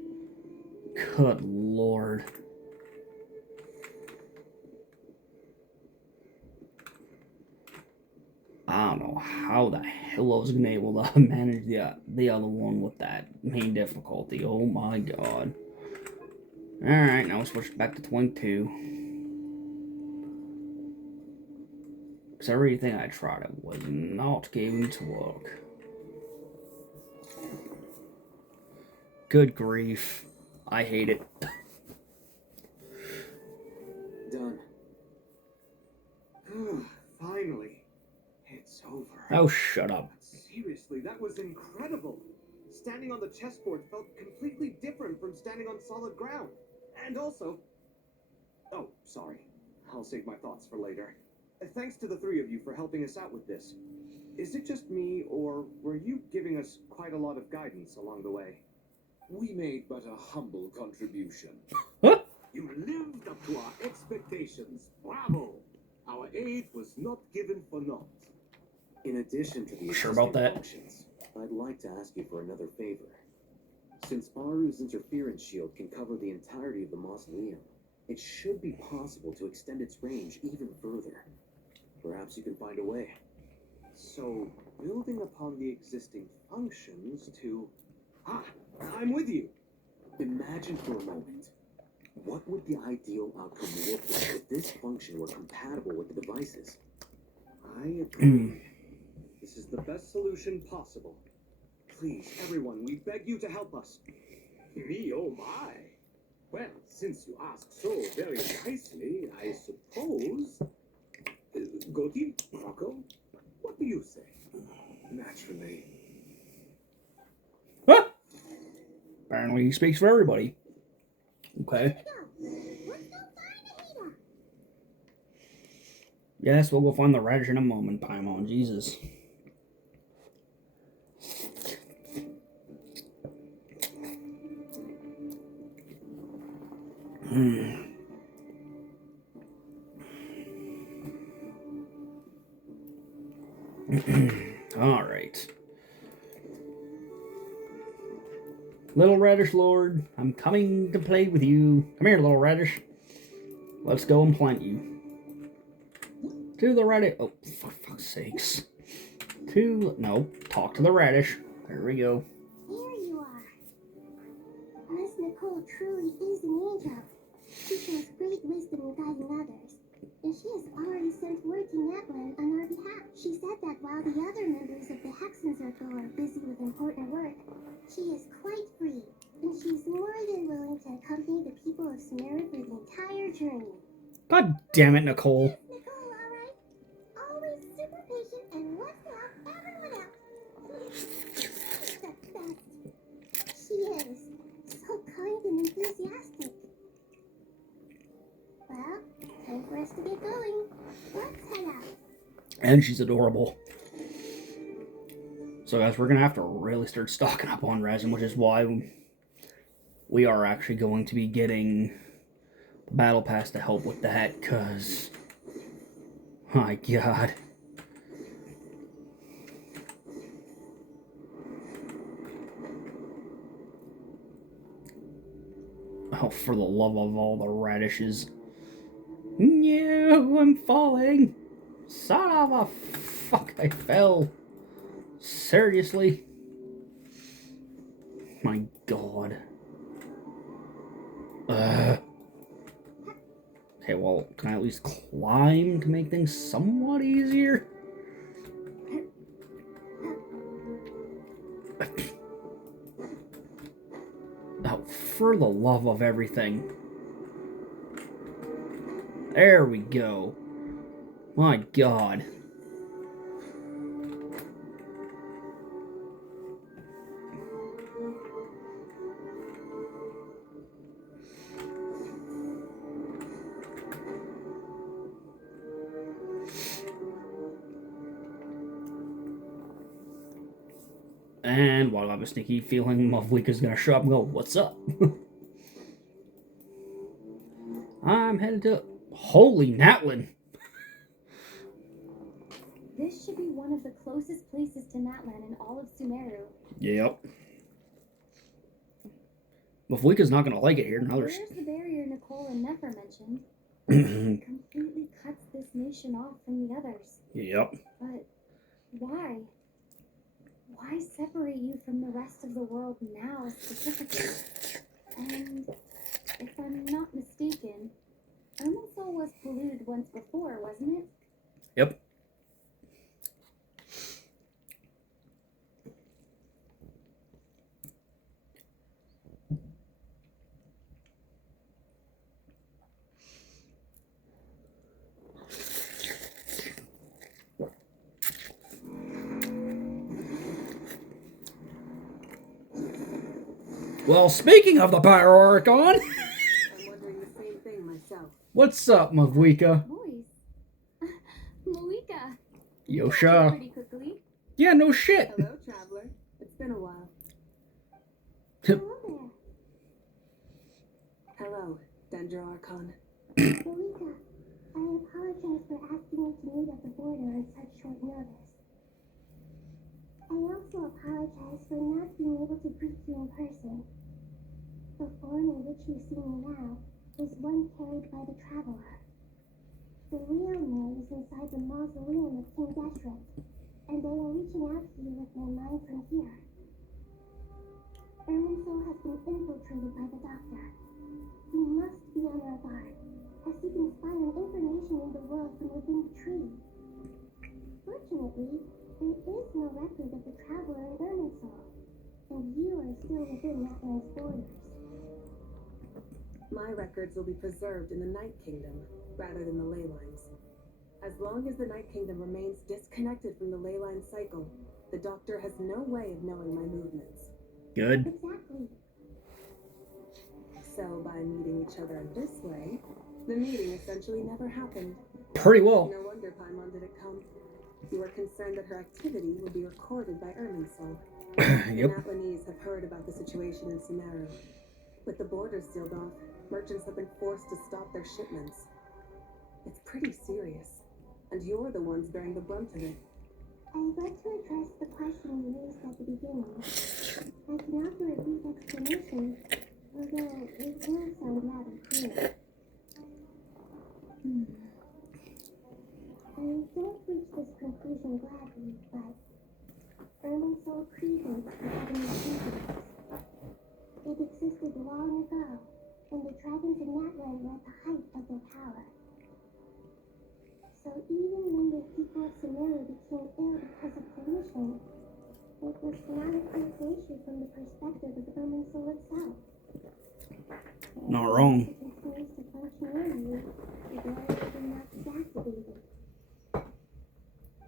Good lord. I don't know how the hell I was gonna be able to manage the other one with that main difficulty. Oh my god. Alright, now we'll switch back to Twink 2. Because everything I tried it was not going to work. Good grief. I hate it. Done. Finally. It's over. Oh, shut up. Seriously, that was incredible. Standing on the chessboard felt completely different from standing on solid ground. And also... Oh, sorry. I'll save my thoughts for later. Thanks to the three of you for helping us out with this. Is it just me, or were you giving us quite a lot of guidance along the way? We made but a humble contribution. You lived up to our expectations. Bravo! Our aid was not given for naught. In addition to the Sure about existing that? functions, I'd like to ask you for another favor. Since Aru's interference shield can cover the entirety of the mausoleum, it should be possible to extend its range even further. Perhaps you can find a way. So, building upon the existing functions to... Ah, I'm with you. Imagine for a moment, what would the ideal outcome look like if this function were compatible with the devices? I agree. This is the best solution possible. Please, everyone, we beg you to help us. Me, oh my. Well, since you ask so very nicely, I suppose... Goti, Rocco, what do you say? Naturally. Apparently he speaks for everybody. Okay. Yes, we'll go find the radish in a moment, Paimon. Jesus. All right. Little Radish Lord, I'm coming to play with you. Come here, little radish. Let's go and plant you. To the radish. Oh, for fuck's sakes. No, talk to the radish. There we go. There you are. Miss Nicole truly is an angel. She shows great wisdom in guiding others. And she has already sent word to Naglin on our behalf. She said that while the other members of the Hexen Circle are busy with important work, she is quite free. And she's more than willing to accompany the people of Sumeru for the entire journey. God damn it, Nicole. Nicole, alright? Always super patient and wants to help everyone out. The best. She is. And she's adorable. So guys, we're going to have to really start stocking up on resin, which is why we are actually going to be getting the Battle Pass to help with that, because, my God. Oh, for the love of all the radishes. No, I'm falling. Son of a fuck, I fell. Seriously? My God. Okay, well, can I at least climb to make things somewhat easier? Oh, for the love of everything. There we go. My God. And while I have a sneaky feeling Mavlika's gonna show up and go, "What's up?" I'm headed to... Holy Natlin! This should be one of the closest places to Natlan in all of Sumeru. Yep. Mavlika's not gonna like it here. Now Where's the barrier Nicole and Nefer mentioned? there's... It completely cuts this nation off from the others. Yep. But why? Why separate you from the rest of the world now specifically? And if I'm not mistaken, Ermansol was polluted once before, wasn't it? Yep. Well, speaking of the Pyro Archon, I'm wondering the same thing myself. what's up, Mavlika? Voice. Malika. Yosha. Pretty quickly. Yeah, no shit. Hello, traveler. It's been a while. Hello Hello, Dendro Archon. there. Malika, I apologize for asking you to meet at the border on such short notice. I also apologize for not being able to greet you in person. The form in which you see me now is one carried by the traveler. The real me is inside the mausoleum of King Deshret, and I am reaching out to you with my mind from here. Ermansol has been infiltrated by the Doctor. You must be on our guard, as he can spy on information in the world from within the tree. Fortunately, there is no record of the traveler in Ermansol, and you are still within Natlan's borders. My records will be preserved in the Night Kingdom, rather than the ley lines. As long as the Night Kingdom remains disconnected from the ley line cycle, the Doctor has no way of knowing my movements. Good. Exactly. So, by meeting each other in this way, the meeting essentially never happened. Pretty well. No wonder Paimon didn't come. You were concerned that her activity would be recorded by Ermansol. The Yep. Natlanese have heard about the situation in Sumeru. With the borders sealed off, merchants have been forced to stop their shipments. It's pretty serious, and you're the ones bearing the brunt of it. I'd like to address the question you raised at the beginning. I can offer a brief explanation, although it will sound rather clear. I don't reach this conclusion gladly, but Ermansol predates the Heavenly Kingdoms. It existed long ago, when the dragons in Natlan were at the height of their power. So even when the people of Sumeru became ill because of pollution, it was not a clear issue from the perspective of Ermansol itself. Not wrong. It continues to function normally, the barriers are not deactivated.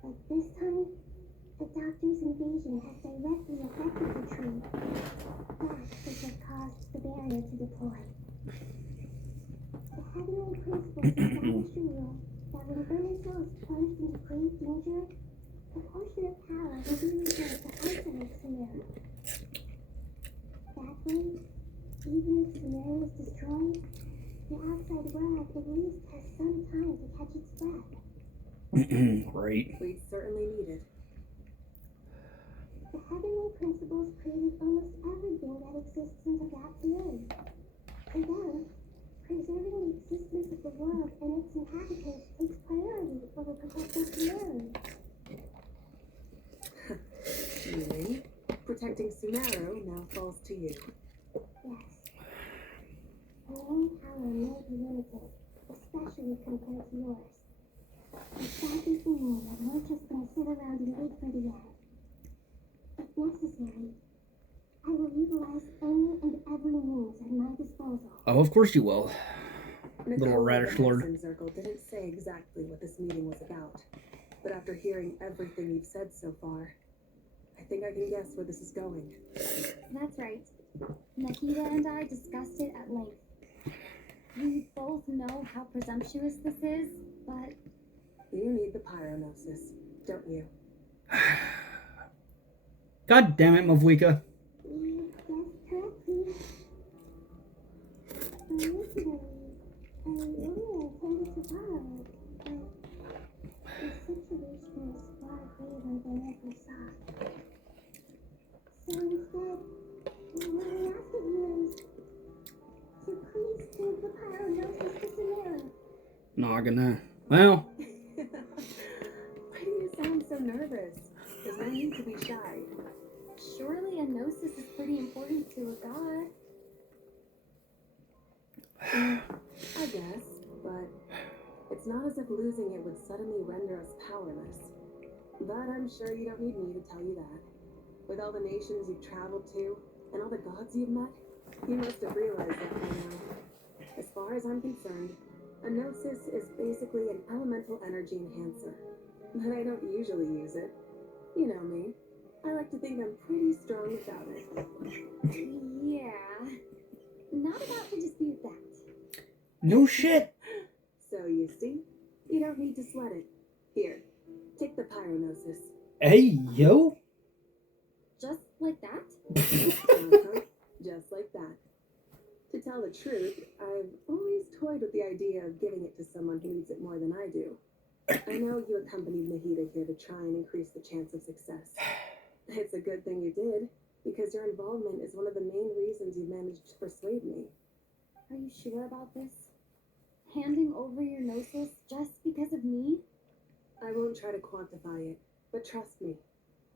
But this time, the Doctor's invasion has directly affected the tree. That is what caused the barrier to deploy. The heavenly principles establish a rule that when Ermansol is plunged into grave danger, spider. That way, even if Sumeru is destroyed, the outside world at least has some time to catch its breath. Right. We'd certainly need it. The heavenly principles created almost everything that exists in the gap today. For them, preserving the existence of the world and its inhabitants takes priority over protecting Sumeru. Meaning, protecting Sumeru now falls to you. Yes. My own power may be limited, especially compared to yours. But that doesn't mean that we're just gonna sit around and wait for the end. If necessary, I will utilize any and every means at my disposal. Oh, of course you will. Little Nicole radish of the lord. Hexen Circle didn't say exactly what this meeting was about, but after hearing everything you've said so far, I think I can guess where this is going. That's right. Nahida and I discussed it at length. We both know how presumptuous this is, but You need the pyronosis, don't you? God damn it, Mavwika. you guessed correctly. Originally, I only intended to borrow it, but the situation is far graver than I ever saw. So instead, what I ask of you is to please give the pyronosis to Sumeru. Not gonna. Well, Why do you sound so nervous? There's no need to be shy. Surely a gnosis is pretty important to a god. I guess, but it's not as if losing it would suddenly render us powerless. But I'm sure you don't need me to tell you that. With all the nations you've traveled to, and all the gods you've met, you must have realized that by now. As far as I'm concerned, a gnosis is basically an elemental energy enhancer. But I don't usually use it. You know me. I like to think I'm pretty strong without it. Yeah. Not about to dispute that. no shit. So you see, you don't need to sweat it. Here, take the pyronosis. Hey, yo. Just like that? Uh-huh. Just like that. To tell the truth, I've always toyed with the idea of giving it to someone who needs it more than I do. I know you accompanied Nahida here to try and increase the chance of success. It's a good thing you did, because your involvement is one of the main reasons you managed to persuade me. Are you sure about this? Handing over your gnosis just because of me? I won't try to quantify it, but trust me,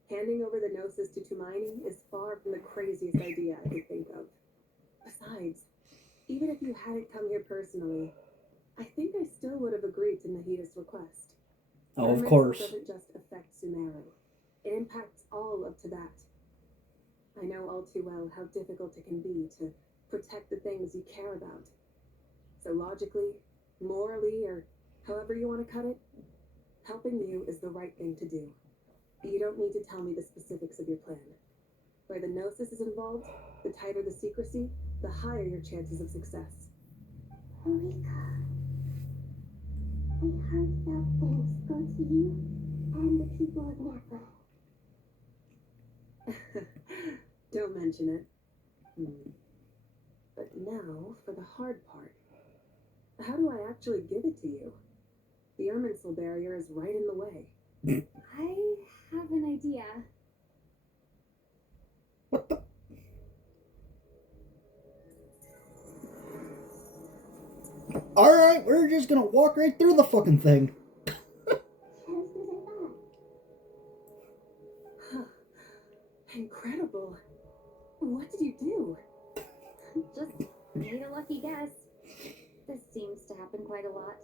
handing over the gnosis to Tumaini is far from the craziest idea I could think of. Besides, even if you hadn't come here personally, I think I still would have agreed to Nahida's request. Oh, of Elemental course. doesn't just affect Sumeru. It impacts all of Tibet. I know all too well how difficult it can be to protect the things you care about. So logically, morally, or however you want to cut it, helping you is the right thing to do. You don't need to tell me the specifics of your plan. Where the gnosis is involved, the tighter the secrecy, the higher your chances of success. Eureka. A heartfelt thanks go to you and the people of Napa. Don't mention it. But now for the hard part. How do I actually give it to you? The Irminsul barrier is right in the way. I have an idea. What the? Alright, we're just gonna walk right through the fucking thing. Just as I thought. Huh. Incredible. What did you do? Just made a lucky guess. This seems to happen quite a lot.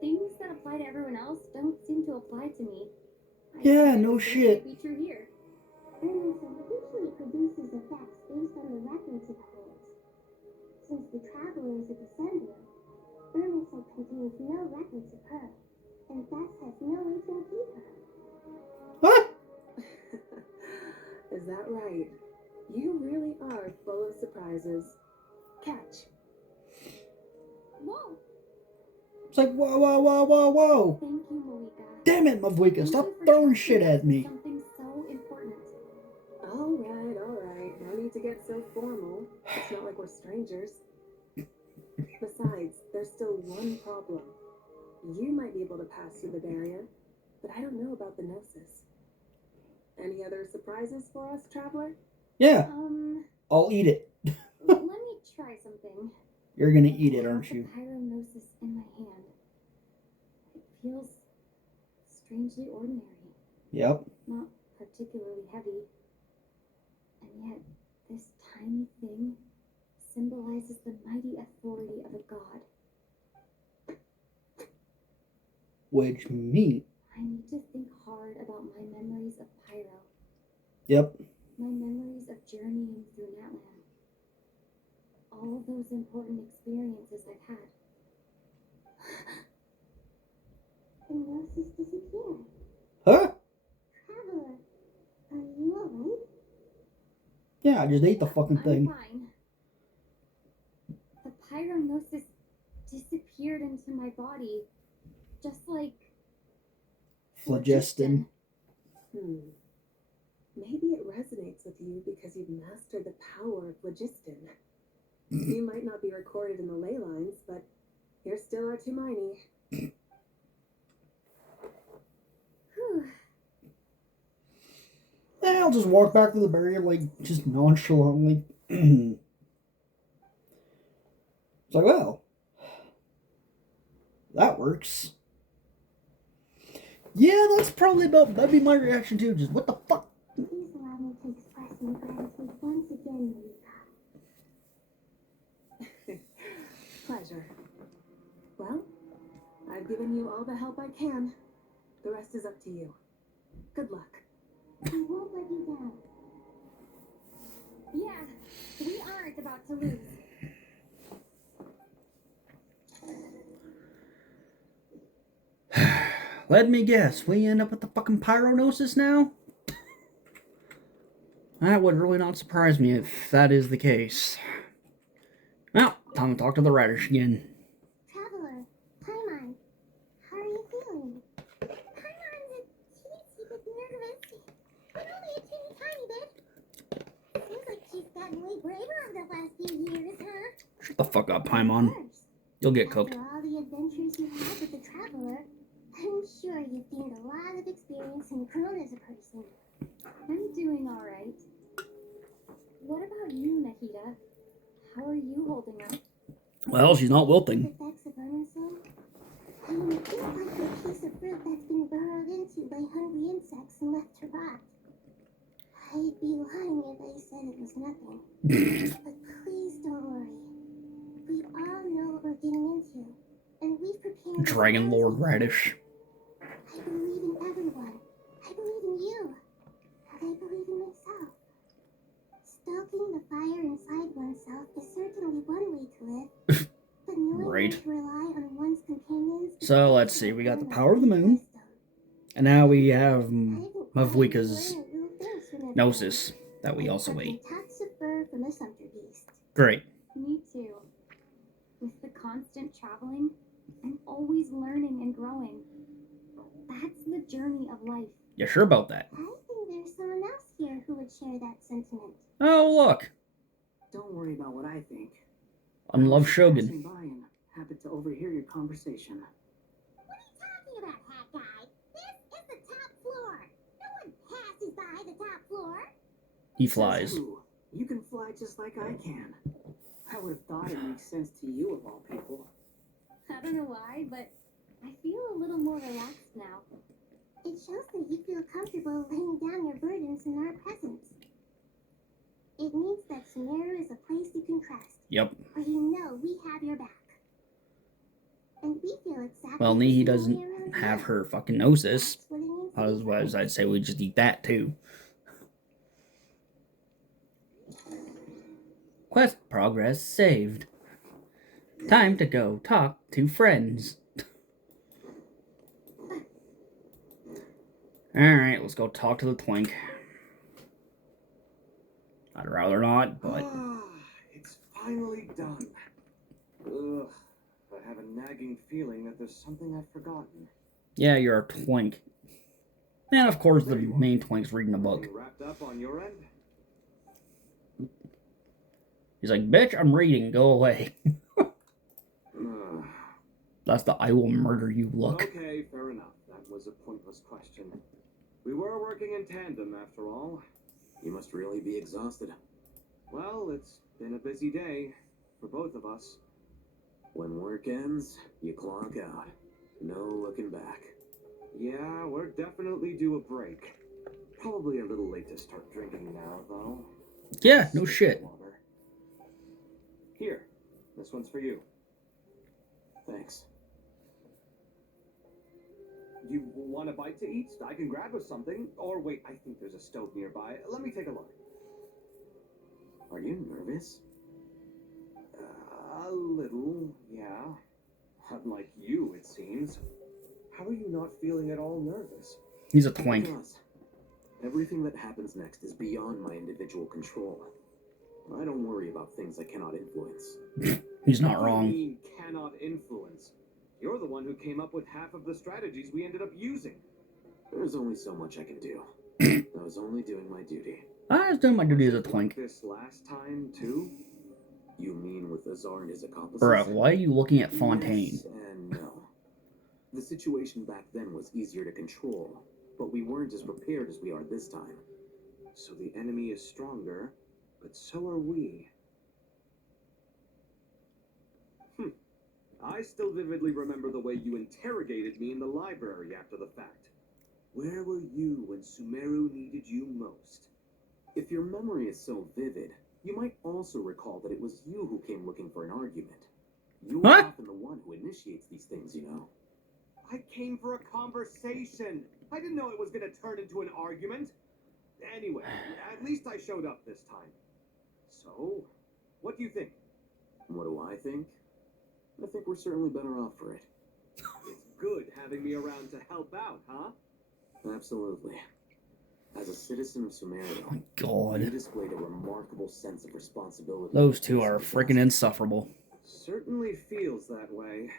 Things that apply to everyone else don't seem to apply to me. Yeah, no shit. Might be true here. Irminsul usually produces effects based on the records it holds. Since the traveler is a descendant, Irminsul contains no records of her, and thus has no way to locate her. Huh? Is that right? You really are full of surprises. Catch. Whoa! It's like, whoa, whoa, whoa, whoa, whoa. Thank you, Malika. Damn it, Mavwika, Thank stop you for throwing trusting shit us at with me. Something so important. All to get so formal. It's not like we're strangers. Besides, there's still one problem. You might be able to pass through the barrier, but I don't know about the Gnosis. Any other surprises for us, traveler? Yeah, I'll eat it. Let me try something. You're gonna eat it, aren't you? I have the pyronosis in my hand. It feels strangely ordinary. Yep. Not particularly heavy. And yet, this tiny thing symbolizes the mighty authority of a god. Which meat? I need to think hard about my memories of Pyro. Yep. My memories of journeying through Natlan. All of those important experiences I've had. The Gnosis disappeared. Huh? Traveler, are you alright? Yeah, I just ate the fucking thing. I'm fine. The pyronosis disappeared into my body, just like Phlogiston. Maybe it resonates with you because you've mastered the power of phlogiston. You might not be recorded in the ley lines, but you're still our Tumini. Yeah, I'll just walk back to the barrier, like, just nonchalantly. It's like, well, that works. Yeah, that'd be my reaction too. Just, what the fuck? Please allow me to express my gratitude once again, Marika. Pleasure. Well, I've given you all the help I can. The rest is up to you. Good luck. We won't let you down. Yeah, we aren't about to lose. Let me guess, we end up with the fucking pyronosis now? That would really not surprise me if that is the case. Well, time to talk to the radish again. Traveler, Paimon, how are you feeling? Paimon's a teensy bit nervous, but only a teeny tiny bit. Seems like she's gotten way braver over the last few years, huh? Shut the fuck up, Paimon. You'll get cooked. After all the adventures you had with the Traveler, I'm sure you've gained a lot of experience and grown as a person. I'm doing all right. What about you, Nahida? How are you holding up? Well, she's not wilting. The effects of Armason? I mean, it's like a piece of fruit that's been burrowed into by hungry insects and left to rot. I'd be lying if I said it was nothing. But please don't worry. We all know what we're getting into, and we've prepared. Dragon Lord Radish. I believe in everyone. I believe in you. And I believe in myself. Stoking the fire inside oneself is certainly one way to live. But knowing Right. when to rely on one's companions. So, let's see, we got the power of the moon. And now we have Mavwika's Gnosis that we also ate. Tufts of fur from a sumpter beast. Great. Me too. With the constant traveling, I'm always learning and growing. That's the journey of life. You sure about that? I think there's someone else here who would share that sentiment. Oh, look. Don't worry about what I think. Unloved Passing Shogun. by and happened to overhear your conversation. What are you talking about, hat guy? This is the top floor. No one passes by the top floor. He Says flies. who? You can fly just like I can. I would have thought it makes sense to you of all people. I don't know why, but I feel a little more relaxed now. It shows that you feel comfortable laying down your burdens in our presence. It means that Sumeru is a place you can trust, Yep. where you know we have your back. And we feel exactly Well, the Nihi same doesn't way around have here. her fucking Gnosis. That's what it means to be Otherwise, friends. I'd say we just eat that too. Quest progress saved. Time to go talk to friends. Alright, let's go talk to the Twink. I'd rather not, but... It's finally done. Ugh, I have a nagging feeling that there's something I've forgotten. Yeah, you're a Twink. And of course, the main Twink's reading a book. Everything wrapped up on your end? He's like, bitch, I'm reading. Go away. That's the I will murder you look. Okay, fair enough. That was a pointless question. We were working in tandem, after all. You must really be exhausted. Well, it's been a busy day for both of us. When work ends, you clock out. No looking back. Yeah, we're definitely due a break. Probably a little late to start drinking now, though. Yeah, no shit. Water. Here, this one's for you. Thanks. You want a bite to eat? I can grab us something. Or wait, I think there's a stove nearby. Let me take a look. Are you nervous? A little, yeah. Unlike you, it seems. How are you not feeling at all nervous? He's a twink. Because everything that happens next is beyond my individual control. I don't worry about things I cannot influence. He's not What do you wrong. mean, cannot influence? You're the one who came up with half of the strategies we ended up using. There's only so much I can do. I was only doing my duty. I was doing my duty as a Was it twink. like this last time, too? You mean with Azar and his accomplices? Bruh, why are you looking at Fontaine? Yes and no. The situation back then was easier to control, but we weren't as prepared as we are this time. So the enemy is stronger, but so are we. I still vividly remember the way you interrogated me in the library after the fact. Where were you when Sumeru needed you most? If your memory is so vivid, you might also recall that it was you who came looking for an argument. You are often the one who initiates these things, you know. I came for a conversation. I didn't know it was going to turn into an argument. Anyway, at least I showed up this time. So, what do you think? What do I think? I think we're certainly better off for it. It's good having me around to help out, huh? Absolutely. As a citizen of Sumeru, Oh my god. you displayed a remarkable sense of responsibility. Those two are freaking insufferable. Certainly feels that way.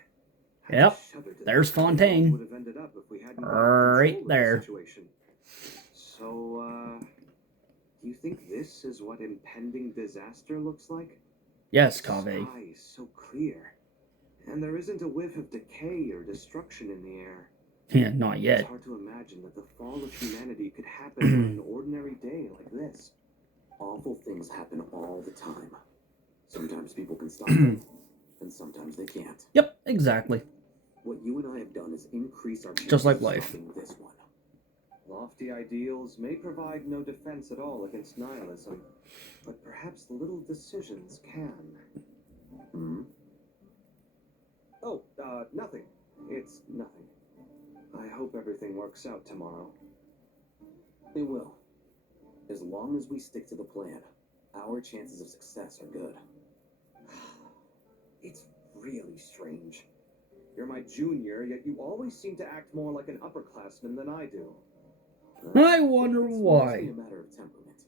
Yep. There's Fontaine. Would have ended up if we hadn't Right there. The situation. So, do you think this is what impending disaster looks like? Yes, The Kaveh. sky is so clear, and there isn't a whiff of decay or destruction in the air. Yeah, not It's yet. hard to imagine that the fall of humanity could happen on an ordinary day like this. Awful things happen all the time. Sometimes people can stop them, and sometimes they can't. Yep, exactly. What you and I have done is increase our Just like chances of life. stopping this one. Lofty ideals may provide no defense at all against nihilism, but perhaps little decisions can. Hmm? Oh, nothing. It's nothing. I hope everything works out tomorrow. It will. As long as we stick to the plan, our chances of success are good. It's really strange. You're my junior, yet you always seem to act more like an upperclassman than I do. I wonder It's why. mostly a matter of temperament.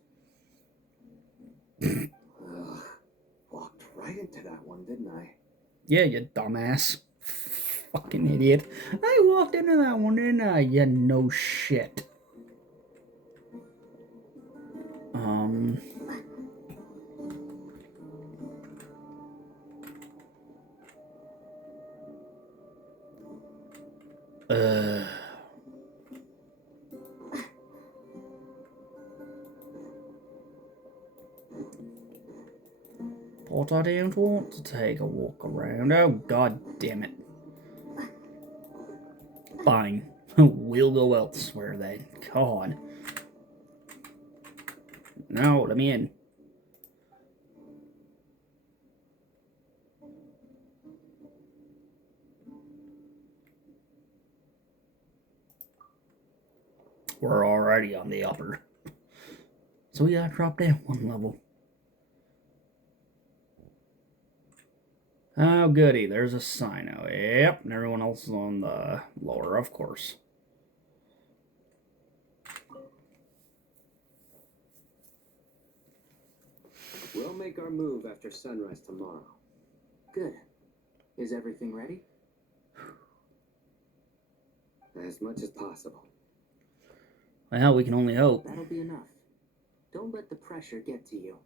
Walked right into that one, didn't I? Yeah, you dumbass. Fucking idiot. I walked into that one, didn't I? Yeah, no shit. But I don't want to take a walk around. Oh, god damn it. Fine. We'll go elsewhere then. God. No, let me in. We're already on the upper. So we gotta drop down one level. Oh, goody. There's a Sino. Yep, and everyone else is on the lower, of course. We'll make our move after sunrise tomorrow. Good. Is everything ready? As much as possible. Well, we can only hope. That'll be enough. Don't let the pressure get to you.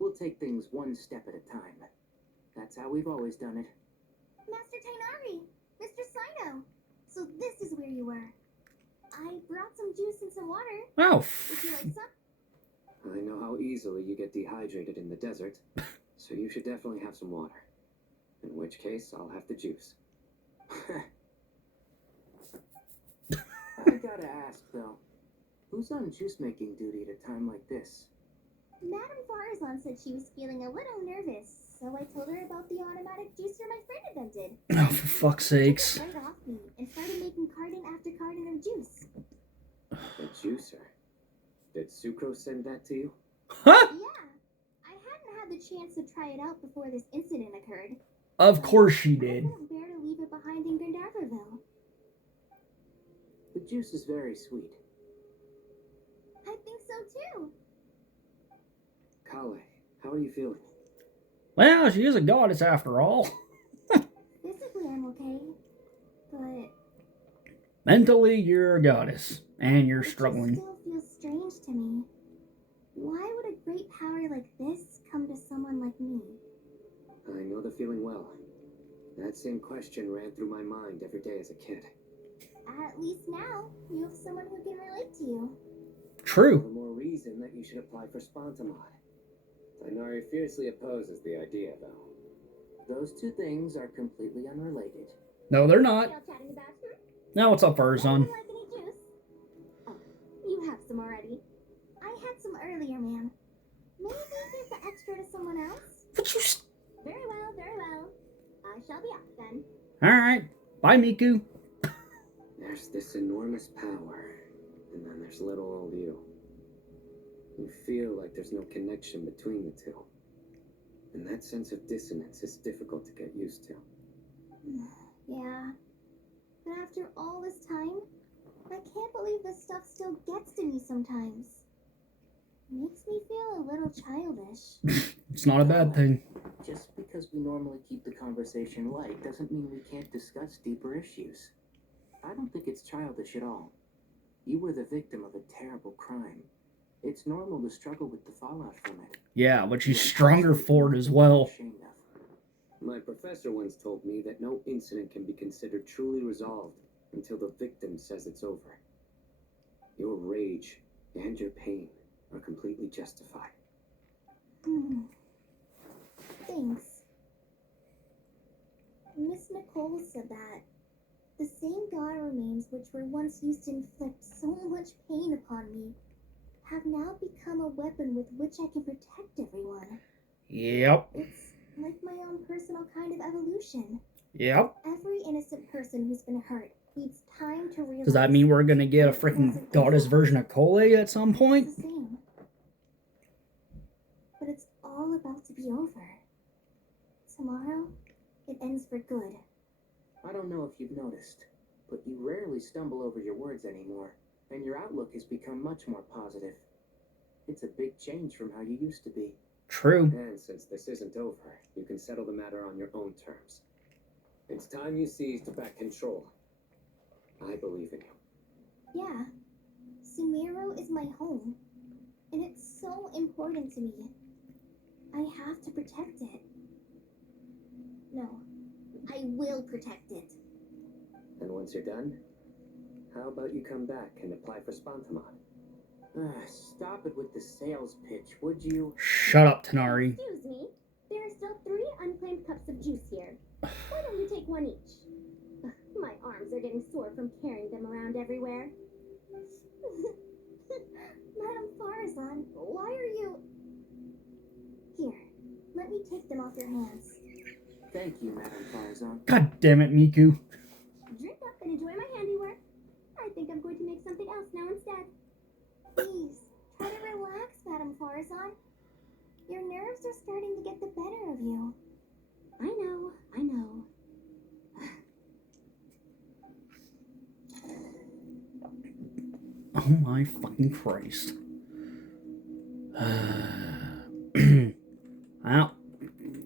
We'll take things one step at a time. That's how we've always done it. Master Tainari! Mr. Sino! So this is where you were. I brought some juice and some water. Oh, Would you like some? I know how easily you get dehydrated in the desert, so you should definitely have some water. In which case, I'll have the juice. I gotta ask, though. Who's on juice-making duty at a time like this? Madame Farazan said she was feeling a little nervous, so I told her about the automatic juicer my friend invented. oh, for fuck's sakes. She took it right off me and started making carton after carton of juice. A juicer? Did Sucrose send that to you? Huh? Yeah, I hadn't had the chance to try it out before this incident occurred. Of course she I did. couldn't bear to leave it behind in Gandharville. The juice is very sweet. I think so too. Kale, how are you feeling? Well, she is a goddess after all. Physically, I'm okay, but Mentally, you're a goddess. And you're it just struggling. still feels strange to me. Why would a great power like this come to someone like me? I know the feeling well. That same question ran through my mind every day as a kid. At least now, you have someone who can relate to you. All True. the more reason that you should apply for Spontamod. Tainari fiercely opposes the idea, though. Those two things are completely unrelated. No, they're not. Y'all chatting about her? Now what's up, Farazan? Would you like any juice? Oh, you have some already. I had some earlier, ma'am. Maybe give the extra to someone else? What you... Very well, very well. I shall be off then. Alright. Bye, Miku. There's this enormous power, and then there's little old you. You feel like there's no connection between the two. And that sense of dissonance is difficult to get used to. Yeah. But after all this time, I can't believe this stuff still gets to me sometimes. Makes me feel a little childish. It's not a bad thing. Just because we normally keep the conversation light doesn't mean we can't discuss deeper issues. I don't think it's childish at all. You were the victim of a terrible crime. It's normal to struggle with the fallout from it. Yeah, but she's stronger for it as well. Ashamed of. My professor once told me that no incident can be considered truly resolved until the victim says it's over. Your rage and your pain are completely justified. Thanks. Miss Nicole said that the same god remains which were once used to inflict so much pain upon me have now become a weapon with which I can protect everyone. Yep. It's like my own personal kind of evolution. Yep. Every innocent person who's been hurt needs time to realize. Does that mean we're gonna get a freaking goddess version of Cole at some point? It's the same. But it's all about to be over. Tomorrow, it ends for good. I don't know if you've noticed, but you rarely stumble over your words anymore, and your outlook has become much more positive. It's a big change from how you used to be. True. And since this isn't over, you can settle the matter on your own terms. It's time you seized back control. I believe in you. Yeah, Sumero is my home, and it's so important to me. I have to protect it. No, I will protect it. And once you're done, how about you come back and apply for Spontamod? Stop it with the sales pitch, would you? Shut up, Tanari. Excuse me, there are still 3 unclaimed cups of juice here. Why don't you take one each? Ugh, my arms are getting sore from carrying them around everywhere. Madame Farazan, why are you... Here, let me take them off your hands. Thank you, Madame Farazan. God damn it, Miku. Drink up and enjoy my handiwork. I think I'm going to make something else now instead. Please, try to relax, Madame Farazan. Your nerves are starting to get the better of you. I know, I know. Oh my fucking Christ. Well,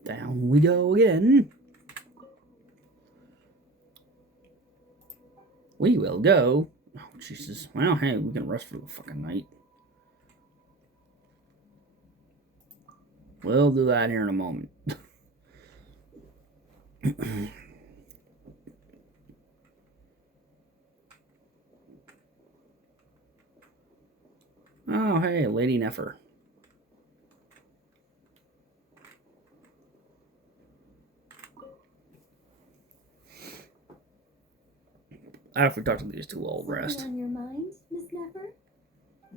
down we go again. We will go. Oh, Jesus. Well, hey, we can rest for the fucking night. We'll do that here in a moment. Oh, hey, Lady Nefer. After we talk to these two, we'll rest. Something on your mind, Miss Nefer?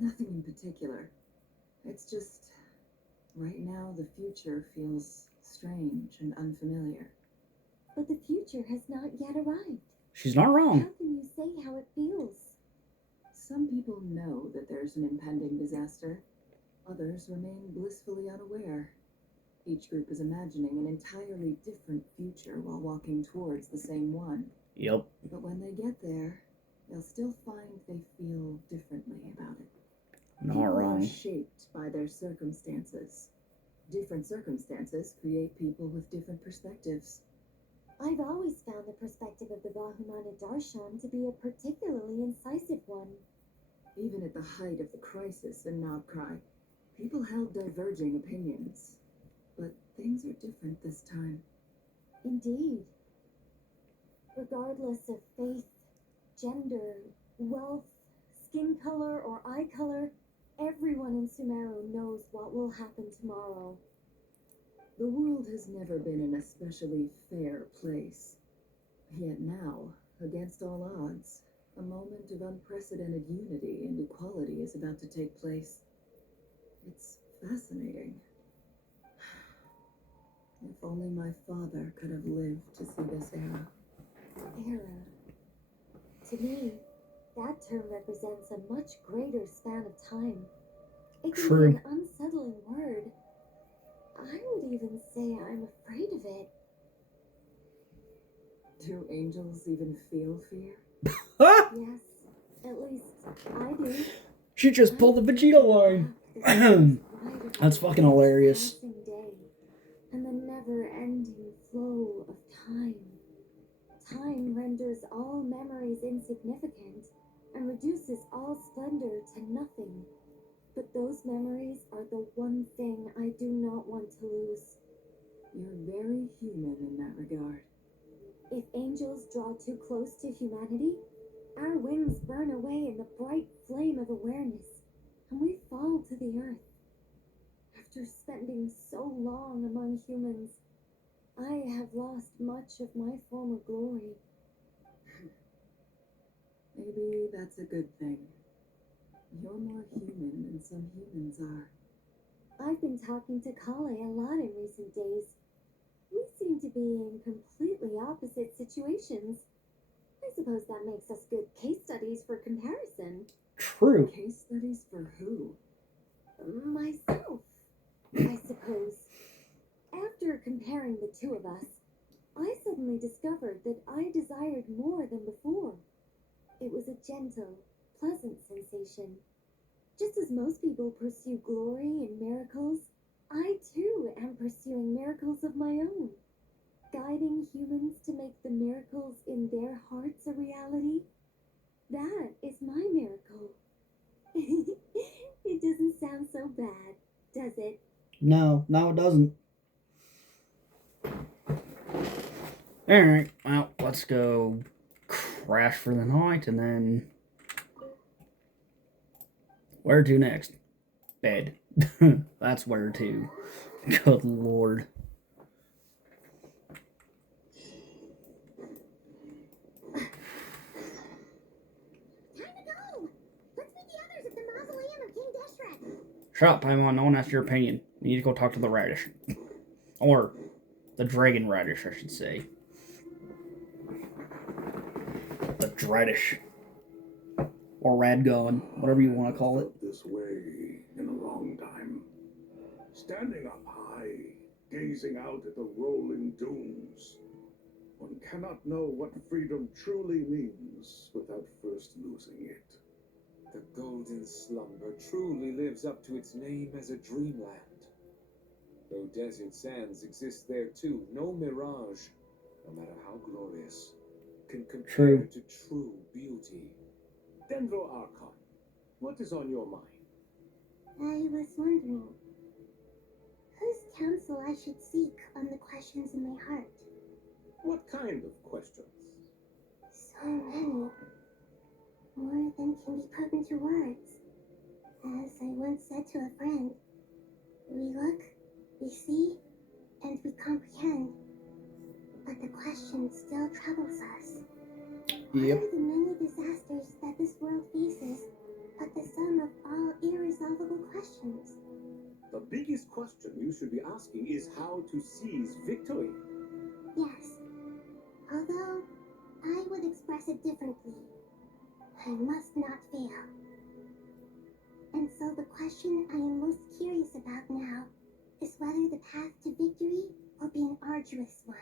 Nothing in particular. It's just, right now the future feels strange and unfamiliar. But the future has not yet arrived. She's not wrong. How can you say how it feels? Some people know that there's an impending disaster. Others remain blissfully unaware. Each group is imagining an entirely different future while walking towards the same one. Yep. But when they get there, they'll still find they feel differently about it. Not People wrong. are shaped by their circumstances. Different circumstances create people with different perspectives. I've always found the perspective of the Bahumana Darshan to be a particularly incisive one. Even at the height of the crisis in Nabkrai, people held diverging opinions. But things are different this time. Indeed. Regardless of faith, gender, wealth, skin color, or eye color, everyone in Sumeru knows what will happen tomorrow. The world has never been an especially fair place. Yet now, against all odds, a moment of unprecedented unity and equality is about to take place. It's fascinating. If only my father could have lived to see this era. Era. To me, that term represents a much greater span of time. It can True. be an unsettling word. I would even say I'm afraid of it. Do angels even feel fear? Yes, at least I do. She just pulled the Vegeta line. That's fucking hilarious. Passing day, and the never-ending flow of time. Time renders all memories insignificant and reduces all splendor to nothing. But those memories are the one thing I do not want to lose. You're very human in that regard. If angels draw too close to humanity, our wings burn away in the bright flame of awareness, and we fall to the earth. After spending so long among humans, I have lost much of my former glory. Maybe that's a good thing. You're more human than some humans are. I've been talking to Kale a lot in recent days. We seem to be in completely opposite situations. I suppose that makes us good case studies for comparison. True. Case studies for who? Myself, I suppose. After comparing the two of us, I suddenly discovered that I desired more than before. It was a gentle, pleasant sensation. Just as most people pursue glory and miracles, I too am pursuing miracles of my own. Guiding humans to make the miracles in their hearts a reality. That is my miracle. It doesn't sound so bad, does it? No, it doesn't. Alright, well, let's go crash for the night and then... Where to next? Bed. That's where to. Good lord. Time to go! Let's meet the others at the mausoleum of King Deshret. Shut up, Paimon. No one asked your opinion. You need to go talk to the radish. Or the dragon radish, I should say. The Dradish. Or Radgon, whatever you want to call it. This way in a long time. Standing up high, gazing out at the rolling dunes. One cannot know what freedom truly means without first losing it. The golden slumber truly lives up to its name as a dreamland. Though desert sands exist there too, no mirage, no matter how glorious, can compare True. to true beauty. Dendro Archon, what is on your mind? I was wondering, whose counsel I should seek on the questions in my heart. What kind of questions? So many. More than can be put into words. As I once said to a friend, we look, we see, and we comprehend. But the question still troubles us. What Yep. are the many disasters that this world faces, but the sum of all irresolvable questions? The biggest question you should be asking is how to seize victory. Yes. Although, I would express it differently. I must not fail. And so the question I am most curious about now is whether the path to victory will be an arduous one.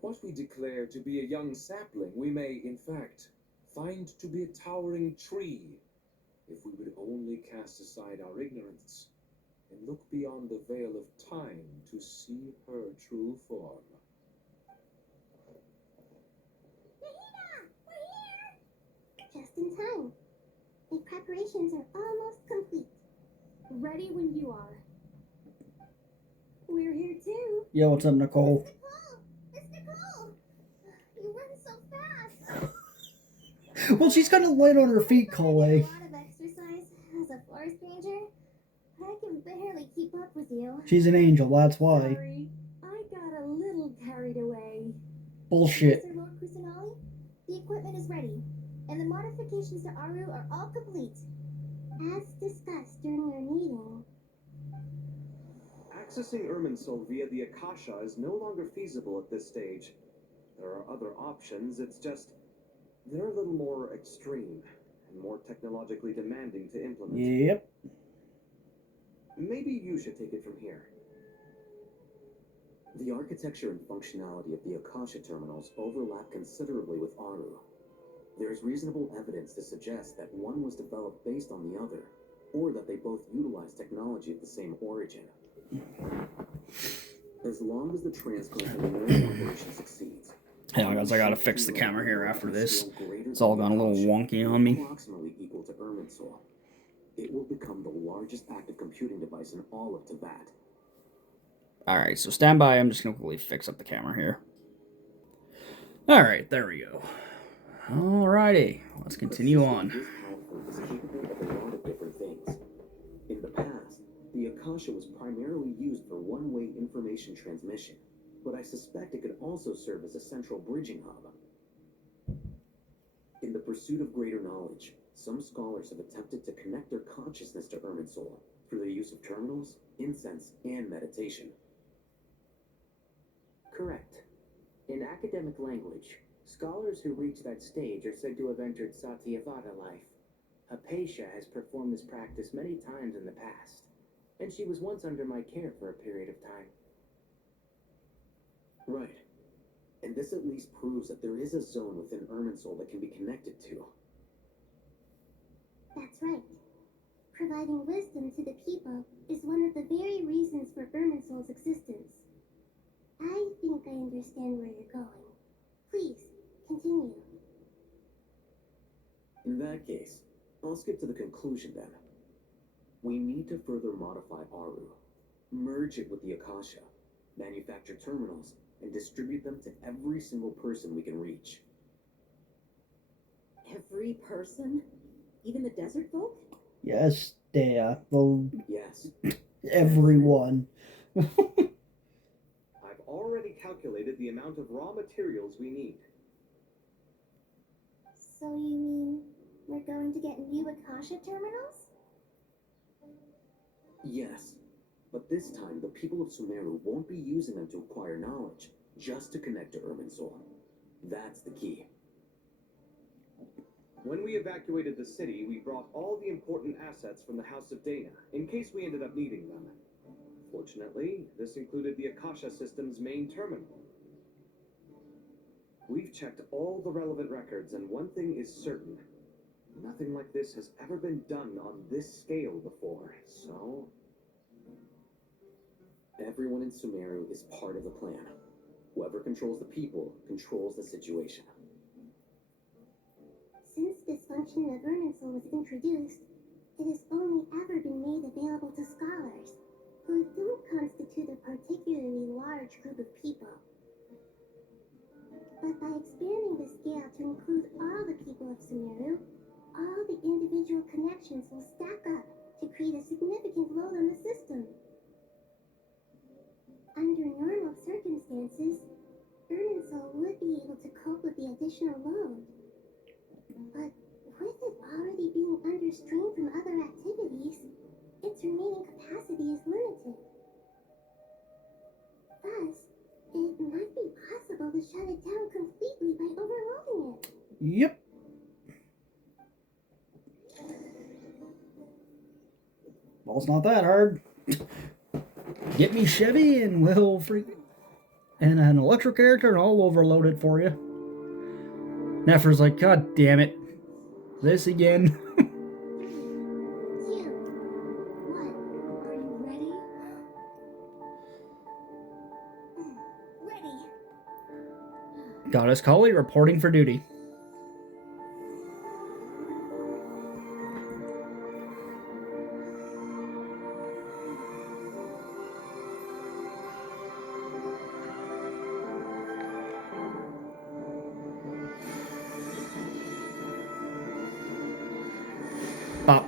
What we declare to be a young sapling, we may, in fact, find to be a towering tree, if we would only cast aside our ignorance and look beyond the veil of time to see her true form. Nahida! We're here! Just in time. The preparations are almost complete. Ready when you are. We're here too. Yo, what's up, Nicole? Miss Nicole! You run so fast! Well, she's kind of light on her feet, Cole. A lot of exercise as a forest ranger. I can barely keep up with you. She's an angel, that's why. Sorry, I got a little carried away. Bullshit. Mr. Lord Kusanali, the equipment is ready, and the modifications to Aru are all complete. As discussed during your meeting. Accessing Irminsul via the Akasha is no longer feasible at this stage. There are other options, it's just they're a little more extreme and more technologically demanding to implement. Yep. Maybe you should take it from here. The architecture and functionality of the Akasha terminals overlap considerably with Aru. There is reasonable evidence to suggest that one was developed based on the other, or that they both utilize technology of the same origin. As long as the transcontinental operation succeeds. Hang on, guys, I gotta fix the camera here after this. It's all gone a little wonky on me. Approximately equal to Irminsul. It will become the largest active computing device in all of Tibet. Alright, so stand by. I'm just gonna quickly fix up the camera here. Alright, there we go. Alrighty, let's continue on. This powerful is capable of a lot of different things. In the past, the Akasha was primarily used for one-way information transmission, but I suspect it could also serve as a central bridging hub. In the pursuit of greater knowledge, some scholars have attempted to connect their consciousness to Irminsul through the use of terminals, incense, and meditation. Correct. In academic language, scholars who reach that stage are said to have entered Satyavada life. Hypatia has performed this practice many times in the past, and she was once under my care for a period of time. Right. And this at least proves that there is a zone within Irminsul that can be connected to. That's right. Providing wisdom to the people is one of the very reasons for Irminsul's existence. I think I understand where you're going. Please, continue. In that case, I'll skip to the conclusion then. We need to further modify Aru, merge it with the Akasha, manufacture terminals, and distribute them to every single person we can reach. Every person? Even the desert folk? Yes, yeah. Well, Yes. everyone. I've already calculated the amount of raw materials we need. So you mean we're going to get new Akasha terminals? Yes. But this time, the people of Sumeru won't be using them to acquire knowledge, just to connect to Irminsul. That's the key. When we evacuated the city, we brought all the important assets from the House of Dana, in case we ended up needing them. Fortunately, this included the Akasha system's main terminal. We've checked all the relevant records, and one thing is certain. Nothing like this has ever been done on this scale before, so... Everyone in Sumeru is part of the plan. Whoever controls the people controls the situation. Since this function of Irminsul was introduced, it has only ever been made available to scholars, who don't constitute a particularly large group of people. But by expanding the scale to include all the people of Sumeru, all the individual connections will stack up to create a significant load on the system. Under normal circumstances, Irminsul would be able to cope with the additional load. But with it already being under strain from other activities, its remaining capacity is limited. Thus, it might be possible to shut it down completely by overloading it. Yep. Well, it's not that hard. Get me Chevy and we'll and an electric character and I'll overload it for you. Nefer's like, God damn it. This again. 3, 2, 1. Are you ready? Ready. Goddess Kali reporting for duty. Pop.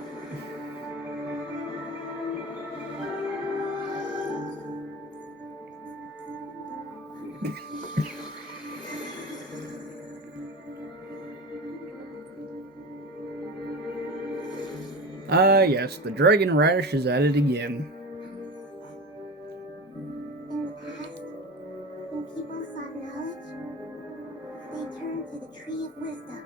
Yes, the dragon radish is at it again. In the past, when people sought knowledge, they turned to the Tree of Wisdom.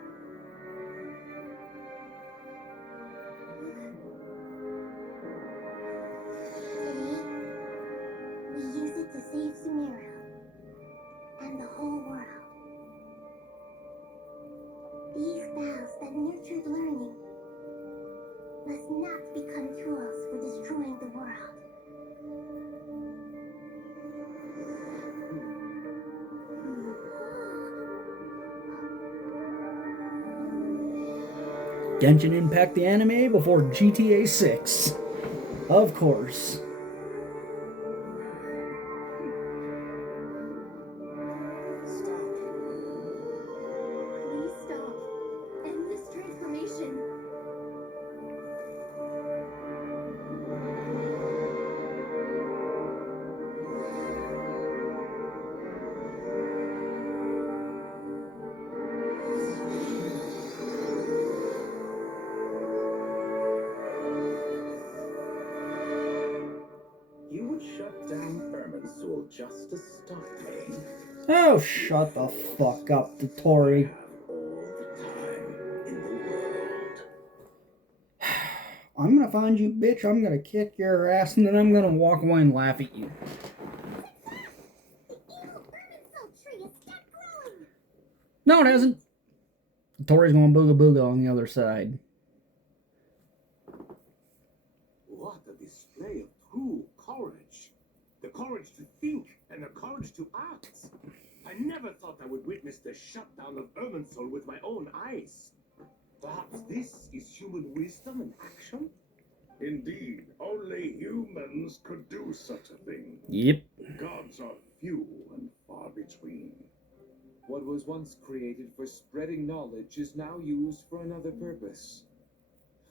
Today, we use it to save Sumeru and the whole world. These boughs that nurtured learning must not become tools for destroying the world. Genshin Impact the anime before GTA 6. Of course. Please stop. End this transformation. You would shut down Irminsul just to stop me? Oh, shut the fuck up, Tori. Have all the time in the world. I'm gonna find you, bitch. I'm gonna kick your ass, and then I'm gonna walk away and laugh at you. The evil Irminsul tree is still growing! No, it hasn't. Tori's going booga booga on the other side. What a display of true courage. The courage to think and the courage to act. I never thought I would witness the shutdown of Irminsul with my own eyes. Perhaps this is human wisdom in action? Indeed, only humans could do such a thing. Yep. Gods are few and far between. What was once created for spreading knowledge is now used for another purpose.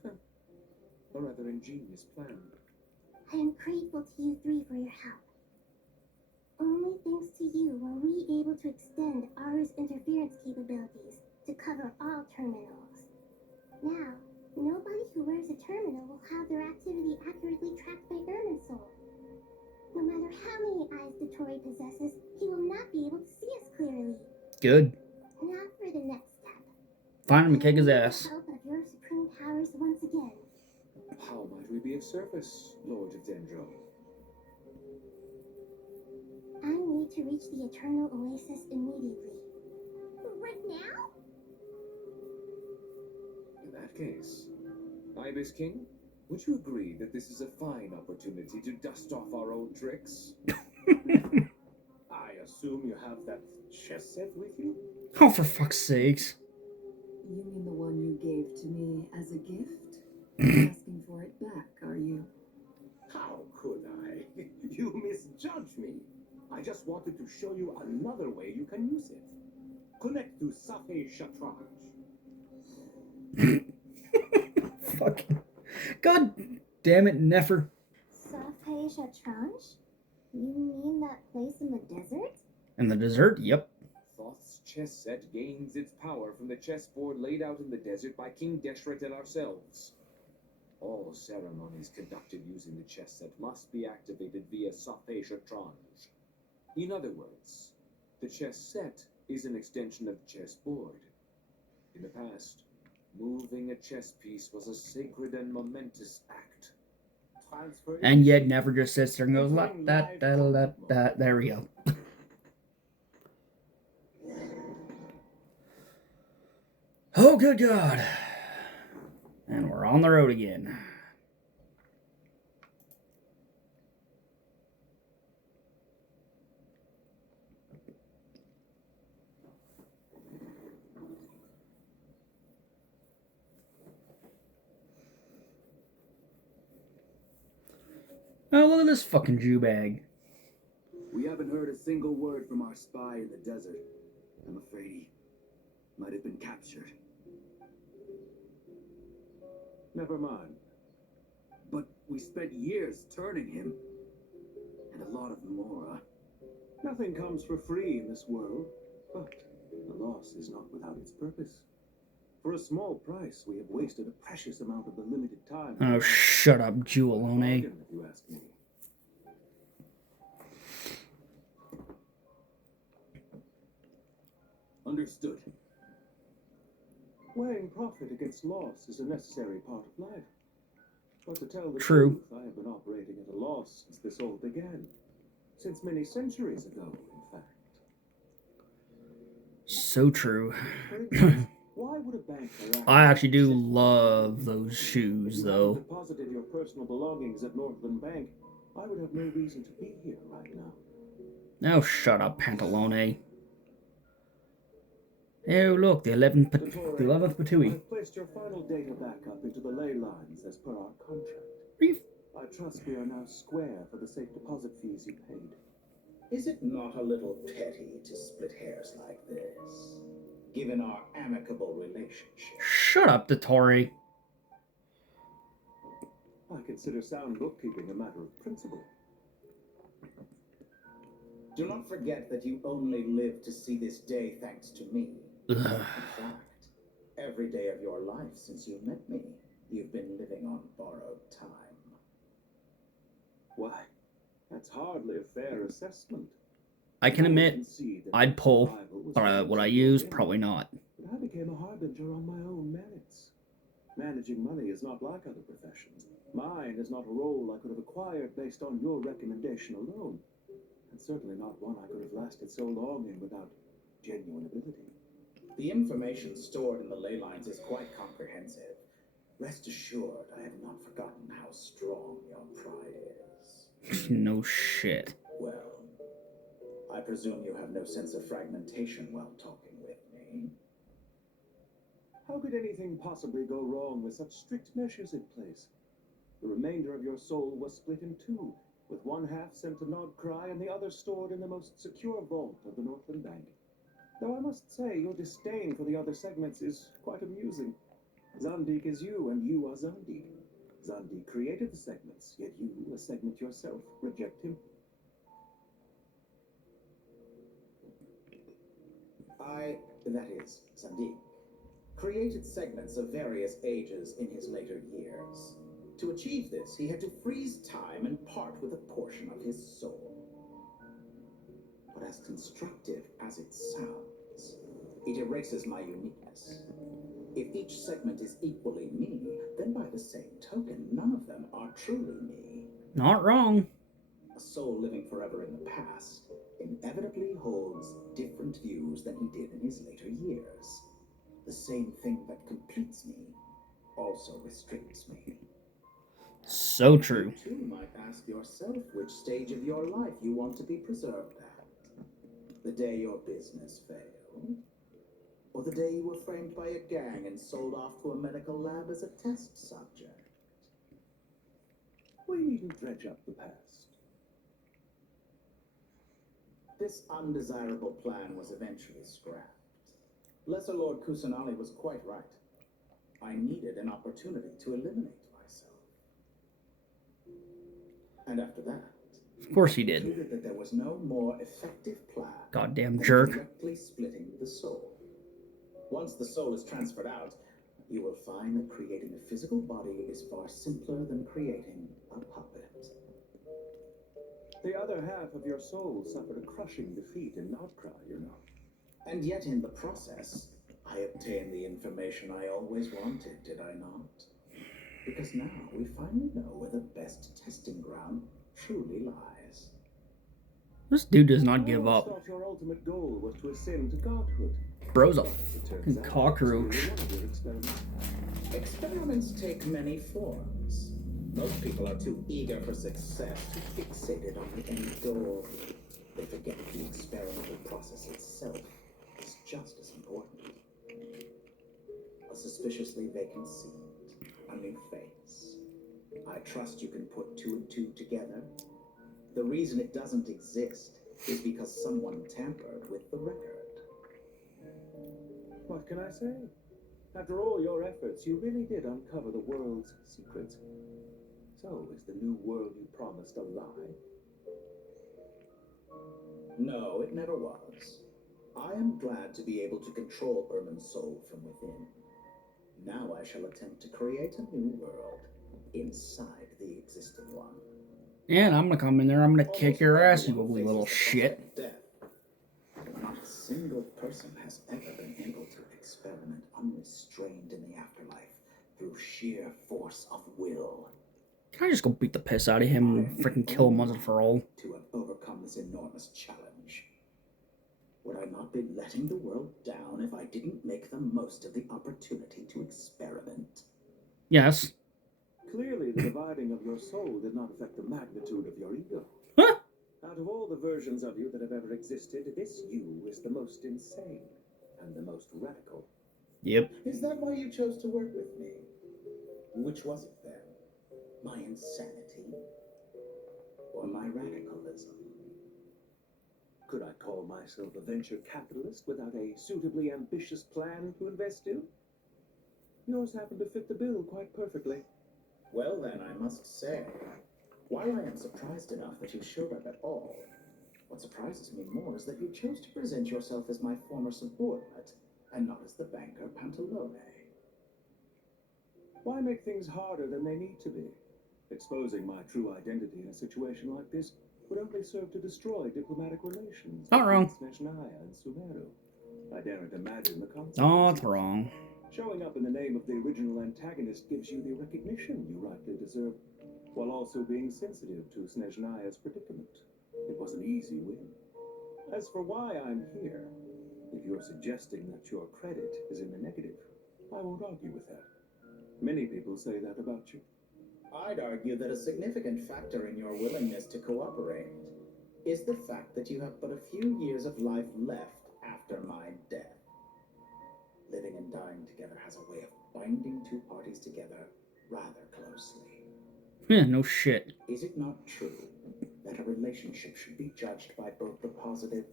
A rather ingenious plan. I am grateful to you three for your help. Only thanks to you were we able to extend Aru's interference capabilities to cover all terminals. Now, nobody who wears a terminal will have their activity accurately tracked by Irminsul. No matter how many eyes the Tori possesses, he will not be able to see us clearly. Good. Now for the next step. Find him and kick his With ass. the help of your supreme powers once again. How might we be of service, Lord of Dendro? I need to reach the Eternal Oasis immediately. Right now? In that case, Ibis King, would you agree that this is a fine opportunity to dust off our old tricks? I assume you have that chess set with you? Oh, for fuck's sakes. You mean the one you gave to me as a gift? Asking for it back, are you? How could I? You misjudge me. I just wanted to show you another way you can use it. Connect to Safe Shatranj. Fucking. God damn it, Nefer. Safe Shatranj? You mean that place in the desert? And the dessert? Yep. Thoth's chess set gains its power from the chessboard laid out in the desert by King Deshret and ourselves. All ceremonies conducted using the chess set must be activated via Safe Shatranj. In other words, the chess set is an extension of the chessboard. In the past, moving a chess piece was a sacred and momentous act. And yet Nefer just sits there and goes, la, da, da, da, da. There we go. Oh, good God. And we're on the road again. Oh, look at this fucking Jew bag. We haven't heard a single word from our spy in the desert. I'm afraid he might have been captured. Never mind. But we spent years turning him. And a lot of more. Nothing comes for free in this world, but the loss is not without its purpose. For a small price, we have wasted a precious amount of the limited time. Oh, shut up, Jew alone, eh? If you ask me. Understood. Weighing profit against loss is a necessary part of life. But to tell the True. truth, I have been operating at a loss since this all began. Since many centuries ago, in fact. So true. For instance, why would a banker I actually do love those shoes, If you though. hadn't deposited your personal belongings at Northland Bank, I would have no reason to be here right now. Now shut up, Pantalone. Oh, look, the 11th Patui. I've placed your final data backup into the ley lines as per our contract. Brief. I trust we are now square for the safe deposit fees you paid. Is it not a little petty to split hairs like this, given our amicable relationship? Shut up, Dottore. I consider sound bookkeeping a matter of principle. Do not forget that you only live to see this day thanks to me. Ugh. In fact, every day of your life since you met me, you've been living on borrowed time. Why, that's hardly a fair assessment. I can admit, I'd pull, but would I use? Probably not. But I became a harbinger on my own merits. Managing money is not like other professions. Mine is not a role I could have acquired based on your recommendation alone. And certainly not one I could have lasted so long in without genuine ability. The information stored in the ley lines is quite comprehensive. Rest assured, I have not forgotten how strong your pride is. No shit. Well, I presume you have no sense of fragmentation while talking with me. How could anything possibly go wrong with such strict measures in place? The remainder of your soul was split in two, with one half sent to Nodcry and the other stored in the most secure vault of the Northland Bank. Though I must say, your disdain for the other segments is quite amusing. Zandik is you, and you are Zandik. Zandik created the segments, yet you, a segment yourself, reject him. That is, Zandik, created segments of various ages in his later years. To achieve this, he had to freeze time and part with a portion of his soul. But as constructive as it sounds, it erases my uniqueness. If each segment is equally me, then by the same token, none of them are truly me. Not wrong. A soul living forever in the past inevitably holds different views than he did in his later years. The same thing that completes me also restricts me. So true. You too might ask yourself which stage of your life you want to be preserved at. The day your business failed? Or the day you were framed by a gang and sold off to a medical lab as a test subject? We needn't dredge up the past. This undesirable plan was eventually scrapped. Lesser Lord Kusanali was quite right. I needed an opportunity to eliminate myself. And after that, Of course he I did. concluded that there was no more effective plan Goddamn than jerk. directly splitting the soul. Once the soul is transferred out, you will find that creating a physical body is far simpler than creating a puppet. The other half of your soul suffered a crushing defeat in Notcra, you know. And yet in the process, I obtained the information I always wanted, did I not? Because now we finally know where the best testing ground truly lies. This dude does not I give always up. thought your ultimate goal was to ascend to godhood. Bro's a But it turns fucking out cockroach. it's only one of your experiments. Experiments take many forms. Most people are too eager for success, too fixated on the end goal. They forget the experimental process itself is just as important. A suspiciously vacant seat, a new face. I trust you can put two and two together. The reason it doesn't exist is because someone tampered with the record. What can I say? After all your efforts, you really did uncover the world's secrets. So, is the new world you promised a lie? No, it never was. I am glad to be able to control Ermin's soul from within. Now I shall attempt to create a new world inside the existing one. And I'm gonna come in there, I'm gonna kick your ass, you ugly little shit. Not a single person has ever been able to experiment unrestrained in the afterlife through sheer force of will. Can I just go beat the piss out of him and freaking kill him once and for all? To have overcome this enormous challenge. Would I not be letting the world down if I didn't make the most of the opportunity to experiment? Yes. Clearly, the dividing of your soul did not affect the magnitude of your ego. Huh? Out of all the versions of you that have ever existed, this you is the most insane and the most radical. Yep. Is that why you chose to work with me? Which was it then? My insanity? Or my radicalism? Could I call myself a venture capitalist without a suitably ambitious plan to invest in? Yours happened to fit the bill quite perfectly. Well then, I must say, while I am surprised enough that you showed up at all, what surprises me more is that you chose to present yourself as my former subordinate, and not as the banker Pantalone. Why make things harder than they need to be? Exposing my true identity in a situation like this would only serve to destroy diplomatic relations Not wrong. between Snezhnaya and Sumeru. I daren't imagine the consequences. Not wrong. Showing up in the name of the original antagonist gives you the recognition you rightly deserve, while also being sensitive to Snezhnaya's predicament. It was an easy win. As for why I'm here, if you're suggesting that your credit is in the negative, I won't argue with that. Many people say that about you. I'd argue that a significant factor in your willingness to cooperate is the fact that you have but a few years of life left after my death. Living and dying together has a way of binding two parties together rather closely. Yeah, no shit. Is it not true that a relationship should be judged by both the positive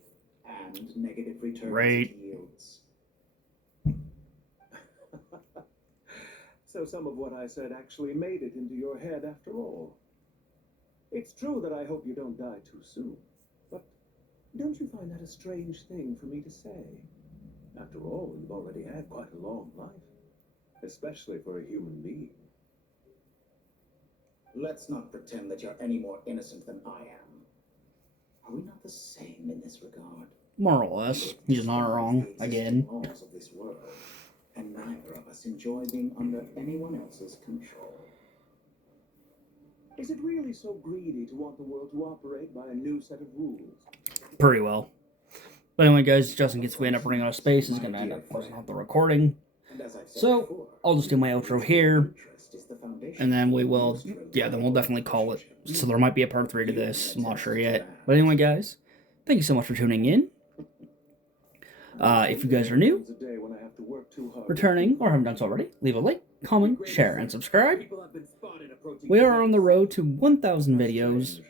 and negative returns Right. it yields? So some of what I said actually made it into your head after all. It's true that I hope you don't die too soon, but don't you find that a strange thing for me to say? After all, you've already had quite a long life, especially for a human being. Let's not pretend that you're any more innocent than I am. Are we not the same in this regard? More or less. He's not wrong. Again. Laws of this world, and neither of us enjoy being under anyone else's control. Is it really so greedy to want the world to operate by a new set of rules? Pretty well. But anyway, guys, just in case we end up running out of space, it's going to end up closing out the recording. So, I'll just do my outro here. And then we will, then we'll definitely call it. So there might be a part 3 to this. I'm not sure yet. But anyway, guys, thank you so much for tuning in. If you guys are new, returning, or haven't done so already, leave a like, comment, share, and subscribe. We are on the road to 1,000 videos.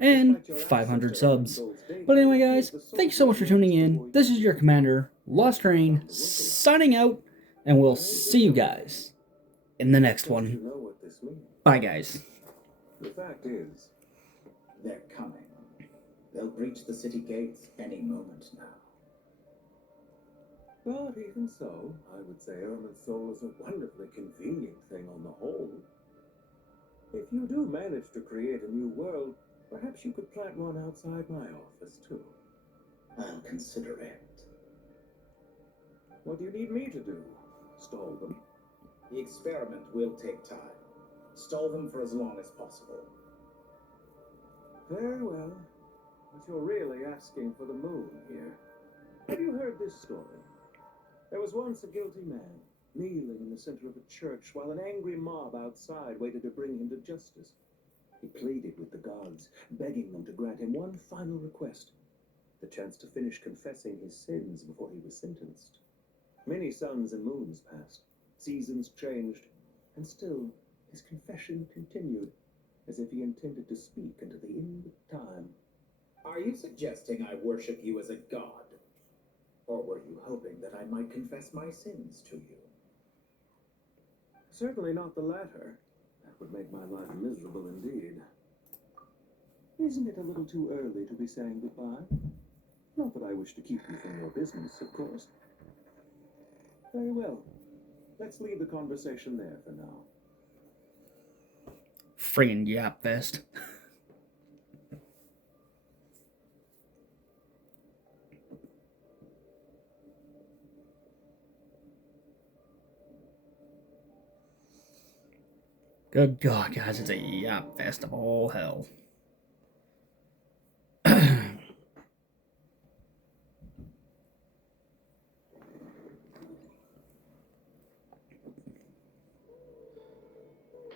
and 500 subs. But anyway, guys, thank you so much for tuning in. This is your commander, Lost Train, signing out, and we'll see you guys in the next Don't you one. know what this means? Bye, guys. The fact is, they're coming. They'll breach the city gates any moment now. But even so, I would say Irmin's soul is a wonderfully convenient thing on the whole. If you do manage to create a new world, perhaps you could plant one outside my office, too. I'll consider it. What do you need me to do? Stall them? The experiment will take time. Stall them for as long as possible. Very well. But you're really asking for the moon here. Have you heard this story? There was once a guilty man, kneeling in the center of a church while an angry mob outside waited to bring him to justice. He pleaded with the gods, begging them to grant him one final request, the chance to finish confessing his sins before he was sentenced. Many suns and moons passed, seasons changed, and still his confession continued, as if he intended to speak unto the end of time. Are you suggesting I worship you as a god? Or were you hoping that I might confess my sins to you? Certainly not the latter. That would make my life miserable indeed. Isn't it a little too early to be saying goodbye? Not that I wish to keep you from your business, of course. Very well. Let's leave the conversation there for now. Friggin' yap fest. Good God, guys, it's a yap fest of all hell.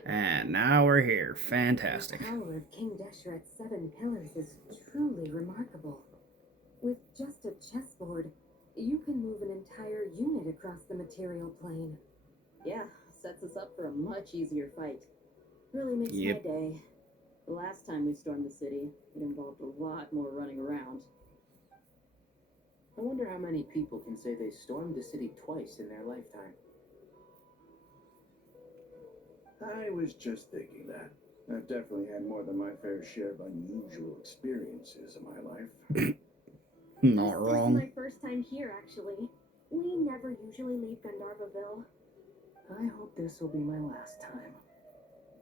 And now we're here. Fantastic. The power of King Desheret's 7 pillars is truly remarkable. With just a chessboard, you can move an entire unit across the material plane. Yeah, sets us up for a much easier fight. Really makes Yep. my day. The last time we stormed the city, it involved a lot more running around. I wonder how many people can say they stormed the city twice in their lifetime. I was just thinking that. I've definitely had more than my fair share of unusual experiences in my life. Not This wrong. is my first time here, actually. We never usually leave Gandharvaville. I hope this will be my last time.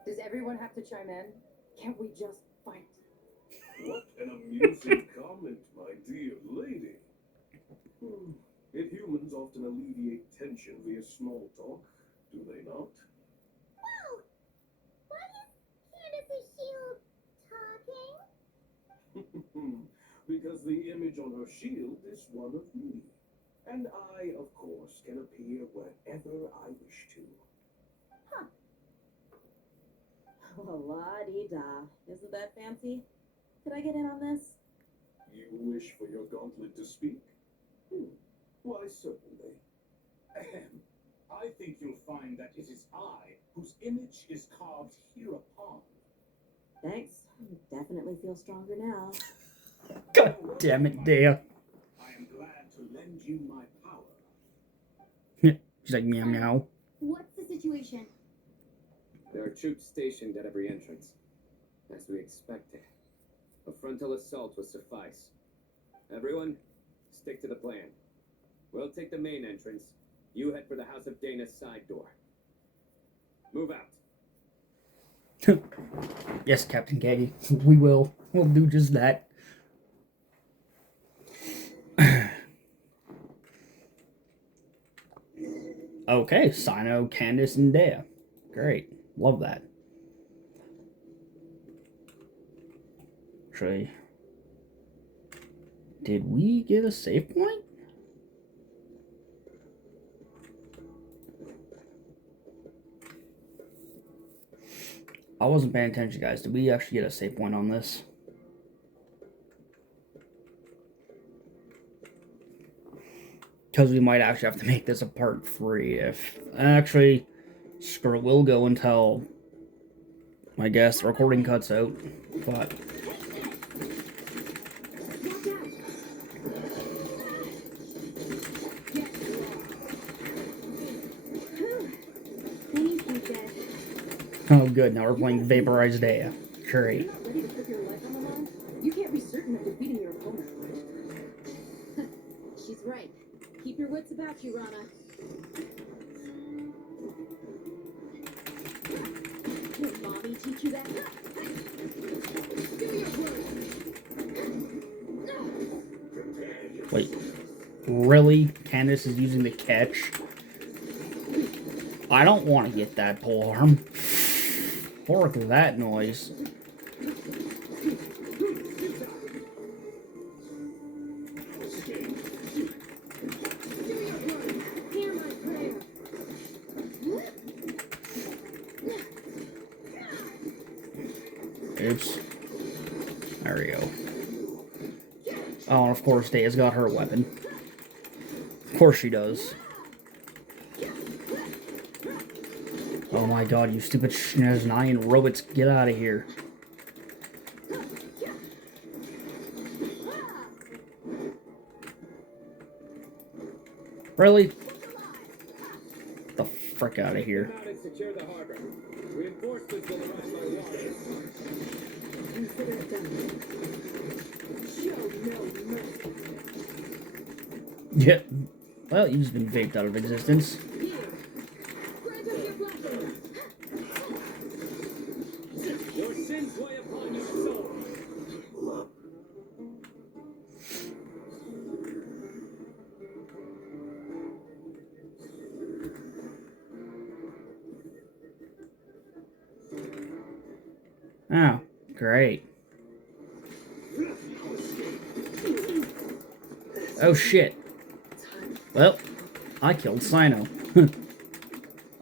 Does everyone have to chime in? Can't we just fight? What an amusing comment, my dear lady. Yet humans often alleviate tension via small talk, do they not? Whoa! Why is Candace's shield talking? Because the image on her shield is one of me. And I, of course, can appear wherever I wish to. Oh, la-dee-da. Isn't that fancy? Could I get in on this? You wish for your gauntlet to speak? Why, certainly. Ahem. I think you'll find that it is I whose image is carved hereupon. Thanks. Definitely feel stronger now. God damn it, Dea. I am glad to lend you my power. She's like, meow meow. What's the situation? There are troops stationed at every entrance, as we expected. A frontal assault will suffice. Everyone, stick to the plan. We'll take the main entrance. You head for the House of Dana's side door. Move out. Yes, Captain K. We will. We'll do just that. Okay, Sino, Candace, and Dea. Great. Love that. Actually, did we get a save point? I wasn't paying attention, guys. Did we actually get a save point on this? Because we might actually have to make this a part 3 if... Actually, screw it, we'll go until, I guess, the recording cuts out. But Oh, good. Now we're playing Vaporized Daya. Great. You're not ready to put your life on the line? You can't be certain of defeating your opponent. She's right. Keep your wits about you, Rana. Did mommy teach you that? Do your work. Wait. Really? Candace is using the catch? I don't want to get that pole arm. Or that noise. Hear my prayer. Oops. There we go. Oh, and of course, Daya's got her weapon. Of course she does. Oh my god, you stupid Schneznayan robots, get out of here. Really? The frick out of here. Come out and secure the harbor. Reinforcements will arrive by water. Consider it done. Show no mercy. Yeah. Well, you've just been vaped out of existence. Here. Grant us your blessing. Your sins weigh upon your soul. Oh, great. Oh shit. Well, I killed Sino.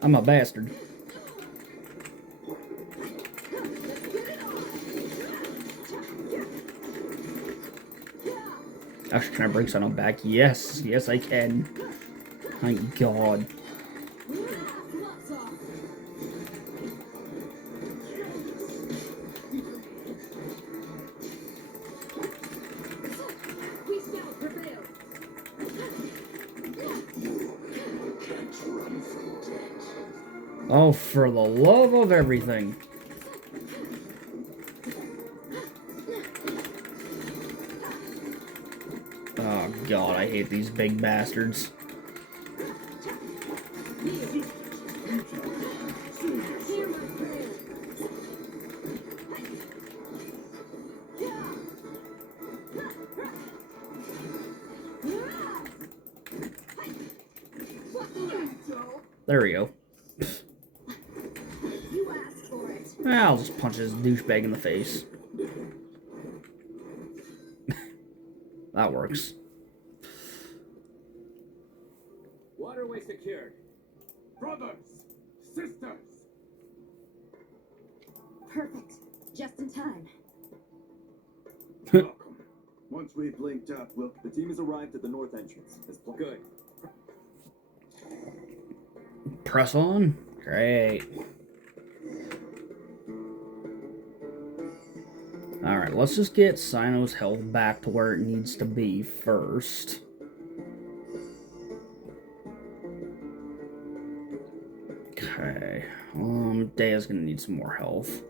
I'm a bastard. Actually, can I bring Sino back? Yes, yes I can. Thank God. We shall prevail. Oh, for the love of everything. Oh God, I hate these big bastards. Hear my prayer. There we go. You asked for it. I'll just punch this douchebag in the face. That works. Waterway secured. Brothers, sisters, Perfect. Just in time. welcome. Once we blinked up, the team has arrived at the north entrance. Good. Press on. Great. Alright, let's just get Sino's health back to where it needs to be first. Okay. Daya's gonna need some more health.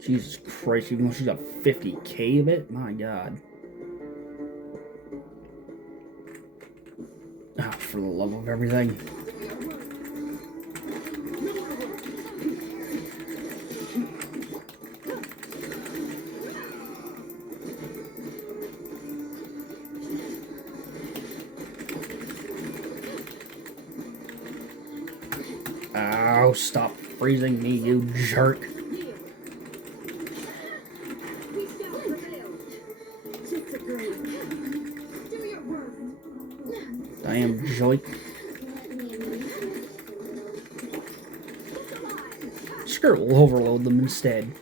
Jesus Christ, even though she's got 50k of it? My God. Ah, for the love of everything. Oh, stop freezing me, you jerk. We shall prevail. Disagree. Do your work. Damn joik. Screw it, we'll overload them instead.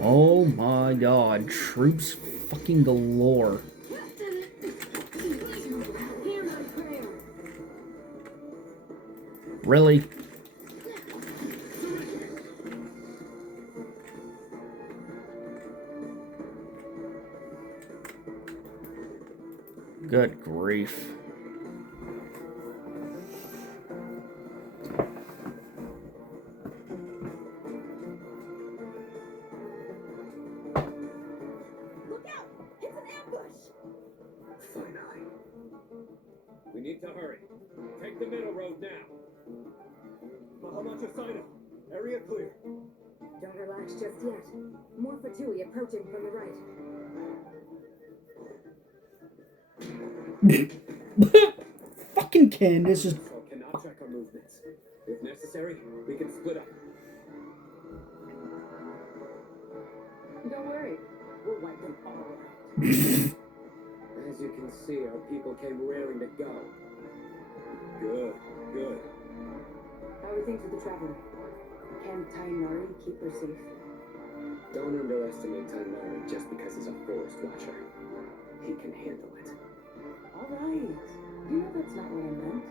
Oh my God, troops fucking galore. Hear my prayer. Really? Good grief. Look out! It's an ambush! Finally. We need to hurry. Take the middle road now. Mahamacha area clear. Don't relax just yet. More Fatui approaching from the right. Fucking Candace is. So cannot track our movements. If necessary, we can split up. Don't worry, we'll wipe them all out. As you can see, our people came raring to go. Good, good. How are things with the traveler? Can Tainari keep her safe? Don't underestimate Tainari just because he's a forest watcher. He can handle it. All right. You know that's not what I meant.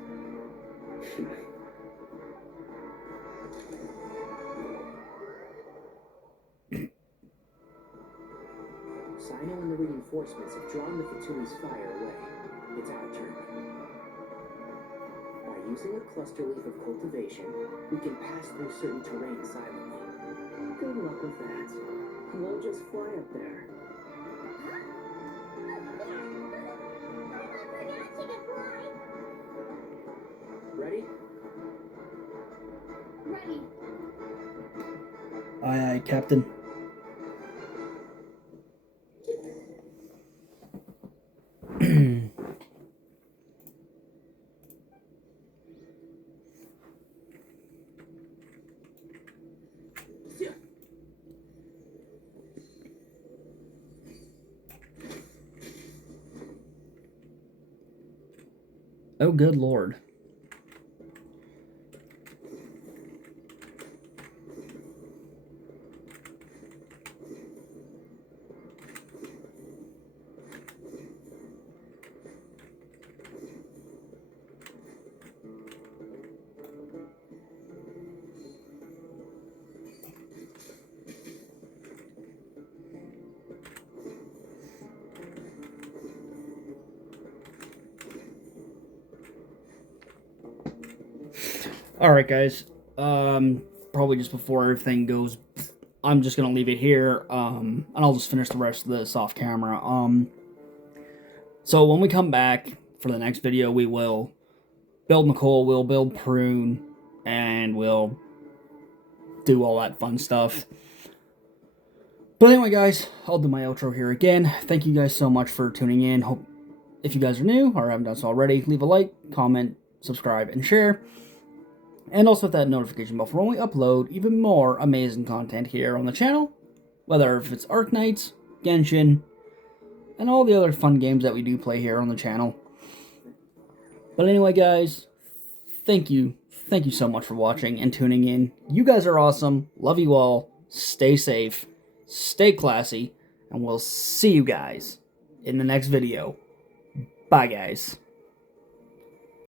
Sino and the reinforcements have drawn the Fatui's fire away. It's our turn. By using a cluster leaf of cultivation, we can pass through certain terrain silently. Good luck with that. We'll just fly up there. Ready? Ready. Aye, aye, Captain. Oh, good lord. Alright, guys. Probably just before everything goes, I'm just gonna leave it here, and I'll just finish the rest of this off camera. So when we come back for the next video, we will build Nicole, we'll build Prune, and we'll do all that fun stuff. But anyway, guys, I'll do my outro here again. Thank you guys so much for tuning in. Hope if you guys are new or haven't done so already, leave a like, comment, subscribe, and share. And also hit that notification bell for when we upload even more amazing content here on the channel. Whether if it's Arknights, Genshin, and all the other fun games that we do play here on the channel. But anyway, guys, thank you so much for watching and tuning in. You guys are awesome. Love you all. Stay safe. Stay classy. And we'll see you guys in the next video. Bye, guys.